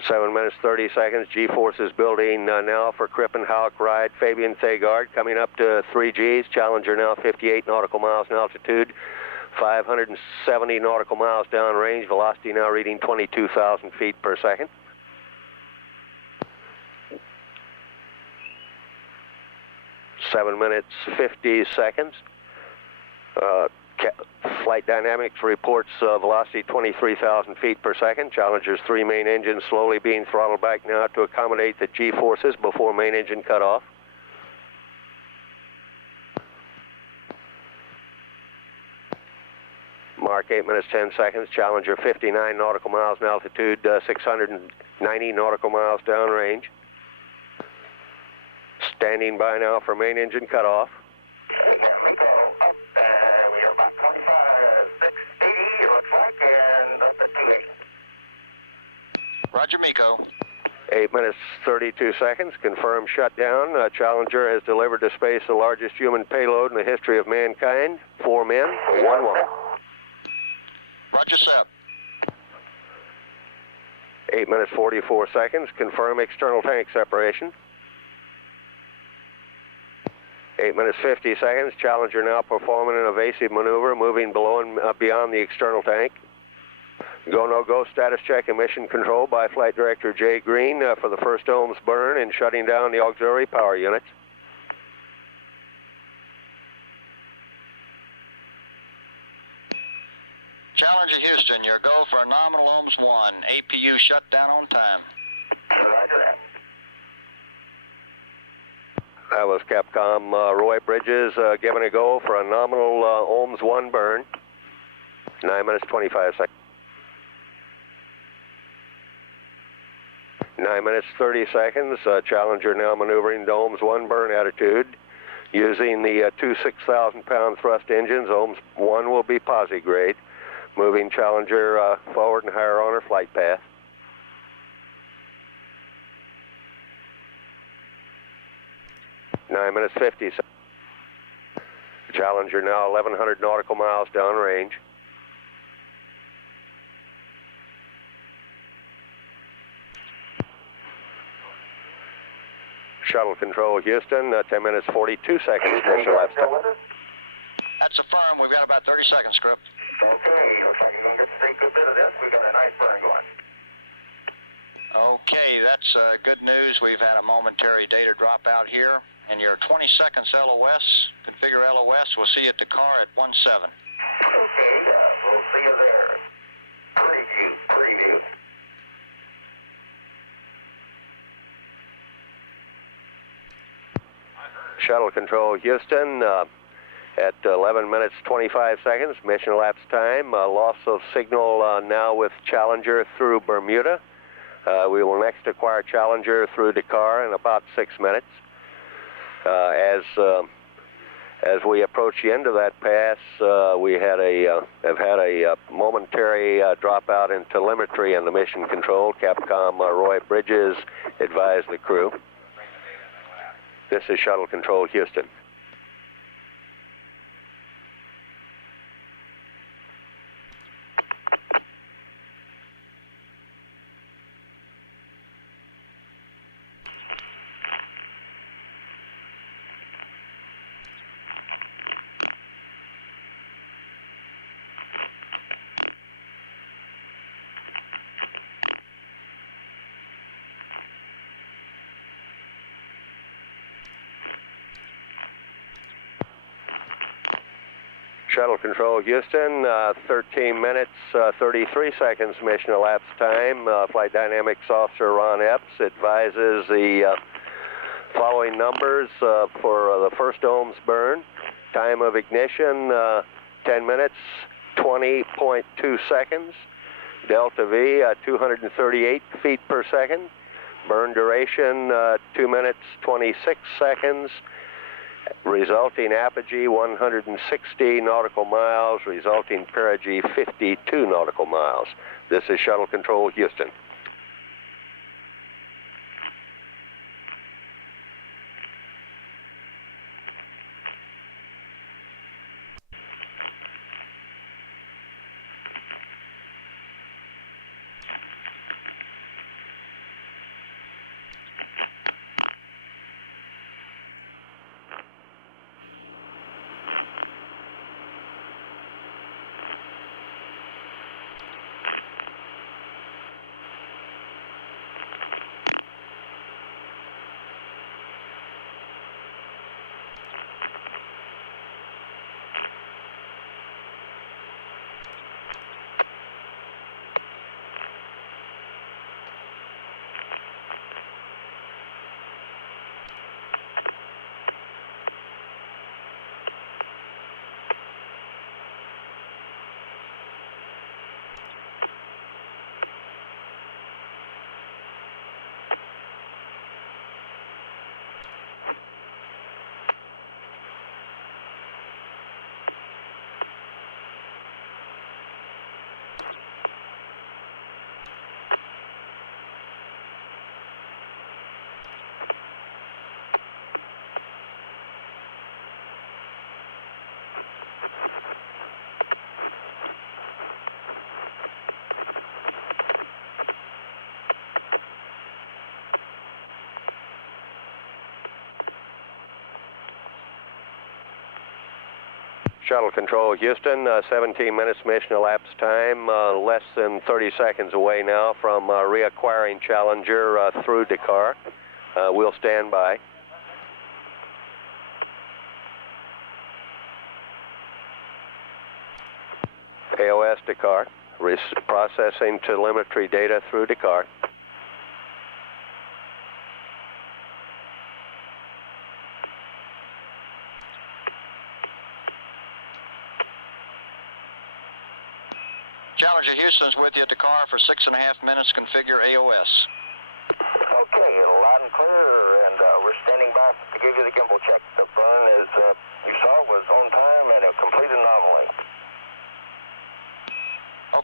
7 minutes, 30 seconds. G-forces building now for Crippen, Houck, Ride, Fabian, Thagard, coming up to 3 Gs. Challenger now 58 nautical miles in altitude, 570 nautical miles downrange. Velocity now reading 22,000 feet per second. Seven minutes, 50 seconds. Flight Dynamics reports velocity 23,000 feet per second. Challenger's 3 main engines slowly being throttled back now to accommodate the G-forces before main engine cutoff. Mark 8 minutes, 10 seconds. Challenger 59 nautical miles in altitude, 690 nautical miles downrange. Standing by now for main engine cutoff. Roger, MECO. 8 minutes, 32 seconds. Confirmed shutdown. Challenger has delivered to space the largest human payload in the history of mankind. 4 men, 1 woman. Roger, Sep. 8 minutes, 44 seconds. Confirm external tank separation. 8 minutes, 50 seconds. Challenger now performing an evasive maneuver, moving below and beyond the external tank. Go, no-go status check and mission control by Flight Director Jay Green for the first ohms burn and shutting down the auxiliary power units. Challenger Houston, your go for nominal ohms 1. APU shut down on time. Roger that. That was Capcom Roy Bridges giving a go for a nominal ohms 1 burn. 9 minutes, 25 seconds. 9 minutes, 30 seconds. Challenger now maneuvering to ohms 1 burn attitude. Using the 2 6,000-pound thrust engines, ohms 1 will be posi grade. Moving Challenger forward and higher on her flight path. Nine minutes, 50 seconds. Challenger now 1,100 nautical miles downrange. Shuttle control, Houston, 10 minutes, 42 seconds. Mission left. That's affirmed. We've got about 30 seconds, Script. Okay, looks like you're going to get to see a good bit of this. We've got a nice burn going. Okay, that's good news. We've had a momentary data dropout here. And your 20 seconds LOS, configure LOS. We'll see you at Dakar at 17. Okay, we'll see you there. Preview. Shuttle control, Houston, at 11 minutes, 25 seconds. Mission elapsed time. Loss of signal now with Challenger through Bermuda. We will next acquire Challenger through Dakar in about 6 minutes. As we approach the end of that pass, we have had a momentary dropout in telemetry and the mission control. Capcom Roy Bridges advised the crew. This is Shuttle Control, Houston. Shuttle Control, Houston, 13 minutes, 33 seconds mission elapsed time. Flight Dynamics Officer Ron Epps advises the following numbers for the first ohms burn. Time of ignition, 10 minutes, 20.2 seconds. Delta V, 238 feet per second. Burn duration 2 minutes 26 seconds. Resulting apogee 160 nautical miles. Resulting perigee 52 nautical miles. This is Shuttle Control, Houston. Shuttle Control, Houston, 17 minutes mission elapsed time, less than 30 seconds away now from reacquiring Challenger through Dakar. We'll stand by. AOS Dakar, processing telemetry data through Dakar. Challenger Houston's with you at Dakar for 6.5 minutes. Configure AOS. Okay, loud and clear, and we're standing by to give you the gimbal check. The burn, as you saw, was on time and a complete anomaly.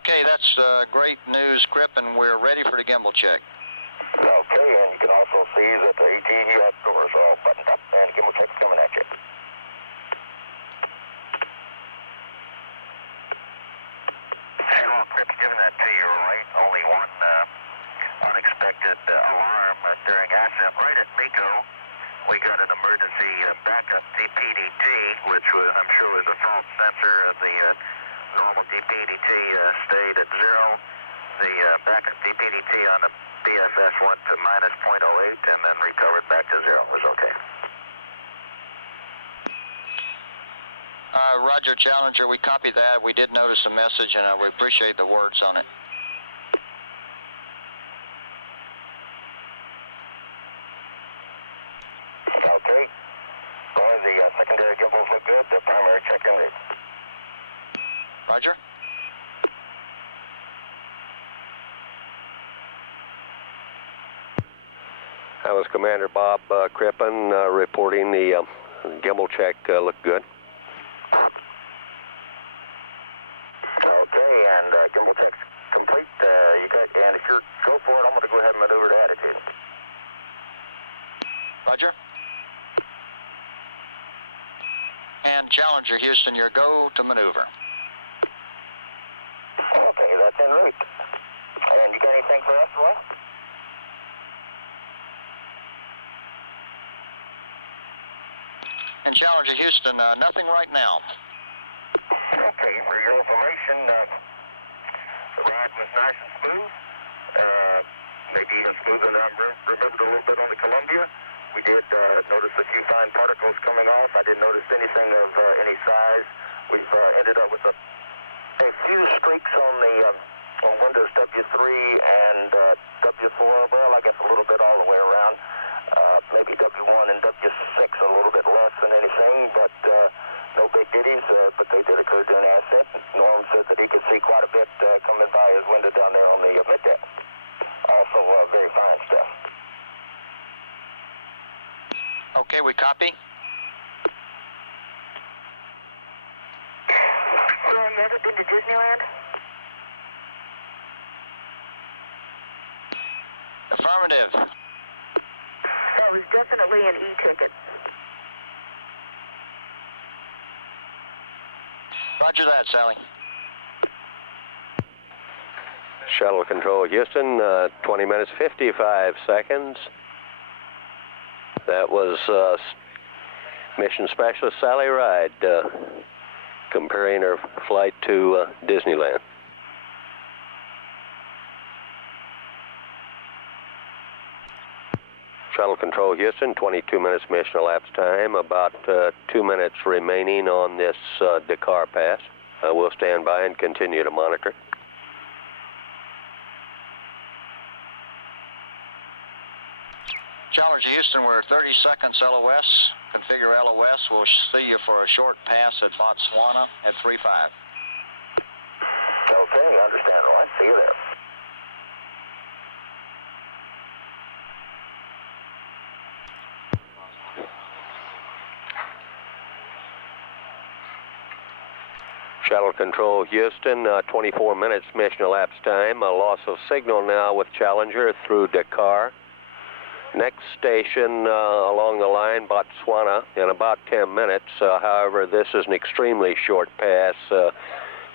Okay, that's great news, Crip, and we're ready for the gimbal check. Okay, and you can also see that the ET doors are all buttoned up, and gimbal check's coming at you. Hey, well, Crip's giving that to you, all right? Only one unexpected alarm during Ascent. Right at MECO, we got an emergency backup DPDT, which was, I'm sure was a false sensor, and the normal DPDT stayed at 0. The backup DPDT on the BSS went to minus 0.08 and then recovered back to 0. It was okay. Roger, Challenger, we copied that. We did notice the message, and we appreciate the words on it. Okay. Boys, the secondary gimbals look good. The primary check in there. Roger. That was Commander Bob Crippen reporting the gimbal check looked good. Okay, and gimbal check's complete. You got, and if you're go for it, I'm going to go ahead and maneuver to attitude. Roger. And Challenger Houston, your go to maneuver. Okay, that's en route. And you got anything for us, Roy? And Challenger Houston, nothing right now. Okay, for your information, the ride was nice and smooth. Maybe even smoother than I remembered a little bit on the Columbia. We did notice a few fine particles coming off. I didn't notice anything of any size. We've ended up with a few streaks on the on Windows W3 and W4. Well, I guess a little bit all the way around. Maybe W1 and W6 a little bit less than anything, but no big ditties. But they did occur during Ascent. Norm said that he could see quite a bit coming by his window down there on the middeck. Also, very fine stuff. Okay, we copy. So you ever been to Disneyland? Affirmative. That was definitely an e-ticket. Roger that, Sally. Shuttle Control Houston, 20 minutes 55 seconds. That was Mission Specialist Sally Ride comparing her flight to Disneyland. Shuttle Control Houston, 22 minutes mission elapsed time, about 2 minutes remaining on this Dakar pass. We'll stand by and continue to monitor. Challenger Houston, we're 30 seconds LOS. Configure LOS. We'll see you for a short pass at Botswana at 3-5. Okay, understand. All right, see you there. Shuttle Control Houston, 24 minutes mission elapsed time. A loss of signal now with Challenger through Dakar. Next station along the line, Botswana, in about 10 minutes. However, this is an extremely short pass.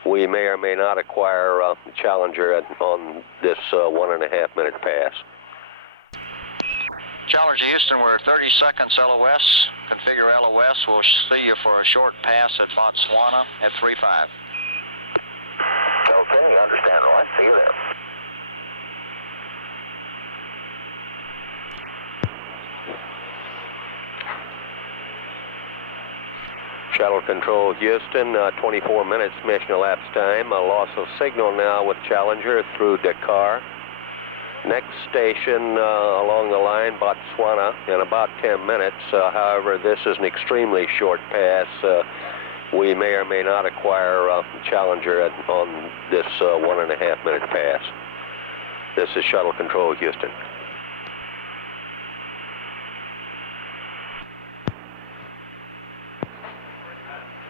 We may or may not acquire Challenger on this 1.5 minute pass. Challenger Houston, we're 30 seconds LOS. Configure LOS. We'll see you for a short pass at Botswana at 3-5. Okay, understand. All right, see you there. Shuttle Control Houston, 24 minutes mission elapsed time. A loss of signal now with Challenger through Dakar. Next station along the line, Botswana, in about 10 minutes. However, this is an extremely short pass. We may or may not acquire Challenger on this 1.5 minute pass. This is Shuttle Control Houston.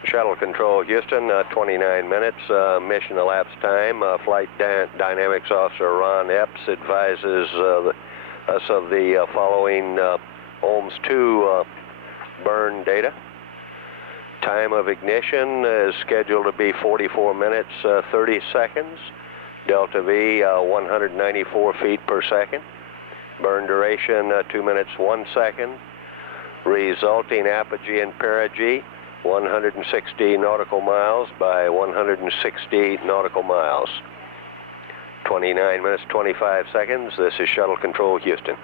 Shuttle Control Houston, 29 minutes, mission elapsed time. Flight Dynamics Officer Ron Epps advises us of the following OMS 2 burn data. Time of ignition is scheduled to be 44 minutes, 30 seconds. Delta V, 194 feet per second. Burn duration, 2 minutes, 1 second. Resulting apogee and perigee, 160 nautical miles by 160 nautical miles. 29 minutes, 25 seconds. This is Shuttle Control Houston.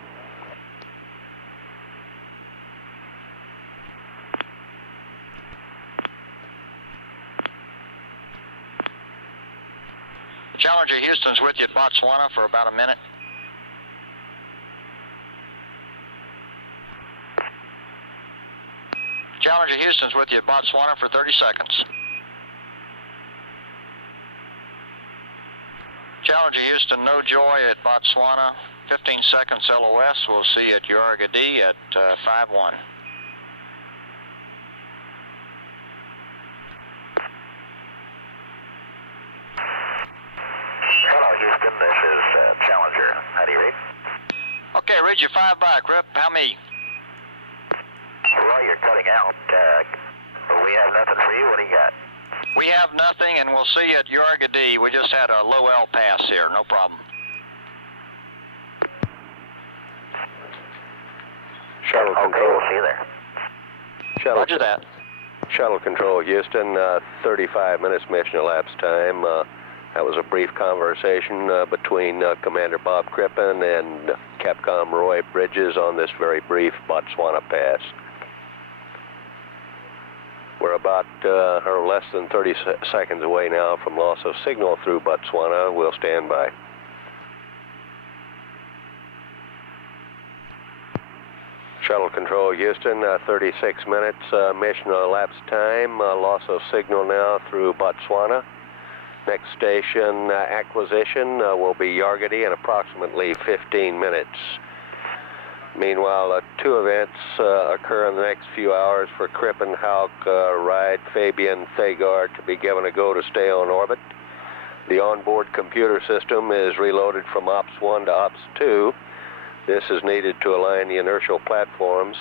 Challenger Houston's with you at Botswana for about a minute. Challenger Houston's with you at Botswana for 30 seconds. Challenger Houston, no joy at Botswana. 15 seconds LOS. We'll see you at Yorgadi at 5-1. Hello, Houston. This is Challenger. How do you read? Okay, read your 5 back, Rip. How many? Well, you're cutting out. We have nothing for you. What do you got? We have nothing, and we'll see you at Yorgadi. We just had a low L pass here. No problem. Shuttle Okay, Control. we'll see you there. Roger that. Shuttle Control Houston, 35 minutes mission elapsed time. That was a brief conversation between Commander Bob Crippen and Capcom Roy Bridges on this very brief Botswana pass. We're about or less than 30 seconds away now from loss of signal through Botswana. We'll stand by. Shuttle Control Houston, 36 minutes mission elapsed time. Loss of signal now through Botswana. Next station acquisition will be Yorgadi in approximately 15 minutes. Meanwhile, 2 events occur in the next few hours for Crippen, Hauk, Ride, Fabian, Thagard to be given a go to stay on orbit. The onboard computer system is reloaded from Ops 1 to Ops 2. This is needed to align the inertial platforms.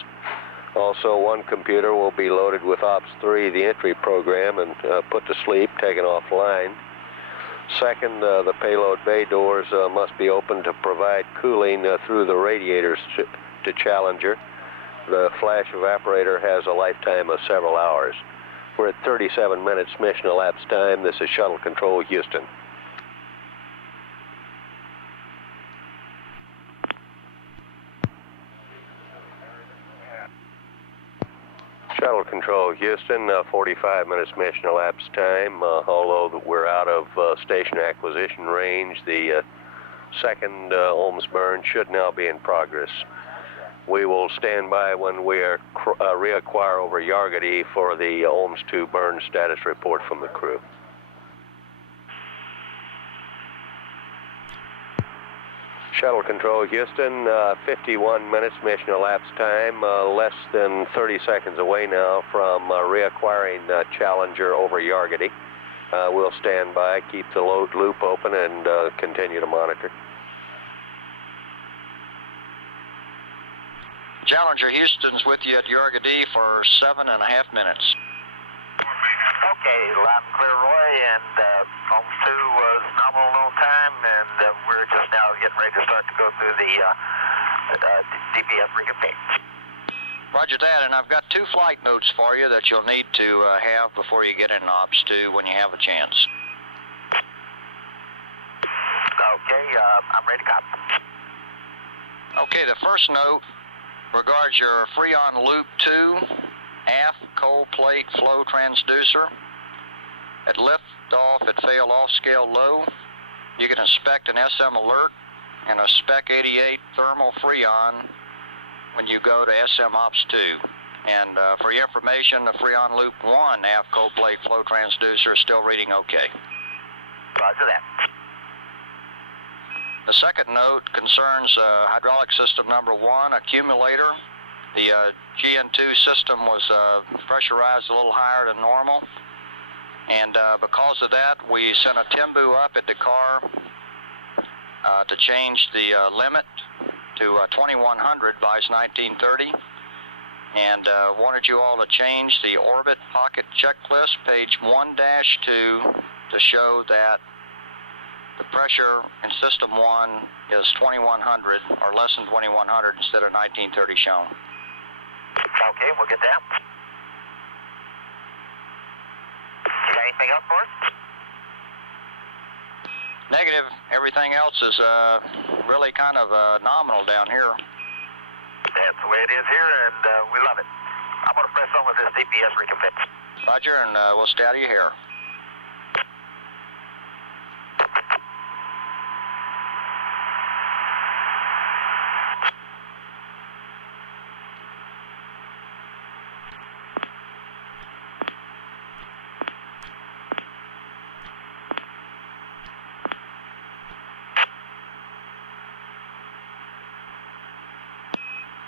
Also, 1 computer will be loaded with Ops 3, the entry program, and put to sleep, taken offline. Second, the payload bay doors must be opened to provide cooling through the radiators to Challenger. The flash evaporator has a lifetime of several hours. We're at 37 minutes mission elapsed time. This is Shuttle Control, Houston. Shuttle Control, Houston, 45 minutes mission elapsed time. Although we're out of station acquisition range, the second ohms burn should now be in progress. We will stand by when we reacquire over Yargady for the ohms 2 burn status report from the crew. Shuttle Control, Houston, 51 minutes mission elapsed time, less than 30 seconds away now from reacquiring Challenger over Yargady. We'll stand by, keep the load loop open, and continue to monitor. Challenger, Houston's with you at Yargady for 7.5 minutes. Okay, loud and clear, Roy, and ohms 2 was nominal on time, and we're just now getting ready to start to go through the DPF reconfig. Roger that, and I've got 2 flight notes for you that you'll need to have before you get in Ops 2 when you have a chance. Okay, I'm ready to copy. Okay, the first note regards your Freon Loop 2 aft cold plate flow transducer. At liftoff at fail off scale low, you can inspect an SM alert and a Spec 88 thermal Freon when you go to SM Ops 2. And for your information, the Freon Loop 1 aft cold plate flow transducer is still reading okay. Roger that. The second note concerns hydraulic system number 1 accumulator. The GN2 system was pressurized a little higher than normal, and because of that, we sent a Timbu up at the car to change the limit to 2100 vice 1930, and wanted you all to change the orbit pocket checklist, page 1-2, to show that the pressure in system 1 is 2100 or less than 2100 instead of 1930 shown. Okay, we'll get that. You got anything else for us? Negative. Everything else is really kind of nominal down here. That's the way it is here, and we love it. I'm going to press on with this DPS reconfig. Roger, and we'll stay out of your hair.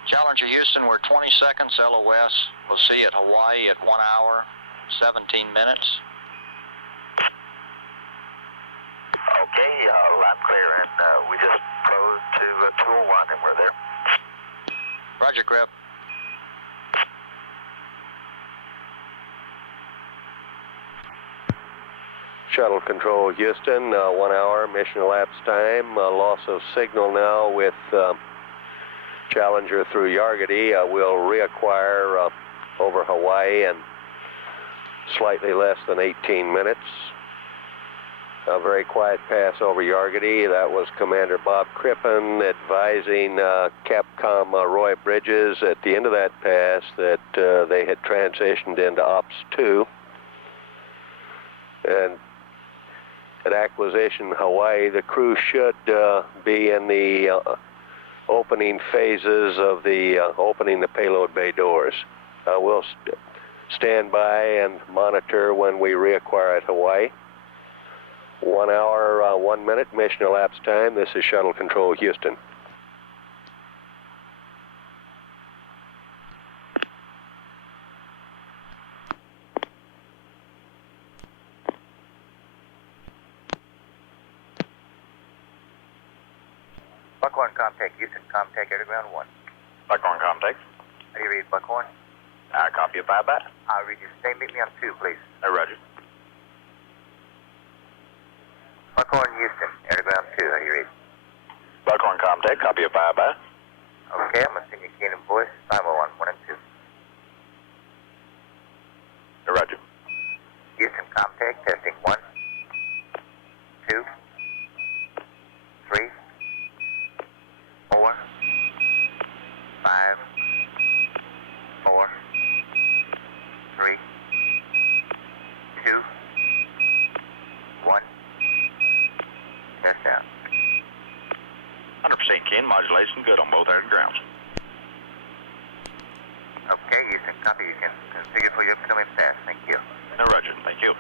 Challenger Houston, we're 20 seconds LOS. We'll see you at Hawaii at 1 hour, 17 minutes. Okay, loud and clear, and we just closed to 201, and we're there. Roger, Grip. Shuttle Control, Houston, 1 hour mission elapsed time, loss of signal now with Challenger through Yargady. We'll reacquire over Hawaii in slightly less than 18 minutes. A very quiet pass over Yargady. That was Commander Bob Crippen advising Capcom Roy Bridges at the end of that pass that they had transitioned into Ops 2. And at acquisition Hawaii, the crew should be in the opening phases of the opening the payload bay doors. We'll stand by and monitor when we reacquire at Hawaii. 1 hour, 1 minute mission elapsed time. This is Shuttle Control, Houston. Buckhorn contact, Houston contact, air to ground 1. Buckhorn contact. How do you read Buckhorn? Copy of 5 back. I'll read you. Stay, meet me on 2, please. Roger. Buckhorn, Houston, air to ground 2, how do you read? Buckhorn contact, copy of 5 back. Okay, I'm going to send you Keenan voice, 501, 1 and 2. Roger. Houston contact, testing 1, 2, 3, 4, 5, 4, 3, 2, 1. Test down. 100% Ken, modulation good on both air and grounds. Okay, Houston, copy. You can configure for your upcoming pass. Thank you. Roger, thank you.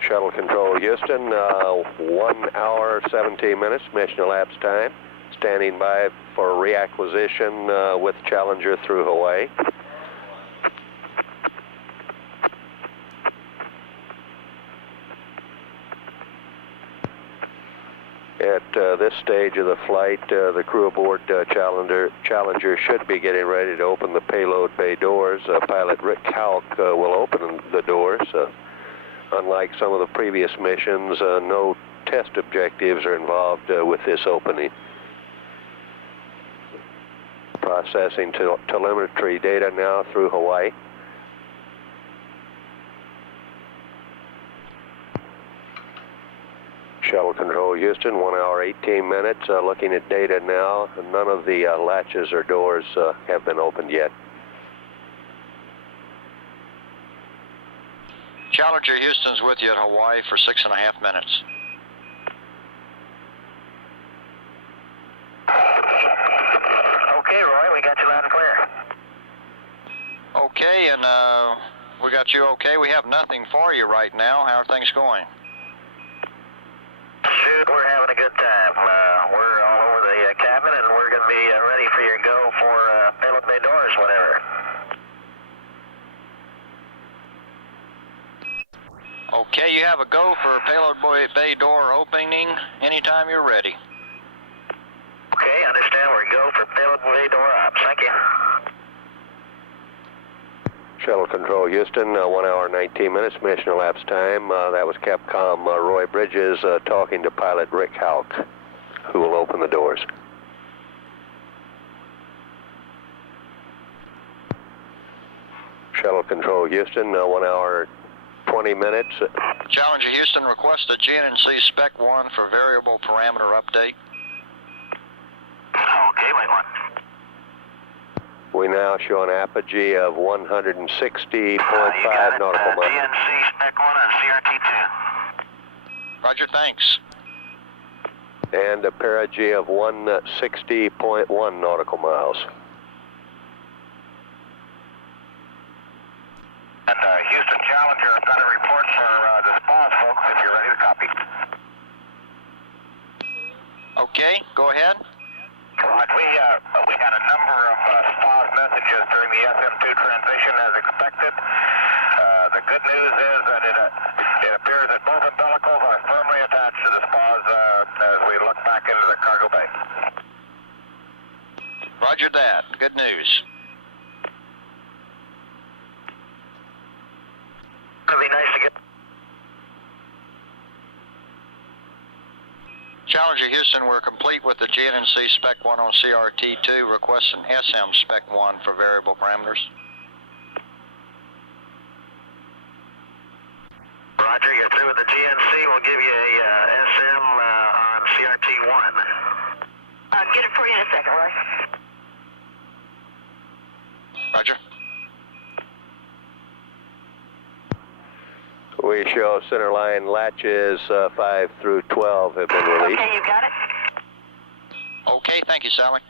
Shuttle Control Houston, 1 hour, 17 minutes, mission elapsed time. Standing by for reacquisition with Challenger through Hawaii. At this stage of the flight, the crew aboard Challenger should be getting ready to open the payload bay doors. Pilot Rick Halk will open the doors. Unlike some of the previous missions, no test objectives are involved with this opening. Processing telemetry data now through Hawaii. Shuttle Control Houston, 1 hour, 18 minutes. Looking at data now, none of the latches or doors have been opened yet. Challenger Houston's with you at Hawaii for 6.5 minutes. Okay, Roy, we got you loud and clear. Okay, and we got you okay. We have nothing for you right now. How are things going? Shoot, we're having a good time. We're all over the cabin, and we're going to be ready for your go for payload bay doors whenever. Okay, you have a go for payload bay door opening anytime you're ready. Okay, understand. We're go for payload bay door ops. Thank you. Shuttle Control Houston, 1 hour, 19 minutes, mission elapsed time. That was Capcom Roy Bridges talking to pilot Rick Halk, who will open the doors. Shuttle Control Houston, 1 hour, 20 minutes. Challenger Houston requests a GNC Spec 1 for variable parameter update. Okay, wait one. We now show an apogee of 160.5 nautical miles. GNC Spec 1 on CRT 2. Roger, thanks. And a perigee of 160.1 nautical miles. And Houston Challenger has got a report for the spas, folks, if you're ready to copy. Okay, go ahead. Right, we had a number of spas messages during the SM2 transition as expected. The good news is that it appears that both umbilicals are firmly attached to the spas as we look back into the cargo bay. Roger that. Good news. It'd be nice to get... Challenger Houston, we're complete with the GNC Spec 1 on CRT2, requesting SM Spec 1 for variable parameters. Roger, you're through with the GNC. We'll give you a SM on CRT1. I'll get it for you in a second, Roy. Roger. We show centerline latches 5 through 12 have been released. Okay, you got it? Okay, thank you, Sally.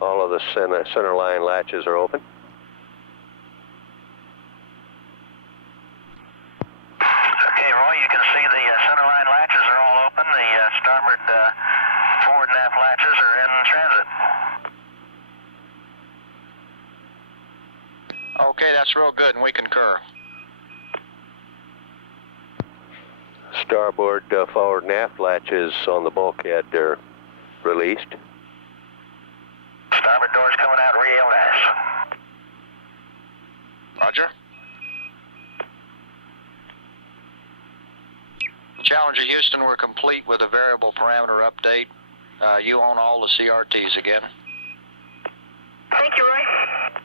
All of the centerline latches are open. Okay, Roy, you can see the centerline latches are all open. The starboard forward and aft latches are in transit. Okay, that's real good, and we concur. Starboard forward and aft latches on the bulkhead are released. Starboard doors coming out real nice. Roger. Challenger Houston, we're complete with a variable parameter update. You own all the CRTs again. Thank you, Roy.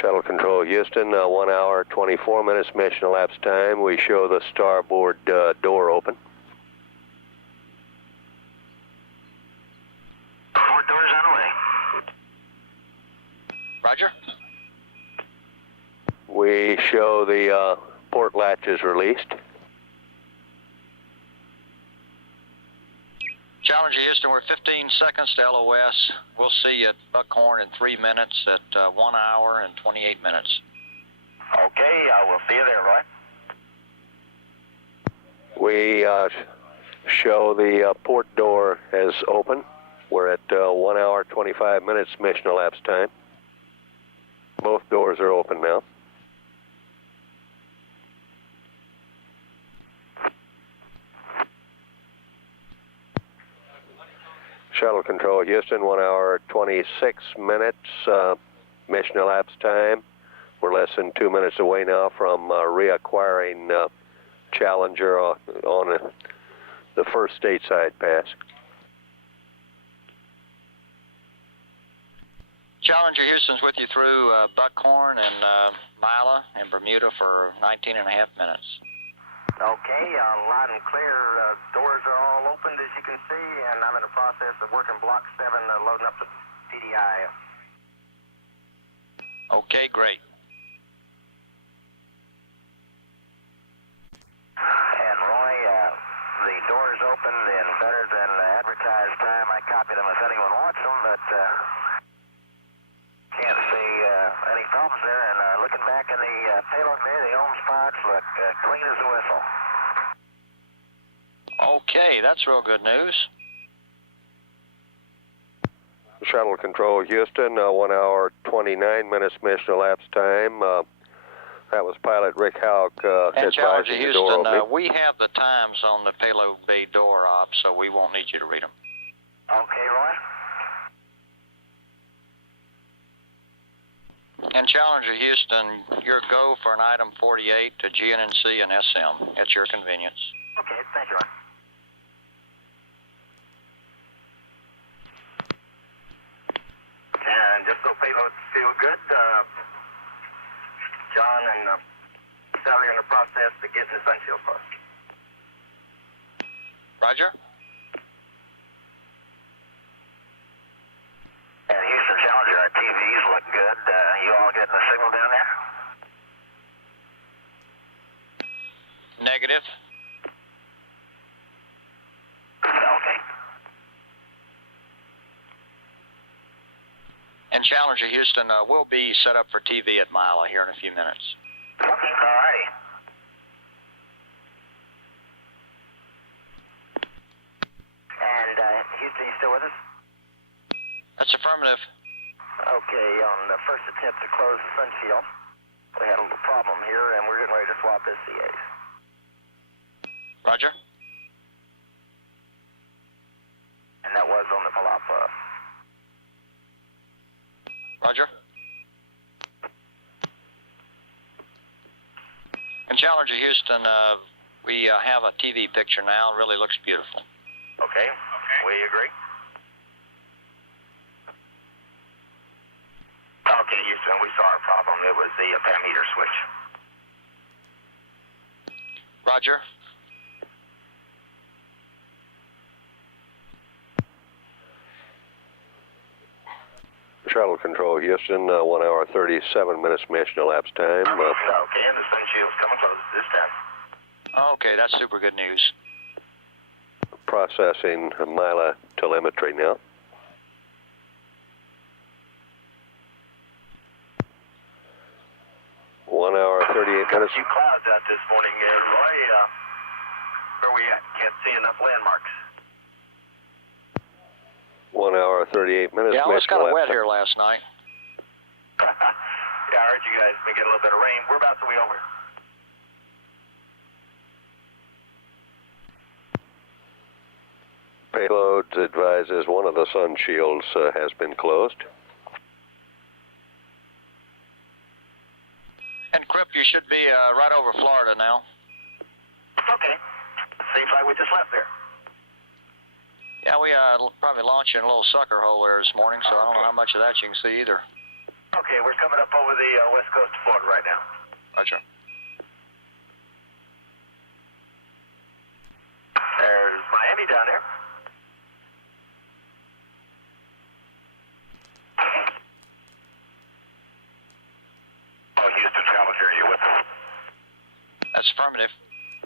Shuttle Control Houston, 1 hour, 24 minutes mission elapsed time. We show the starboard door open. Forward doors on the way. Roger. We show the port latches released. Challenger Houston, we're 15 seconds to LOS. We'll see you at Buckhorn in 3 minutes at 1 hour and 28 minutes. Okay, I will see you there, Roy. We show the port door as open. We're at 1 hour, 25 minutes mission elapsed time. Both doors are open now. Shuttle Control Houston, 1 hour, 26 minutes mission elapsed time. We're less than 2 minutes away now from reacquiring Challenger on the first stateside pass. Challenger Houston's with you through Buckhorn and Mila and Bermuda for 19 and a half minutes. Okay, loud and clear. Doors are all opened, as you can see, and I'm in the process of working Block 7, loading up the PDI. Okay, great. And Roy, the doors opened in better than advertised time. I copied them if anyone wants them, but can't see any problems there. And looking back in the payload bay, the Ohms pods look clean as a whistle. Okay, that's real good news. Shuttle Control Houston, 1 hour, 29 minutes mission elapsed time. That was pilot Rick Hauk And Challenger advising the door Houston, opening. we have the times on the payload bay door op, so we won't need you to read them. Okay, Roy. And Challenger Houston, your go for an item 48 to GNNC and SM at your convenience. Okay, thank you, Roy. And just so payloads feel good, John and Sally are in the process of getting the sun shield for us. Roger. And Houston Challenger, our TVs look good. You all getting the signal down there? Negative. Okay. And Challenger Houston, we'll be set up for TV at Mila here in a few minutes. Okay, all righty. And Houston, you still with us? That's affirmative. Okay, on the first attempt to close the sun shield, we had a little problem here, and we're getting ready to swap SCAs. Roger. And that was on the Palapa. Roger. And Challenger Houston, we have a TV picture now. It really looks beautiful. Okay, we agree. Okay, Houston, we saw our problem. It was the parameter switch. Roger. Shuttle Control Houston, 1 hour, 37 minutes mission elapsed time. Okay, and the sun shield's coming close this time. Okay, that's super good news. Processing Mila telemetry now. One hour, 38 minutes. A few clouds out this morning, Roy. we at? Can't see enough landmarks. 1 hour, 38 minutes. Yeah, it was kind of wet here last night. Yeah, I heard you guys may get a little bit of rain. Whereabouts are we over? Payload advises one of the sun shields has been closed. And Crip, you should be right over Florida now. Okay. Seems like we just left there. Yeah, we probably launched in a little sucker hole there this morning, so I don't know how much of that you can see either. Okay, we're coming up over the west coast of Florida right now. Roger. There's Miami down there. Oh, Houston, Challenger, are you with us? That's affirmative.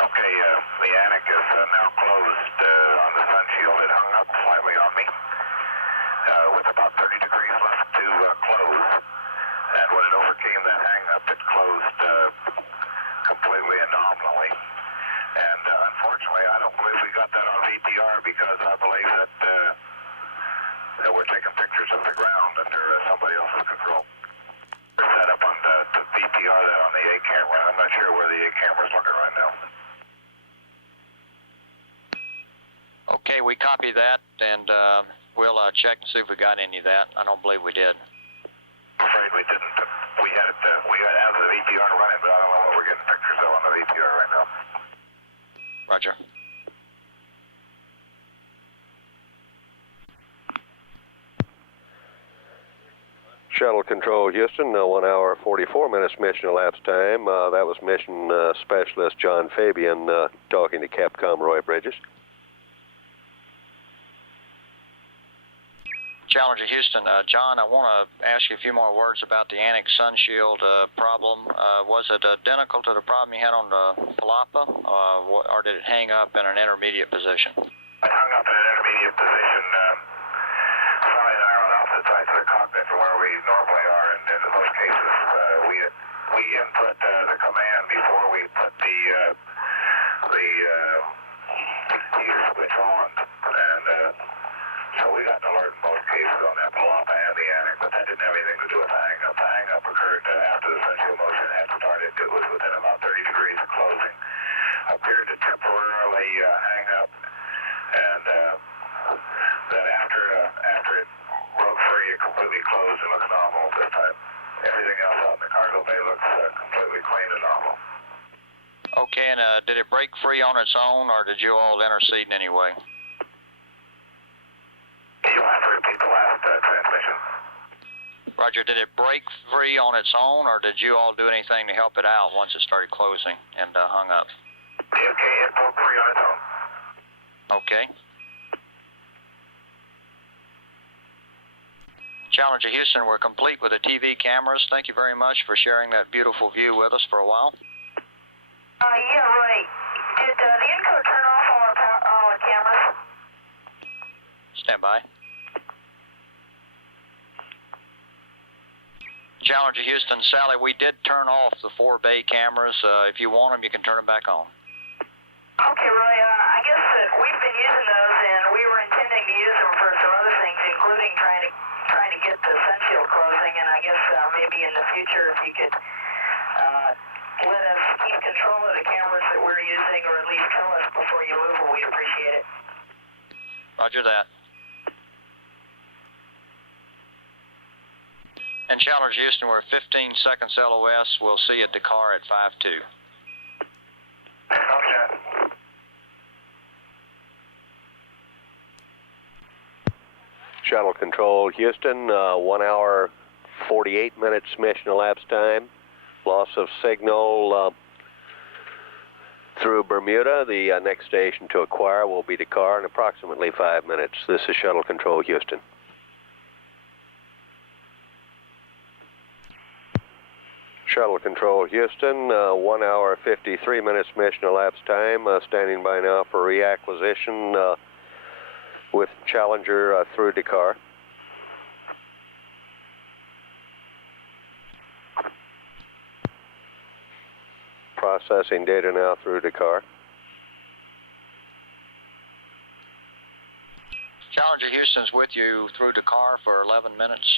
Okay, the Anik is now closed on the sun shield. It hung up slightly on me with about 30 degrees left to close. And when it overcame that hang-up, it closed completely and nominally. And unfortunately, I don't believe we got that on VTR because I believe that we're taking pictures of the ground under somebody else's control. We're set up on the VTR that on the A camera. I'm not sure where the A camera's looking right now. Okay, we copy that, and we'll check and see if we got any of that. I don't believe we did. I'm afraid we didn't. We had the VTR running, but I don't know what we're getting pictures of on the VTR right now. Roger. Shuttle Control Houston, 1 hour, 44 minutes mission elapsed time. That was mission specialist John Fabian talking to Capcom Roy Bridges. Challenger Houston, John, I want to ask you a few more words about the Anik sun shield problem. Was it identical to the problem you had on the Palapa, or did it hang up in an intermediate position? It hung up in an intermediate position. Sally and I are on opposite sides of the cockpit from where we normally are, and in most cases, we input the command before we put the heater switch on, and so we got an alert in both cases on that Palapa and the Anik, but that didn't have anything to do with the hang-up. The hang-up occurred after the sun shield motion had started. It was within about 30 degrees of closing. Appeared to temporarily hang up, and then after it broke free, it completely closed and looks normal this time. Everything else out in the cargo bay looks completely clean and normal. Okay, and did it break free on its own, or did you all intercede in any way? You'll have to repeat the last transmission. Roger, did it break free on its own, or did you all do anything to help it out once it started closing and hung up? Okay, it broke free on its own. Okay. Challenger Houston, we're complete with the TV cameras. Thank you very much for sharing that beautiful view with us for a while. Yeah, right. Did the encode turn off all our cameras? Stand by. Challenger Houston, Sally, we did turn off the 4 bay cameras. If you want them, you can turn them back on. Okay, Roy, I guess that we've been using those, and we were intending to use them for some other things, including trying to get the sun shield closing, and I guess maybe in the future if you could let us keep control of the cameras that we're using, or at least tell us before you move them, we'd appreciate it. Roger that. And Challenger Houston, we're 15 seconds LOS. We'll see you at Dakar at 5-2. Okay. Shuttle Control Houston, 1 hour, 48 minutes mission elapsed time. Loss of signal through Bermuda. The next station to acquire will be Dakar in approximately 5 minutes. This is Shuttle Control Houston. Shuttle Control Houston, 1 hour, 53 minutes mission elapsed time. Standing by now for reacquisition with Challenger through Dakar. Processing data now through Dakar. Challenger Houston's with you through Dakar for 11 minutes.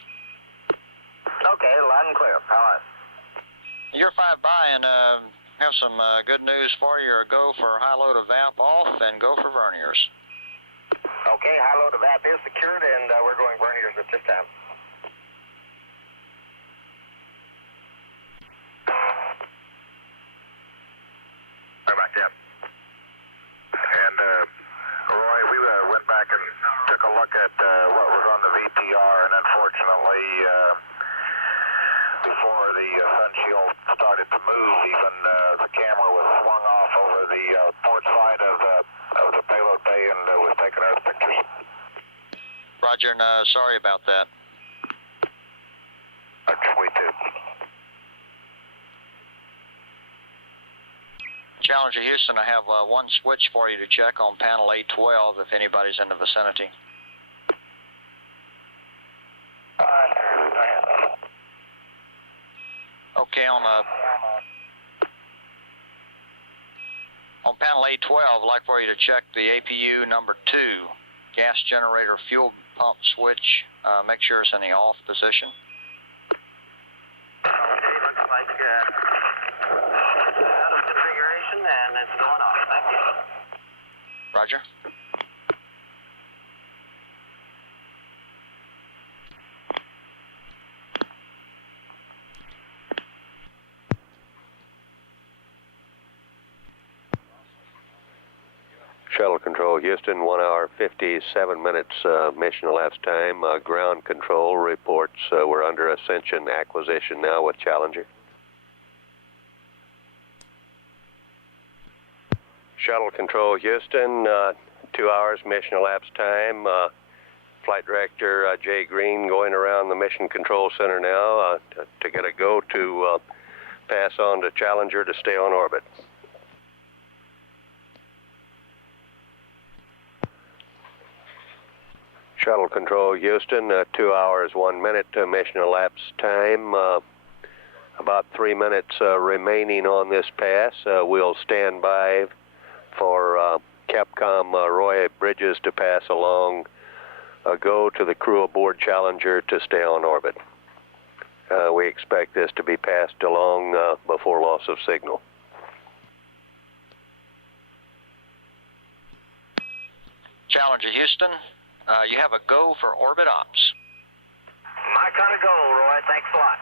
Okay, loud and clear. How are you? You're 5 by and have some good news for you. Go for high load of VAP off and go for verniers. Okay, high load of VAP is secured, and we're going verniers at this time. How about that? And Roy, we went back and took a look at what was on the VPR, and unfortunately, before the sun shield started to move, even the camera was swung off over the port side of the payload bay and was taking out pictures. Roger, and sorry about that. We too. Challenger Houston, I have one switch for you to check on panel 812 if anybody's in the vicinity. Okay, on panel 812, I'd like for you to check the APU number 2, gas generator fuel pump switch. Make sure it's in the off position. Okay, looks like out of configuration, and it's going off. Thank you. Roger. Shuttle Control Houston, 1 hour 57 minutes mission elapsed time. Ground control reports we're under Ascension acquisition now with Challenger. Shuttle Control Houston, 2 hours mission elapsed time. Flight Director Jay Green going around the Mission Control Center now to get a go to pass on to Challenger to stay on orbit. Shuttle Control Houston, 2 hours 1 minute mission elapsed time. About 3 minutes remaining on this pass. We'll stand by for Capcom Roy Bridges to pass along a go to the crew aboard Challenger to stay on orbit. We expect this to be passed along before loss of signal. Challenger Houston, you have a go for orbit ops. My kind of goal, Roy. Thanks a lot.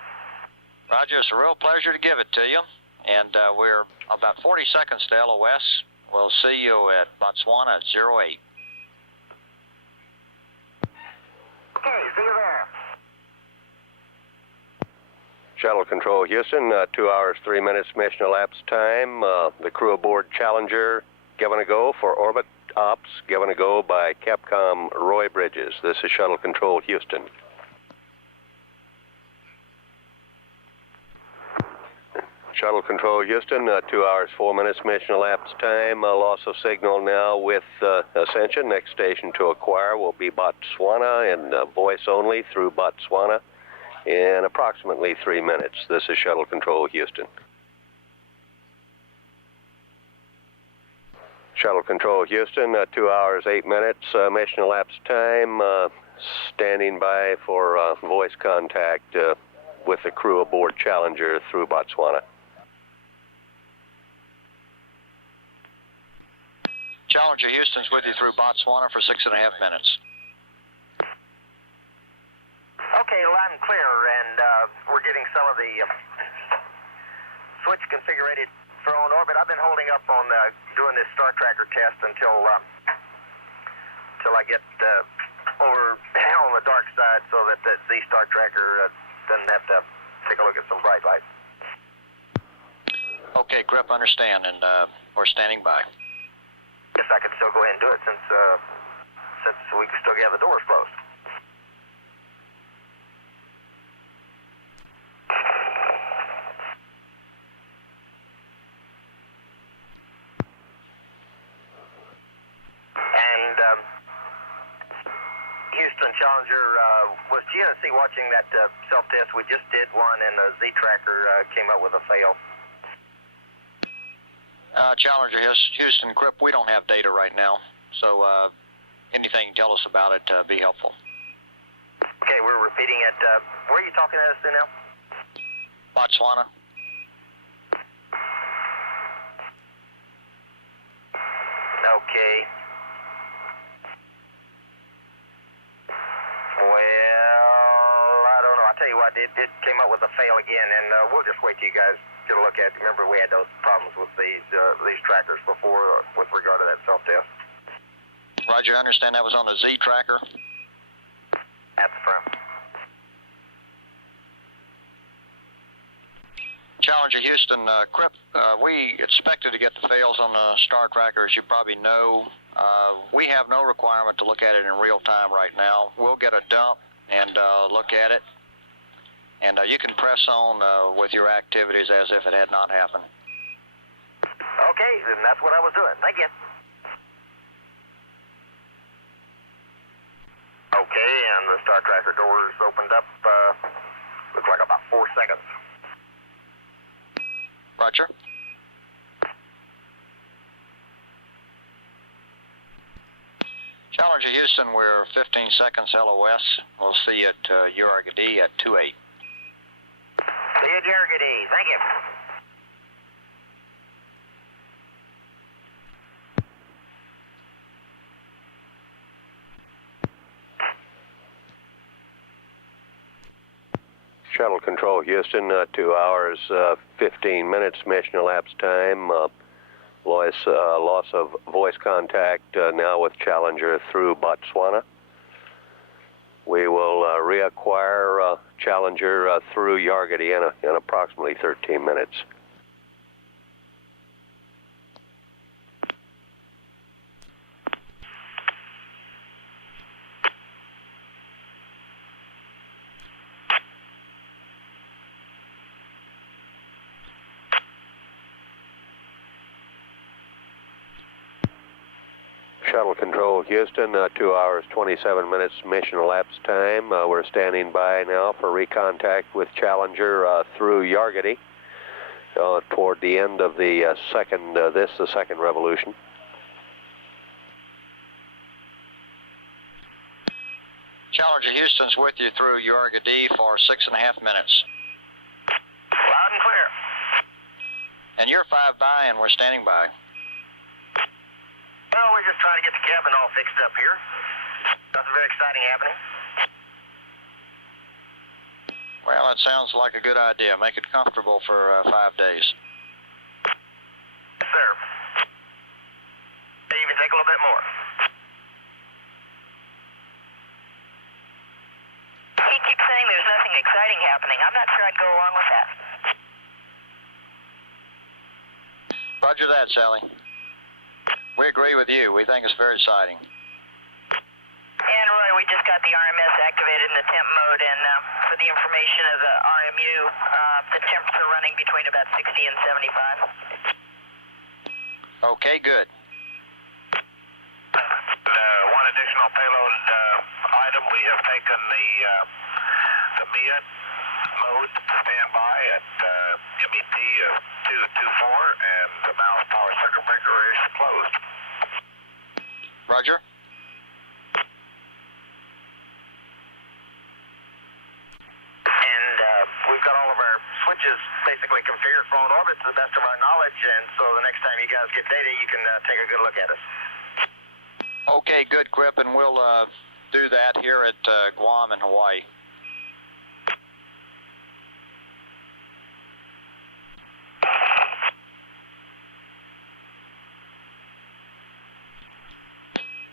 Roger, it's a real pleasure to give it to you. And we're about 40 seconds to LOS. We'll see you at Botswana at 08. Okay, see you there. Shuttle Control Houston, 2 hours 3 minutes mission elapsed time. The crew aboard Challenger given a go for orbit ops, given a go by Capcom Roy Bridges. This is Shuttle Control Houston. Shuttle Control Houston, 2 hours 4 minutes mission elapsed time. Loss of signal now with Ascension. Next station to acquire will be Botswana, and voice only through Botswana in approximately 3 minutes. This is Shuttle Control Houston. Shuttle Control Houston, 2 hours 8 minutes mission elapsed time. Standing by for voice contact with the crew aboard Challenger through Botswana. Challenger Houston's with you through Botswana for 6.5 minutes. Okay, loud and clear, and we're getting some of the switch configured for on orbit. I've been holding up on doing this Star Tracker test until I get over on the dark side, so that the Star Tracker doesn't have to take a look at some bright lights. Okay, Grip, understand, and we're standing by. Guess I could still go ahead and do it since we can still have the doors closed. And Houston Challenger, was GNC watching that self-test? We just did one, and the Z-Tracker came up with a fail. Challenger Houston, Grip, we don't have data right now, so anything you tell us about it be helpful. Okay, we're repeating it. Where are you talking at us to now? Botswana. Okay. Well, I don't know. I'll tell you what, it came up with a fail again, and we'll just wait till you guys get a look at it. Remember, we had those problems with these trackers before with regard to that self-test. Roger, I understand that was on the Z tracker. At the front. Challenger Houston, Crip, we expected to get the fails on the star tracker, as you probably know. We have no requirement to look at it in real time right now. We'll get a dump and look at it, and you can press on with your activities as if it had not happened. Okay, then that's what I was doing. Thank you. Okay, and the star tracker doors opened up, looks like about 4 seconds. Roger. Challenger Houston, we're 15 seconds LOS. We'll see you at URGD at 28. See you at URGD. Thank you. Shuttle Control Houston, 2 hours, 15 minutes mission elapsed time. Loss of voice contact now with Challenger through Botswana. We will reacquire Challenger through Yargady in approximately 13 minutes. Shuttle Control Houston, 2 hours, 27 minutes mission elapsed time. We're standing by now for recontact with Challenger through Yargady toward the end of the the second revolution. Challenger Houston's with you through Yargady for 6.5 minutes. Loud and clear. And you're 5 by, and we're standing by. Well, we're just trying to get the cabin all fixed up here. Nothing very exciting happening. Well, that sounds like a good idea. Make it comfortable for 5 days. Yes, sir. May even take a little bit more. He keeps saying there's nothing exciting happening. I'm not sure I'd go along with that. Roger that, Sally. We agree with you. We think it's very exciting. And Roy, we just got the RMS activated in the temp mode, and for the information of the RMU, the temps are running between about 60 and 75. Okay, good. One additional payload item, we have taken the MIA mode standby at MEP of 224, and the mouse power circuit breaker is closed. Roger. And we've got all of our switches basically configured for on orbit to the best of our knowledge, and so the next time you guys get data, you can take a good look at us. Okay, good, Crip, and we'll do that here at Guam in Hawaii.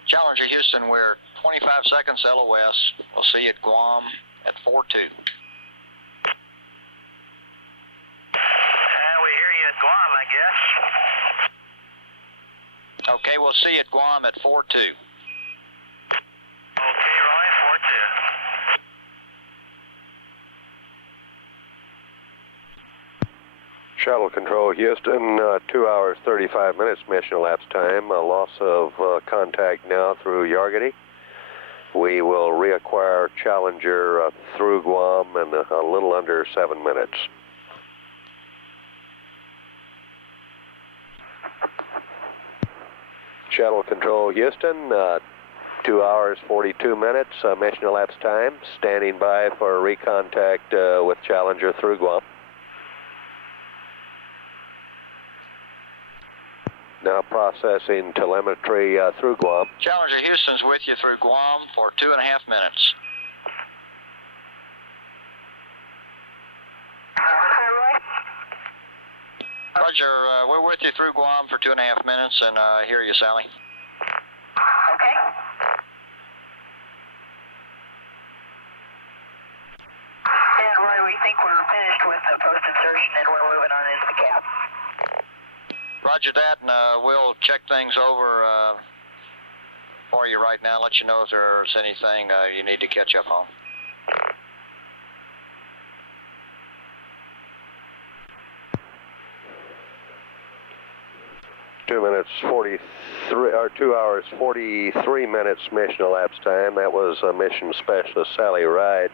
Challenger Houston, we're 25 seconds LOS. We'll see you at Guam at 4-2. We hear you at Guam, I guess. Okay, we'll see you at Guam at 4-2. Okay, Roy, 4-2. Shuttle Control Houston, 2 hours, 35 minutes mission elapsed time. A loss of contact now through Yargady. We will reacquire Challenger through Guam in a little under 7 minutes. Shuttle Control Houston, 2 hours, 42 minutes, mission elapsed time. Standing by for recontact with Challenger through Guam. Now processing telemetry through Guam. Challenger Houston's with you through Guam for 2.5 minutes. Roger, we're with you through Guam for 2.5 minutes, and hear you, Sally. Okay. And Roy, we think we're finished with the post-insertion and we're moving on into the cap. Roger that, and we'll check things over for you right now, let you know if there's anything you need to catch up on. 2 minutes 43, or 2 hours 43 minutes mission elapsed time. That was mission specialist Sally Ride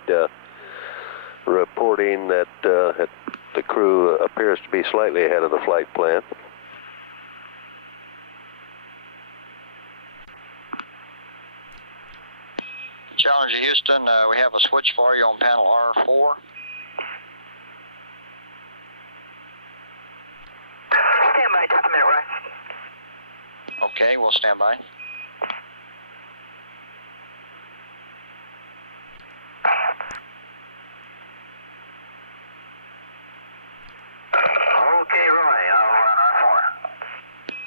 reporting that the crew appears to be slightly ahead of the flight plan. Challenger Houston, we have a switch for you on panel R4. Stand by just a minute, Roy. Okay, we'll stand by. Okay, Roy, I'll run R4.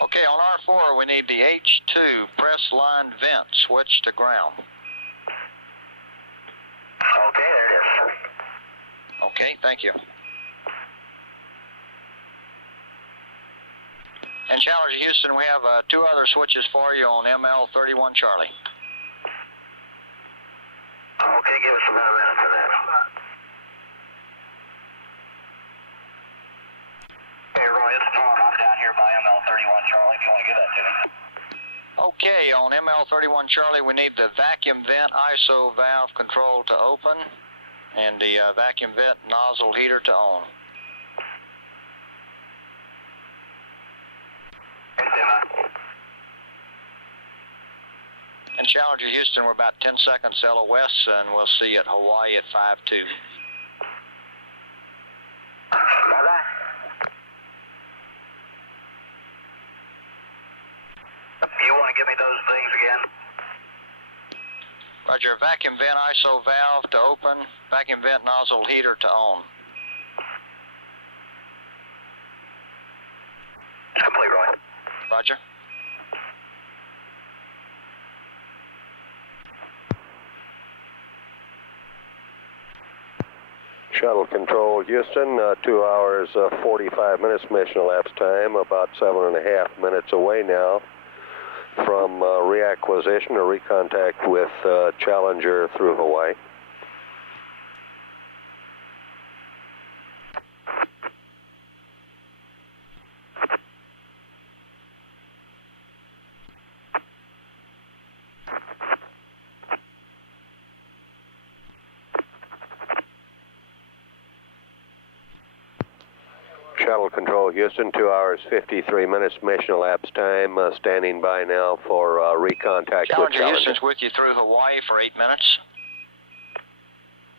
Okay, on R4, we need the H2 press line vent switch to ground. Okay, there it is. Okay, thank you. And Challenger Houston, we have 2 other switches for you on ML31 Charlie. Okay, give us about a minute for that. Hey, Roy, it's Norm. I'm down here by ML31 Charlie, if you want to give that to me. Okay, on ML31 Charlie, we need the vacuum vent ISO valve control to open and the vacuum vent nozzle heater to on. And Challenger Houston, we're about 10 seconds LOS, and we'll see you at Hawaii at 5-2. Bye-bye. You want to give me those things again? Roger, vacuum vent ISO valve to open, vacuum vent nozzle heater to on. It's complete, Roy. Roger. Shuttle Control Houston, 2 hours 45 minutes mission elapsed time, about 7.5 minutes away now from reacquisition or recontact with Challenger through Hawaii. Shuttle Control Houston, 2 hours 53 minutes mission elapsed time, standing by now for recontact with Challenger Challenger. Houston's with you through Hawaii for 8 minutes.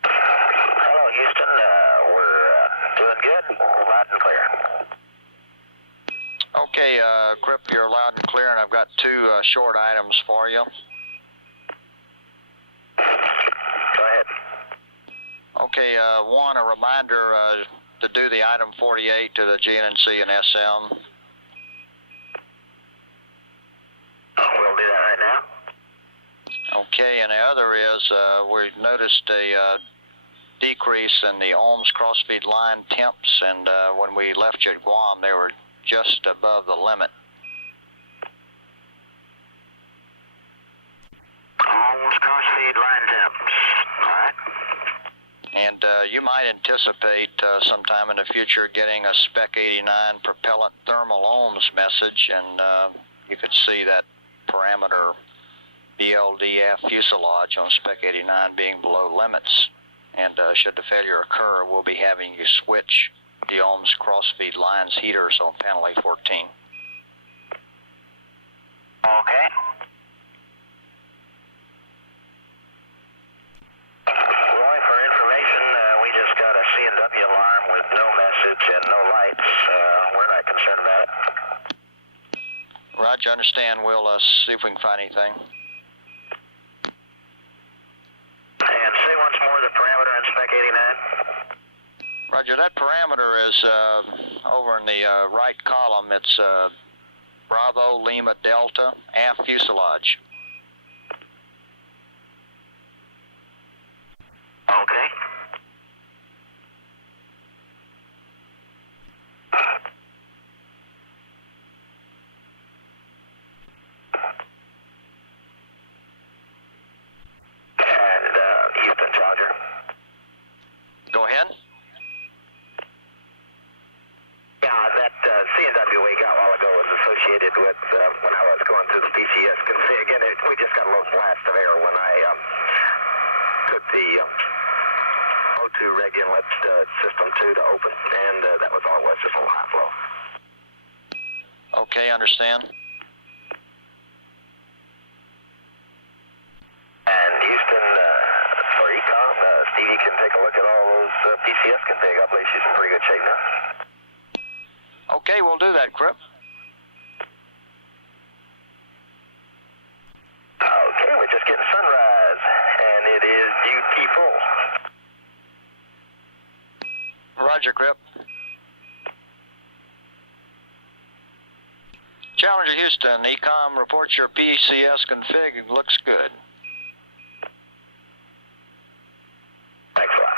Hello, Houston. We're doing good. Loud and clear. Okay, Crip, you're loud and clear, and I've got 2 short items for you. Go ahead. Okay, one, a reminder to do the item 48 to the GNC and SM. We'll do that right now. Okay, and the other is we noticed a decrease in the ohms crossfeed line temps, and when we left you at Guam, they were just above the limit. Ohms crossfeed line temps. All right. And you might anticipate sometime in the future getting a Spec 89 propellant thermal ohms message, and you could see that parameter BLDF fuselage on Spec 89 being below limits. And should the failure occur, we'll be having you switch the ohms crossfeed lines heaters on panel A14. Okay. you understand. We'll see if we can find anything. And say once more the parameter in Spec 89. Roger, that parameter is over in the right column. It's Bravo Lima Delta aft fuselage. Okay. And Houston, Roger. Go ahead. Yeah, that CNW we got a while ago was associated with when I was going through the PCS config, and we just got a little blast of air when I took the O2 reg inlet system 2 to open, and that was all it was, just a little high flow. Okay, understand. And Houston, for Econ, Stevie can take a look at all those PCS config. I believe she's in pretty good shape now. Okay, we'll do that, Crip. Okay, we're just getting sunrise, and it is beautiful. Roger, Crip. Challenger Houston, Ecom reports your PCS config looks good. Thanks a lot.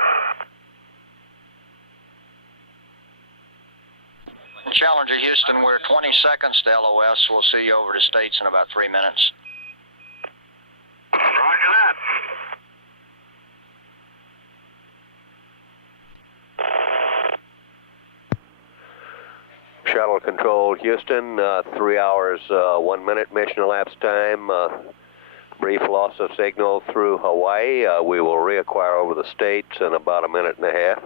Challenger Houston, we're 20 seconds to LOS. We'll see you over to States in about 3 minutes. Roger that. Shuttle Control Houston, 3 hours, 1 minute mission elapsed time. Brief loss of signal through Hawaii. We will reacquire over the States in about a minute and a half.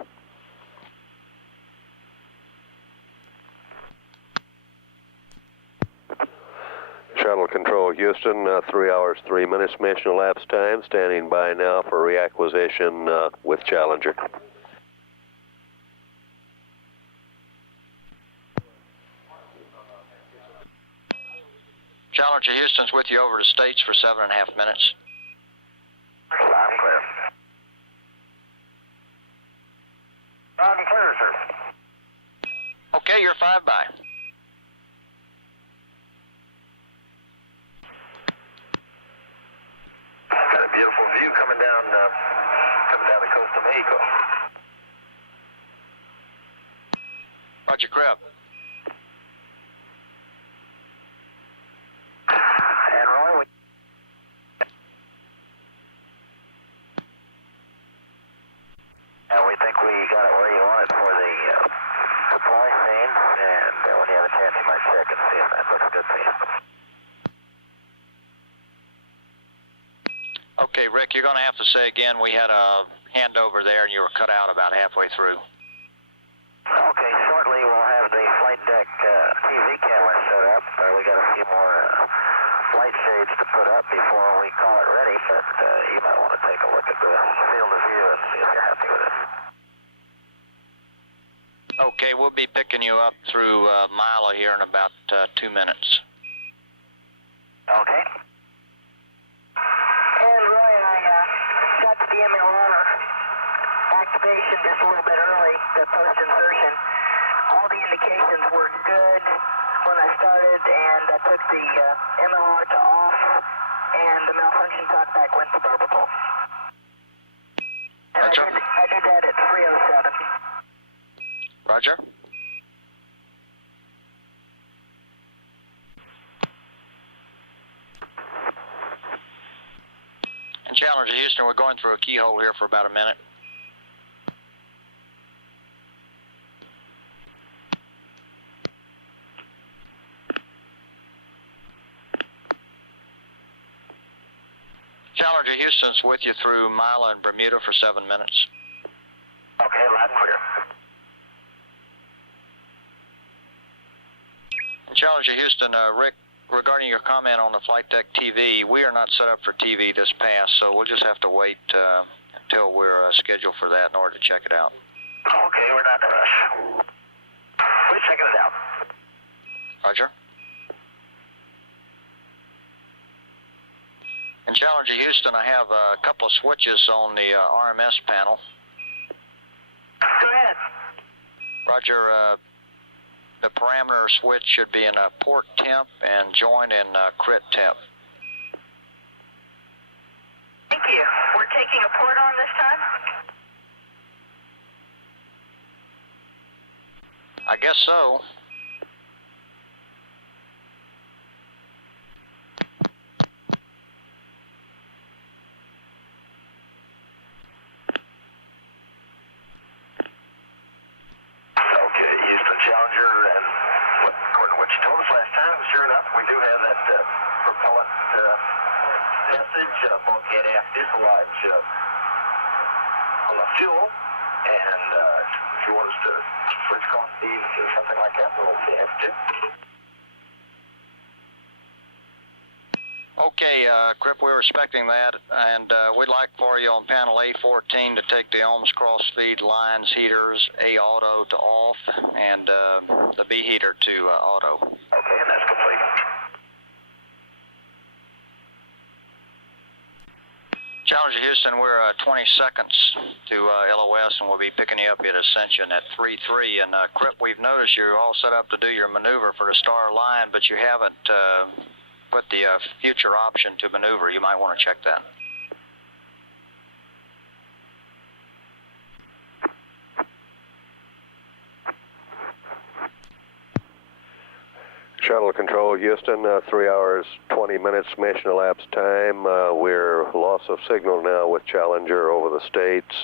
Shuttle Control Houston, 3 hours, 3 minutes mission elapsed time. Standing by now for reacquisition with Challenger. Challenger Houston's with you over to States for 7.5 minutes. Loud and clear. Loud and clear, sir. Okay, you're 5 by. Got a beautiful view coming down the coast of Mexico. Roger, Crip. And Roy, we think we got it where you want it for the supply scene, and when you have a chance, you might check and see if that looks good to you. Okay, Rick, you're going to have to say again, we had a handover there and you were cut out about halfway through. Okay, shortly we'll have the flight deck TV camera set up. We got a few more light shades to put up before we call it ready, but you might want to take a look at the field of view and see if you're happy with it. Okay, we'll be picking you up through Mila here in about 2 minutes. Okay. And Roy, I got the MLR activation just a little bit early, the post-insertion. All the indications were good when I started, and I took the MLR to off, and the malfunction talkback went to Orbital. And Roger. I did that at 3:07. Roger. And Challenger Houston, we're going through a keyhole here for about a minute. Challenger Houston's with you through Mila and Bermuda for 7 minutes. Okay, loud and clear. And Challenger Houston, Rick, regarding your comment on the flight deck TV, we are not set up for TV this pass, so we'll just have to wait until we're scheduled for that in order to check it out. Okay, we're not in a rush. We're checking it out. Roger. And Challenger Houston, I have a couple of switches on the RMS panel. Go ahead. Roger, the parameter switch should be in port temp and join in crit temp. Thank you. We're taking a port on this time? I guess so. Okay, Houston Challenger, and according to what you told us last time, sure enough, we do have that propellant message, bulkhead aft fuselage on the fuel, and if you want us to switch course speeds or something like that, we'll be happy to. Okay, Crip, we're respecting that, and we'd like for you on panel A14 to take the ohms cross-feed lines heaters A auto to off, and the B heater to auto. Okay, and that's complete. Challenger Houston, we're 20 seconds to LOS, and we'll be picking you up at Ascension at 3-3. And Crip, we've noticed you're all set up to do your maneuver for the star line, but you haven't put the future option to maneuver. You might want to check that. Shuttle Control, Houston, 3 hours, 20 minutes mission elapsed time. We're loss of signal now with Challenger over the States.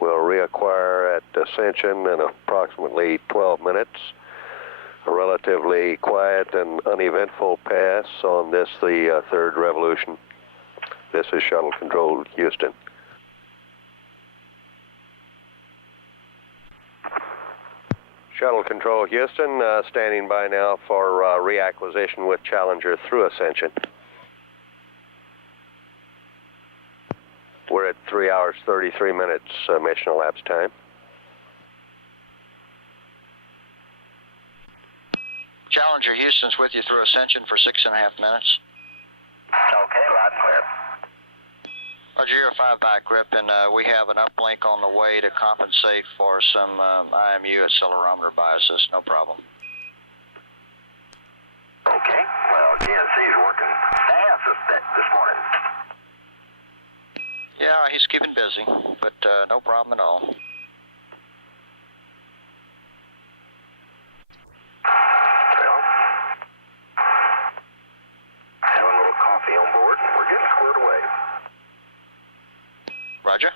We'll reacquire at Ascension in approximately 12 minutes. A relatively quiet and uneventful pass on this, the third revolution. This is Shuttle Control, Houston. Shuttle Control, Houston, standing by now for reacquisition with Challenger through Ascension. We're at 3 hours, 33 minutes mission elapsed time. Challenger Houston's with you through Ascension for 6.5 minutes. Okay, loud and clear. Roger, you're 5 by Crip, and we have an uplink on the way to compensate for some IMU accelerometer biases. No problem. Okay, well, GNC's working fast this morning. Yeah, he's keeping busy, but no problem at all. Well, having a little coffee on board, and we're getting squared away. Roger.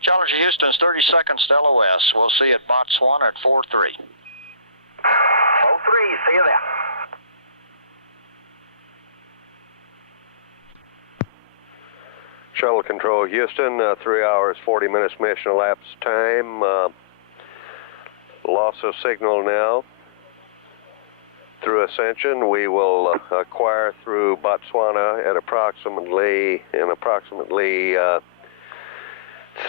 Challenger Houston's 30 seconds to LOS. We'll see you at Botswana at 4-3. 03, see you there. Shuttle Control, Houston, 3 hours, 40 minutes mission elapsed time. Loss of signal now. Through Ascension, we will acquire through Botswana at approximately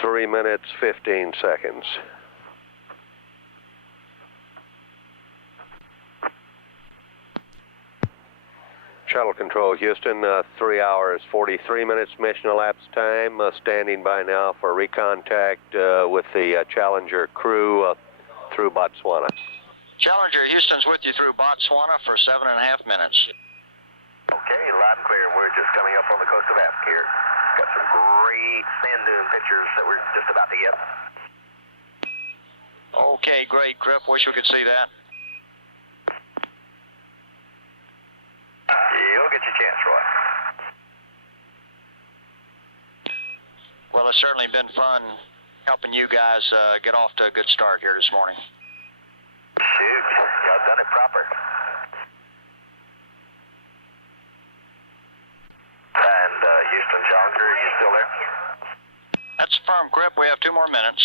3 minutes, 15 seconds. Shuttle Control, Houston, 3 hours, 43 minutes mission elapsed time, standing by now for recontact with the Challenger crew through Botswana. Challenger Houston's with you through Botswana for 7.5 minutes. Okay, loud and clear. We're just coming up on the coast of Africa here. Got some great sand dune pictures that we're just about to get. Okay, great, Crip. Wish we could see that. You'll get your chance, Roy. Well, it's certainly been fun helping you guys get off to a good start here this morning. Shoot, y'all done it proper. And Houston Challenger, are you still there? That's firm, Crip. We have 2 more minutes.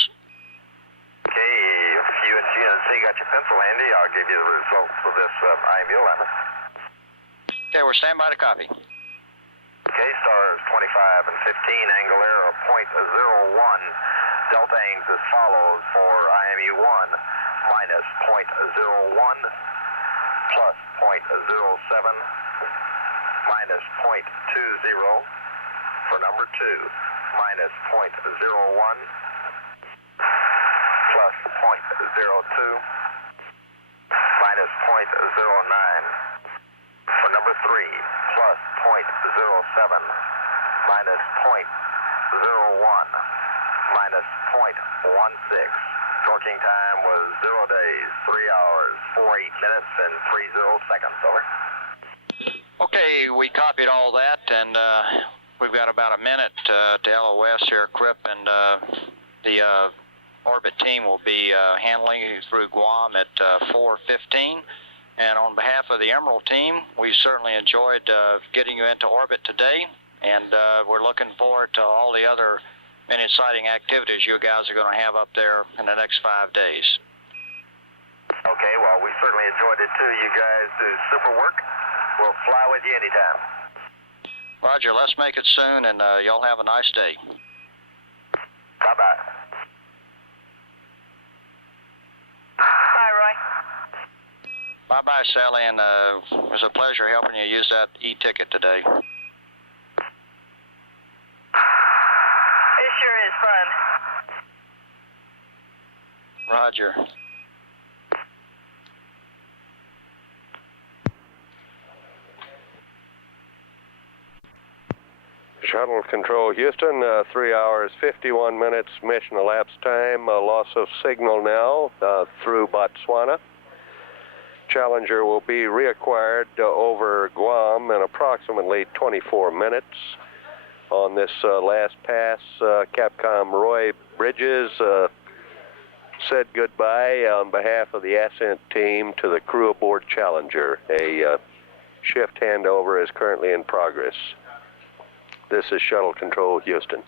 Okay, if you and GNC got your pencil handy, I'll give you the results of this IMU alignment. Okay, we're standing by to copy. Okay, stars 25 and 15, angle error of 0.01. Delta aims as follows for IMU 1, minus 0.01. plus 0.07 minus 0.20 for number 2 minus 0.01 plus 0.02 minus 0.09 for number 3 plus 0.07 minus 0.01 minus 0.16. Torquing time was 0 days, 3 hours, 48 minutes, and 30 seconds. Over. Okay, we copied all that, and we've got about a minute to LOS here, Crip, and the orbit team will be handling you through Guam at 4:15. And on behalf of the Emerald team, we certainly enjoyed getting you into orbit today, and we're looking forward to all the other many exciting activities you guys are going to have up there in the next 5 days. Okay, well, we certainly enjoyed it too. You guys do super work. We'll fly with you anytime. Roger, let's make it soon, and y'all have a nice day. Bye-bye. Bye, Roy. Bye-bye, Sally, and it was a pleasure helping you use that e-ticket today. It sure is fun. Roger. Shuttle Control Houston, 3 hours, 51 minutes mission elapsed time, loss of signal now through Botswana. Challenger will be reacquired over Guam in approximately 24 minutes. On this last pass, Capcom Roy Bridges said goodbye on behalf of the Ascent team to the crew aboard Challenger. A shift handover is currently in progress. This is Shuttle Control Houston.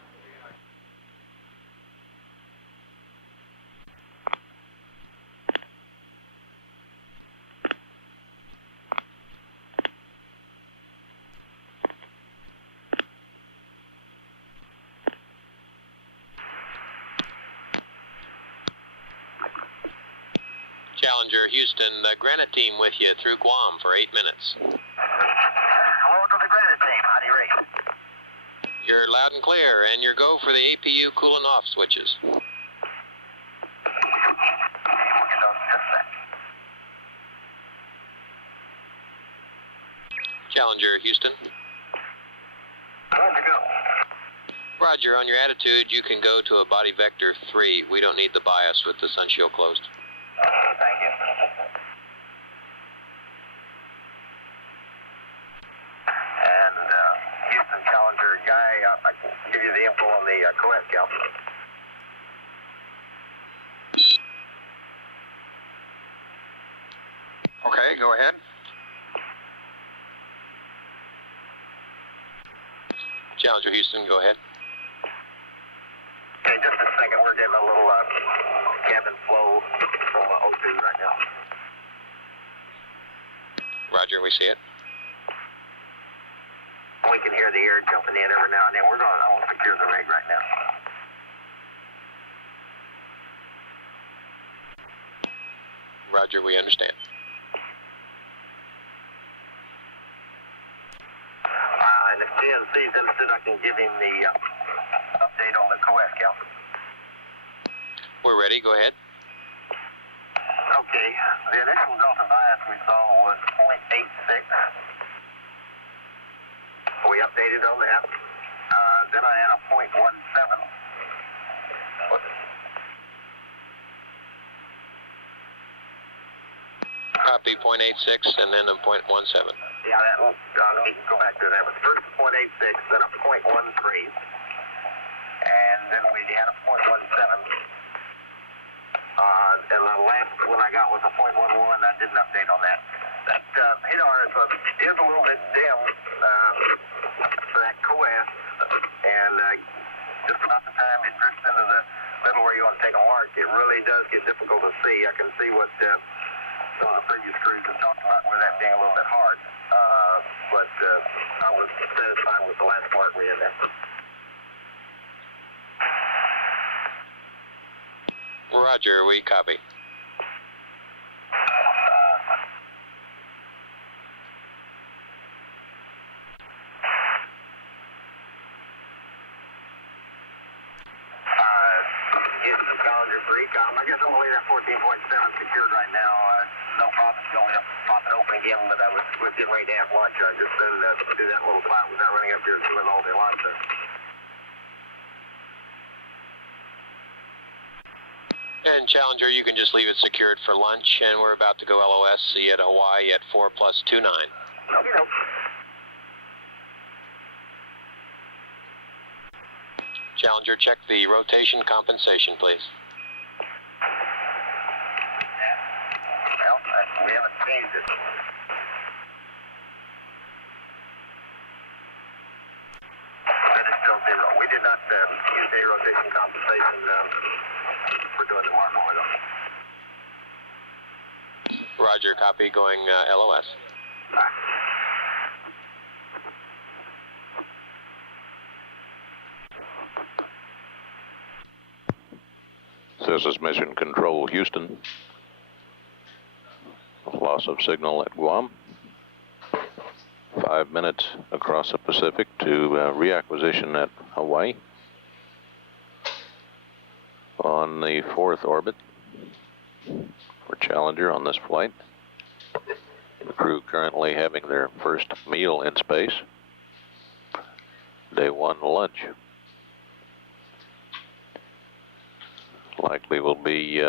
Challenger Houston, the Granite team with you through Guam for 8 minutes. Hello to the Granite team. How do you rate? You're loud and clear, and your go for the APU cooling off switches. We'll get those in just a sec. Challenger Houston. Good to go. Roger, on your attitude, you can go to a body vector 3. We don't need the bias with the sun shield closed. Thank you. And Houston Challenger guy, I can give you the info on the coef count. Okay, go ahead. Challenger Houston, go ahead. Okay, just a second. We're getting a little cabin flow from O2 right now. Roger, we see it. We can hear the air jumping in every now and then. I want to secure the rig right now. Roger, we understand. And if GNC's interested, I can give him the update on the coef count. We're ready, go ahead. Okay, the initial delta bias we saw was 0.86. We updated on that. Then I had a 0.17. Copy 0.86 and then a 0.17. Yeah, that will, let me go back to that. It was first 0.86, then a 0.13, and then we had a 0.17. And the last one I got was a 0.11. I didn't update on that. That radar is a little bit dim for that coef, and just about the time it drifts into the middle where you want to take a mark, it really does get difficult to see. I can see what some of the previous crews have talked about with that being a little bit hard, but I was satisfied with the last mark we had there. Roger, we copy. Challenger 3, I guess I'm only at 14.7 secured right now. No problem. You only have to pop it open again, but I was getting ready to have lunch. I just didn't do that little cloud without running up here and doing all the lunch. And Challenger, you can just leave it secured for lunch, and we're about to go LOS. See you at Hawaii at 4+29. Okay, no. Challenger, check the rotation compensation, please. Well, we haven't changed it. It is still 0. We did not use a rotation compensation for doing the mark over them. Roger, copy, going LOS. This is Mission Control, Houston. Loss of signal at Guam. 5 minutes across the Pacific to reacquisition at Hawaii. On the 4th orbit for Challenger on this flight. The crew currently having their first meal in space. Day 1 lunch. Likely will be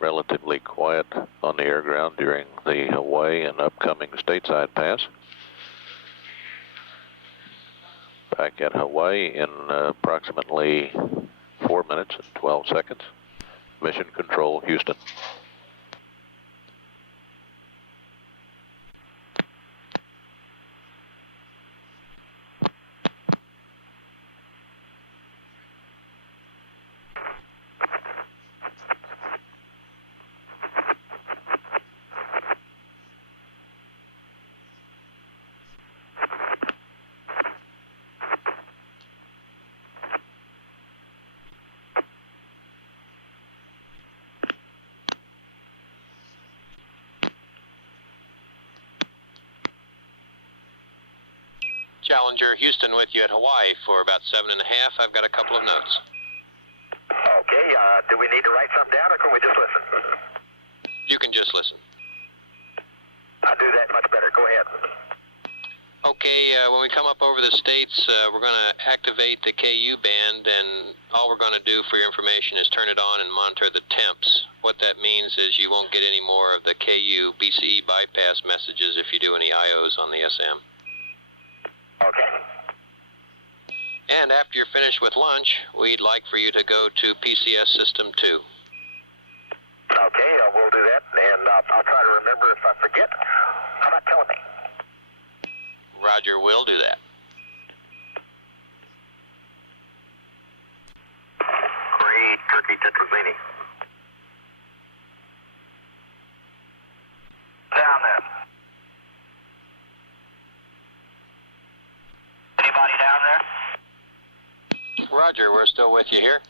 relatively quiet on the air ground during the Hawaii and upcoming stateside pass. Back at Hawaii in approximately 4 minutes and 12 seconds. Mission Control, Houston. Challenger, Houston with you at Hawaii for about 7.5. I've got a couple of notes. Okay, do we need to write something down or can we just listen? You can just listen. I'll do that much better. Go ahead. Okay, when we come up over the States, we're going to activate the KU band, and all we're going to do for your information is turn it on and monitor the temps. What that means is you won't get any more of the KU BCE bypass messages if you do any IOs on the SM. Okay. And after you're finished with lunch, we'd like for you to go to PCS System 2. Okay, we'll do that, and I'll try to remember. If I forget, how about telling me? Roger, we'll do that. Great, Turkey Tetrazzini. Down there. Anybody down there? Roger, we're still with you here.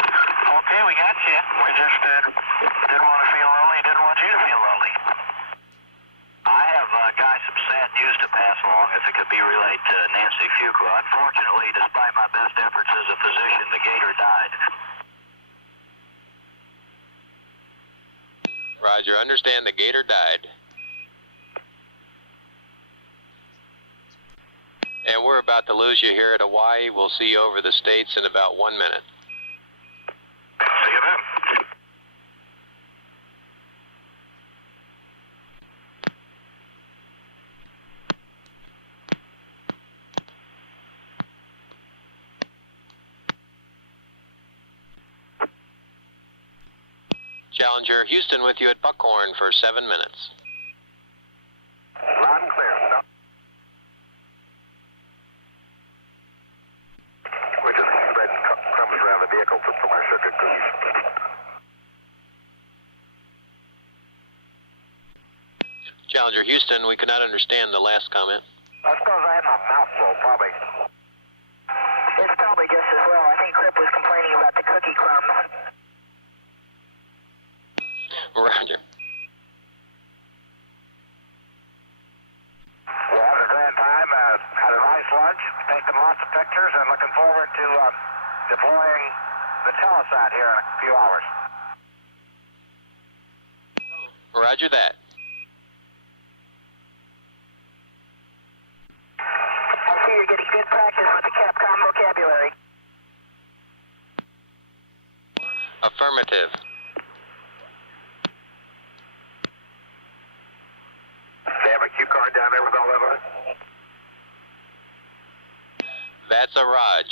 Okay, we got you. We just didn't want to feel lonely, didn't want you to feel lonely. I have guys from Ascent news to pass along if it could be relayed to Nancy Fuqua. Unfortunately, despite my best efforts as a physician, the gator died. Roger, understand the gator died. And we're about to lose you here at Hawaii. We'll see you over the States in about 1 minute. See you then. Challenger, Houston with you at Buckhorn for 7 minutes. Loud and clear. We're just spreading crumbs around the vehicle from our sugar cookies. Challenger, Houston, we could not understand the last comment. I suppose I had my mouth full, probably. It's probably just as well. I think Crip was complaining about the cookie crumbs. Roger. Well, have a grand time. Had a nice lunch. Thank the monster pictures and looking forward to deploying the telesat here in a few hours. Roger that. I see you're getting good practice with the Capcom vocabulary. Affirmative. They have a cue card down there with all that on it? That's a Raj.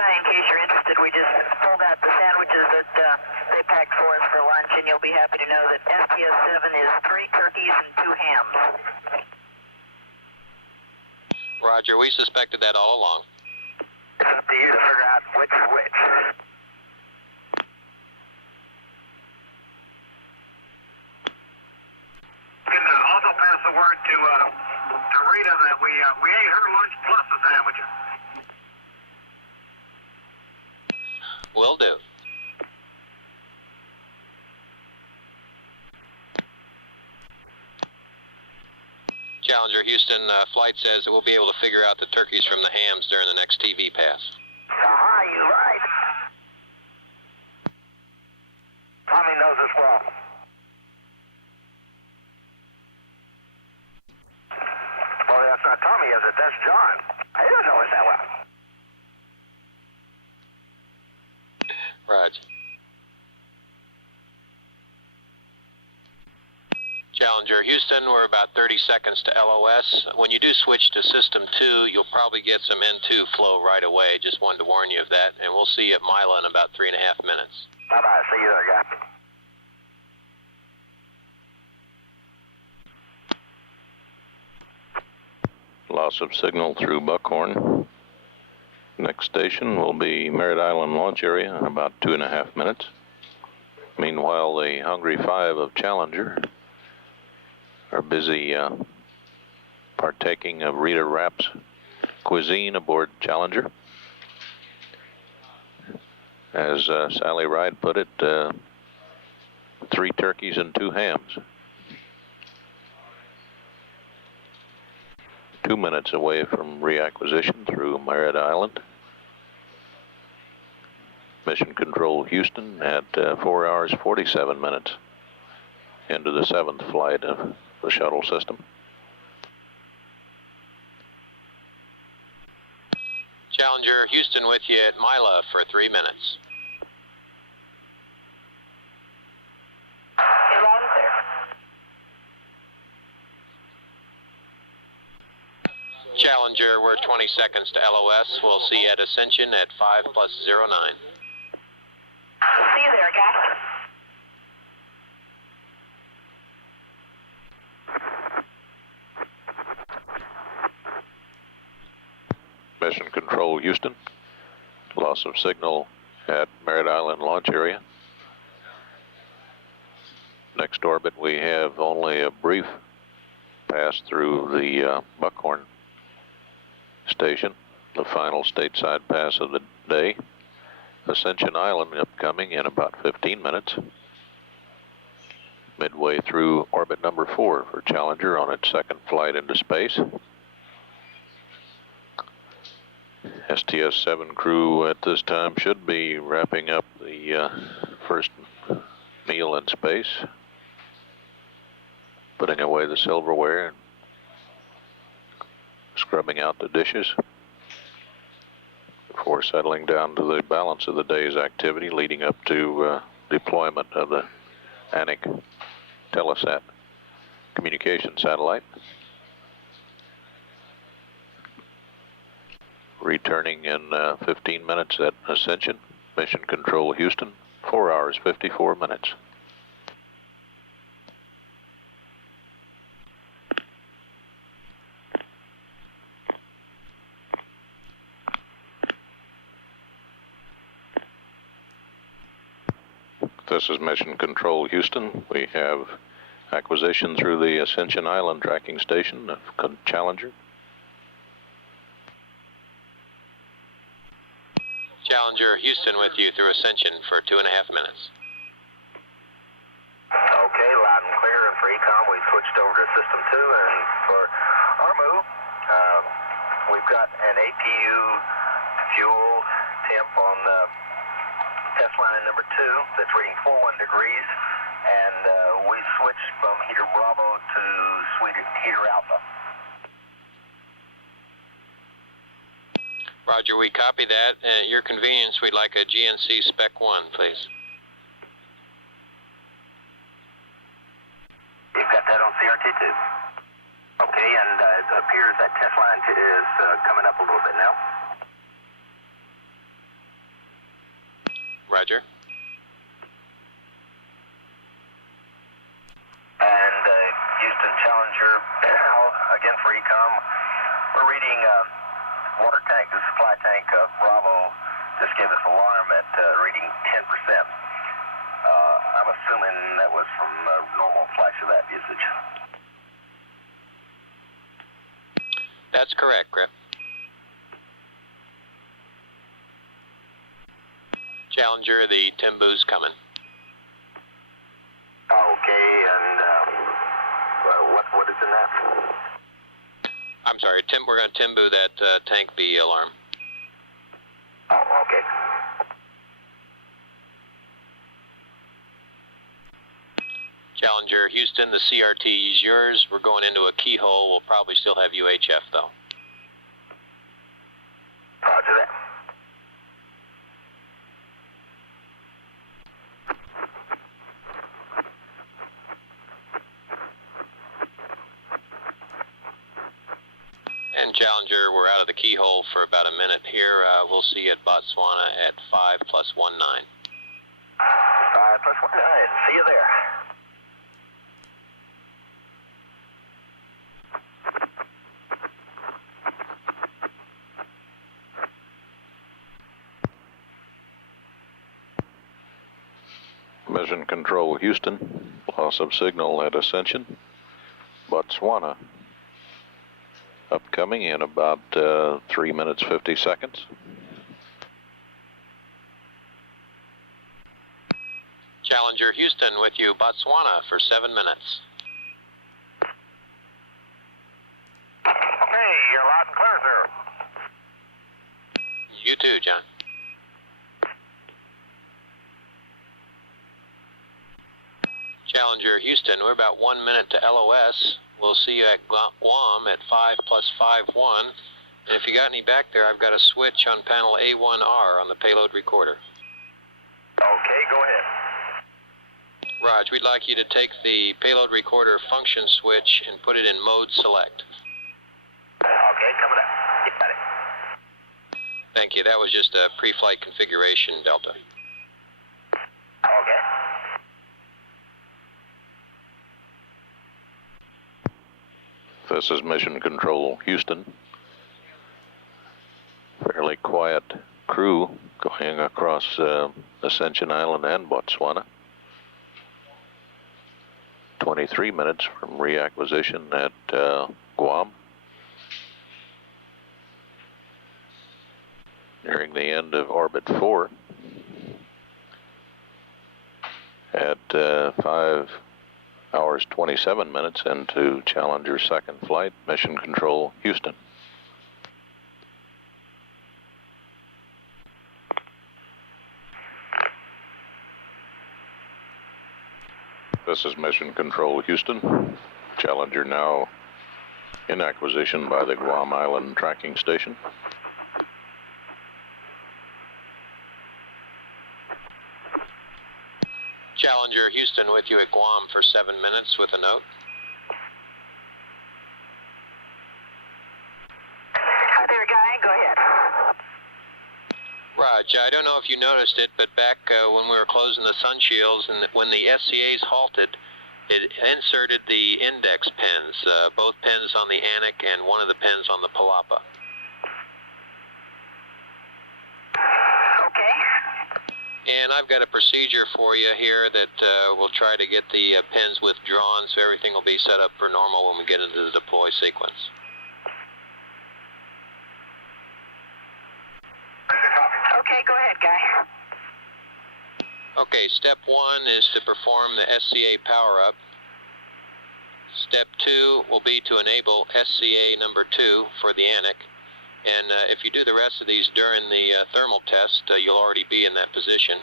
In case you're interested, we just pulled out the sandwiches that they packed for us for lunch, and you'll be happy to know that STS-7 is 3 turkeys and 2 hams. Roger, we suspected that all along. It's up to you to figure out which is which. You can also pass the word to Rita that we ate her lunch plus the sandwiches. Will do. Challenger, Houston, flight says that we'll be able to figure out the turkeys from the hams during the next TV pass. Aha, you right. Tommy knows us well. Well, that's not Tommy, is it? That's John. He doesn't know us that well. Raj. Challenger, Houston, we're about 30 seconds to LOS. When you do switch to System 2, you'll probably get some N2 flow right away. Just wanted to warn you of that, and we'll see you at Mila in about 3.5 minutes. Bye-bye. See you there, guy. Loss of signal through Buckhorn. Next station will be Merritt Island Launch Area in about 2.5 minutes. Meanwhile, the Hungry Five of Challenger are busy partaking of Rita Rapp's cuisine aboard Challenger. As Sally Ride put it, 3 turkeys and 2 hams. 2 minutes away from reacquisition through Merritt Island. Mission Control Houston at 4 hours 47 minutes into the 7th flight of the shuttle system. Challenger, Houston with you at Mila for 3 minutes. Challenger, we're 20 seconds to LOS. We'll see you at Ascension at 5+09. See you there, guys. Mission Control Houston. Loss of signal at Merritt Island Launch Area. Next orbit we have only a brief pass through the Buckhorn station, the final stateside pass of the day. Ascension Island upcoming in about 15 minutes. Midway through orbit number 4 for Challenger on its 2nd flight into space. STS-7 crew at this time should be wrapping up the first meal in space, putting away the silverware and scrubbing out the dishes before settling down to the balance of the day's activity leading up to deployment of the ANIC Telesat communication satellite. Returning in 15 minutes at Ascension, Mission Control Houston, 4 hours 54 minutes. This is Mission Control Houston. We have acquisition through the Ascension Island tracking station of Challenger. Challenger Houston with you through Ascension for 2.5 minutes. Okay, loud and clear. And for ECOM, we switched over to System 2. And for our move, we've got an APU fuel temp on test line number 2 that's reading 41 degrees. And we switched from heater Bravo to heater Alpha. Roger, we copy that. At your convenience, we'd like a GNC Spec 1, please. You've got that on CRT2. Okay, and it appears that test line is coming up a little bit now. Roger. And Houston Challenger, again for ECOM, we're reading water tank, the supply tank Bravo just gave us alarm at reading 10%. I'm assuming that was from normal flash of that usage. That's correct, Griff. Challenger, the Timbu's coming. Okay, and what is in that? I'm sorry, we're going to Timbu that tank B alarm. Oh, okay. Challenger Houston, the CRT is yours. We're going into a keyhole. We'll probably still have UHF, though. Roger that. And Challenger, we're out of the keyhole for about a minute here. We'll see you at Botswana at 5+19. 5+19. See you there. Mission Control Houston, loss of signal at Ascension. Botswana, upcoming in about 3 minutes 50 seconds. Challenger Houston with you, Botswana for 7 minutes. Okay, you're loud and clear, sir. You too, John. Challenger Houston, we're about 1 minute to LOS. We'll see you at Guam at 5+51. And if you got any back there, I've got a switch on panel A1R on the payload recorder. Okay, go ahead. Raj, we'd like you to take the payload recorder function switch and put it in mode select. Okay, coming up. You got it. Thank you. That was just a pre-flight configuration, Delta. Okay. This is Mission Control Houston. Fairly quiet crew going across Ascension Island and Botswana. 23 minutes from reacquisition at Guam. Nearing the end of orbit 4 at 5 hours 27 minutes into Challenger's second flight. Mission Control Houston. This is Mission Control Houston. Challenger now in acquisition by the Guam Island Tracking Station. Challenger Houston with you at Guam for 7 minutes with a note. Hi there, Guy. Go ahead. Raj, I don't know if you noticed it, but back when we were closing the sun shields and when the SCAs halted, it inserted the index pins, both pins on the Anik and one of the pins on the Palapa. Okay. And I've got a procedure for you here that we'll try to get the pins withdrawn so everything will be set up for normal when we get into the deploy sequence. Okay, go ahead, Guy. Okay, step 1 is to perform the SCA power-up. Step 2 will be to enable SCA number 2 for the ANIC. And if you do the rest of these during the thermal test, you'll already be in that position.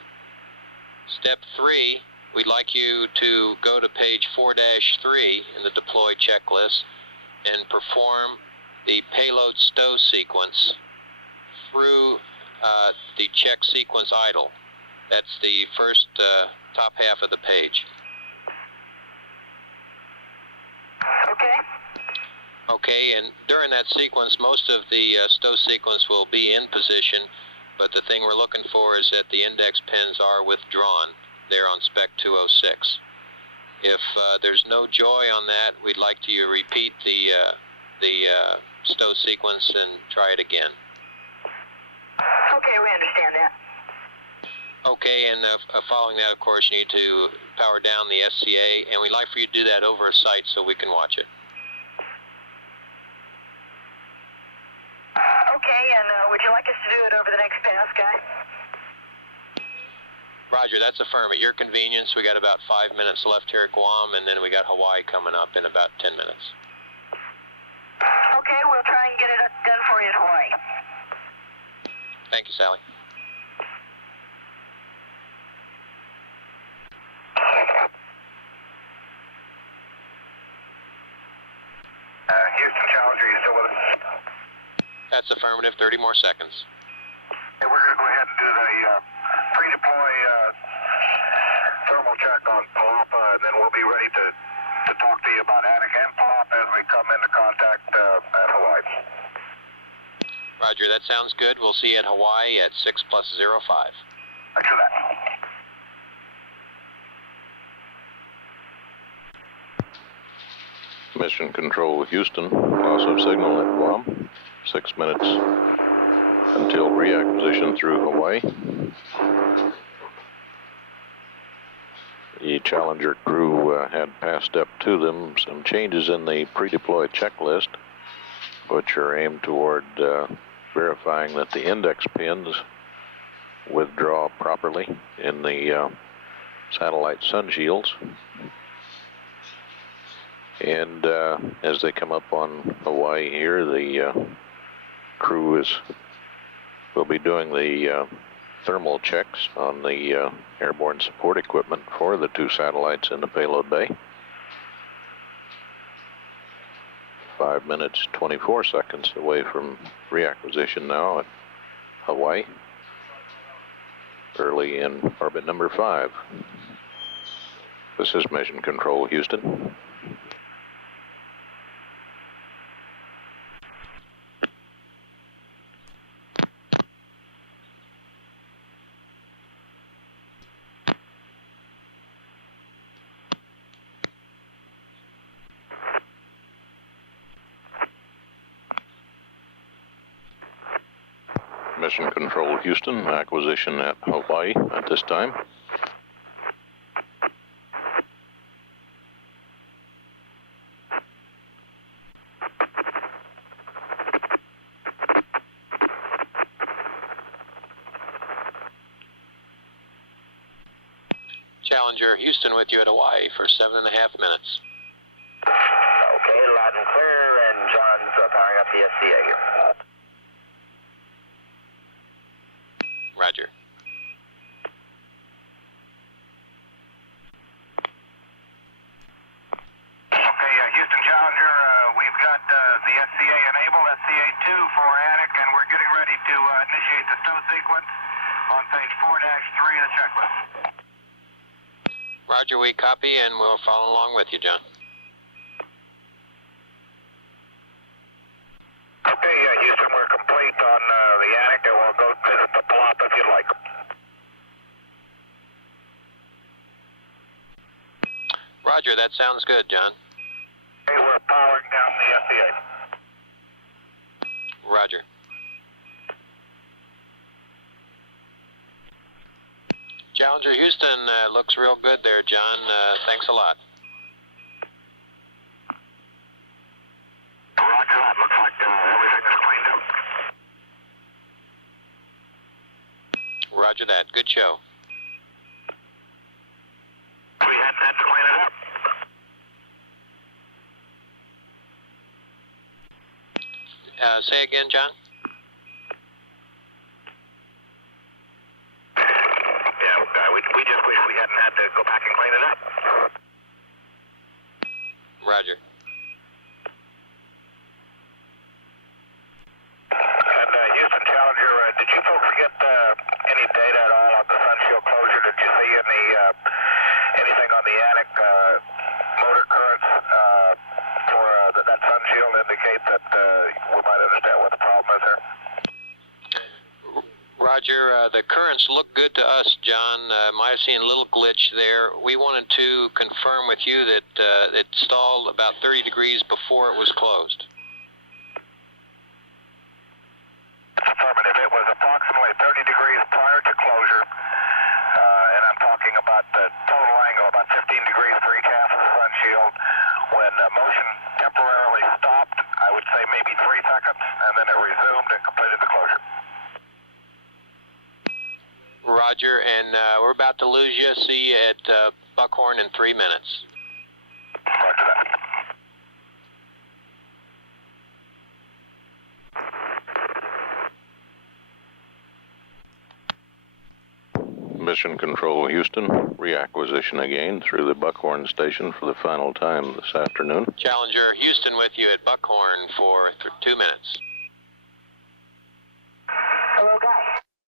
Step 3, we'd like you to go to page 4-3 in the deploy checklist and perform the payload stow sequence through the check sequence idle. That's the first top half of the page. Okay. Okay, and during that sequence, most of the stow sequence will be in position, but the thing we're looking for is that the index pins are withdrawn. They're on spec 206. If there's no joy on that, we'd like you to repeat the stow sequence and try it again. Okay, we understand that. Okay, and following that, of course, you need to power down the SCA, and we'd like for you to do that over a site so we can watch it. Okay, and would you like us to do it over the next pass, Guy? Roger, that's affirm. At your convenience, we got about 5 minutes left here at Guam, and then we got Hawaii coming up in about 10 minutes. Okay, we'll try and get it done for you in Hawaii. Thank you, Sally. Houston Challenger, you still with us? That's affirmative, 30 more seconds. Hey, we're going to go ahead and do the pre-deploy thermal check on Palapa, and then we'll be ready to talk to you about ANIC and Palapa as we come into contact at Hawaii. Roger, that sounds good. We'll see you at Hawaii at 6+05. Thanks for that. Mission Control Houston, loss of signal at Guam. 6 minutes until reacquisition through Hawaii. The Challenger crew had passed up to them some changes in the pre-deploy checklist, which are aimed toward verifying that the index pins withdraw properly in the satellite sun shields. And as they come up on Hawaii here, the crew will be doing the thermal checks on the airborne support equipment for the 2 satellites in the payload bay. 5 minutes, 24 seconds away from reacquisition now at Hawaii, early in orbit number 5. This is Mission Control Houston. Mission Control Houston, acquisition at Hawaii at this time. Challenger, Houston with you at Hawaii for 7.5 minutes. Okay, loud and clear, and John's powering up the SCA here. Roger. Okay, Houston Challenger, we've got the SCA enabled, SCA2 for ANIC, and we're getting ready to initiate the stow sequence on page 4-3 of the checklist. Roger, we copy, and we'll follow along with you, John. Okay, Houston, we're complete on the ANIC, and we'll go visit the Palapa if you'd like. Roger, that sounds good, John. Okay, we're powering down the SCA. Roger. Challenger Houston, looks real good there, John. Thanks a lot. Roger that. Looks like everything is cleaned up. Roger that. Good show. Say again, John? Yeah, we just wish we hadn't had to go back and clean it up. Roger. And Houston Challenger, did you folks get any data at all on the sun shield closure? Did you see anything on the attic motor currents for that sun shield indicate that we might understand what the problem is there? Roger, the currents look good to us, John. Might have seen a little glitch there. We wanted to confirm with you that it stalled about 30 degrees before it was closed. Affirmative. It was approximately 30 degrees prior to closure, and I'm talking about the total angle, about 15 degrees for each half of the sun shield. When motion temporarily stopped, I would say maybe 3 seconds, and then it resumed and completed the closure. Roger, and we're about to lose you. See you at Buckhorn in 3 minutes. Roger that. Mission Control Houston, reacquisition again through the Buckhorn station for the final time this afternoon. Challenger, Houston with you at Buckhorn for 2 minutes.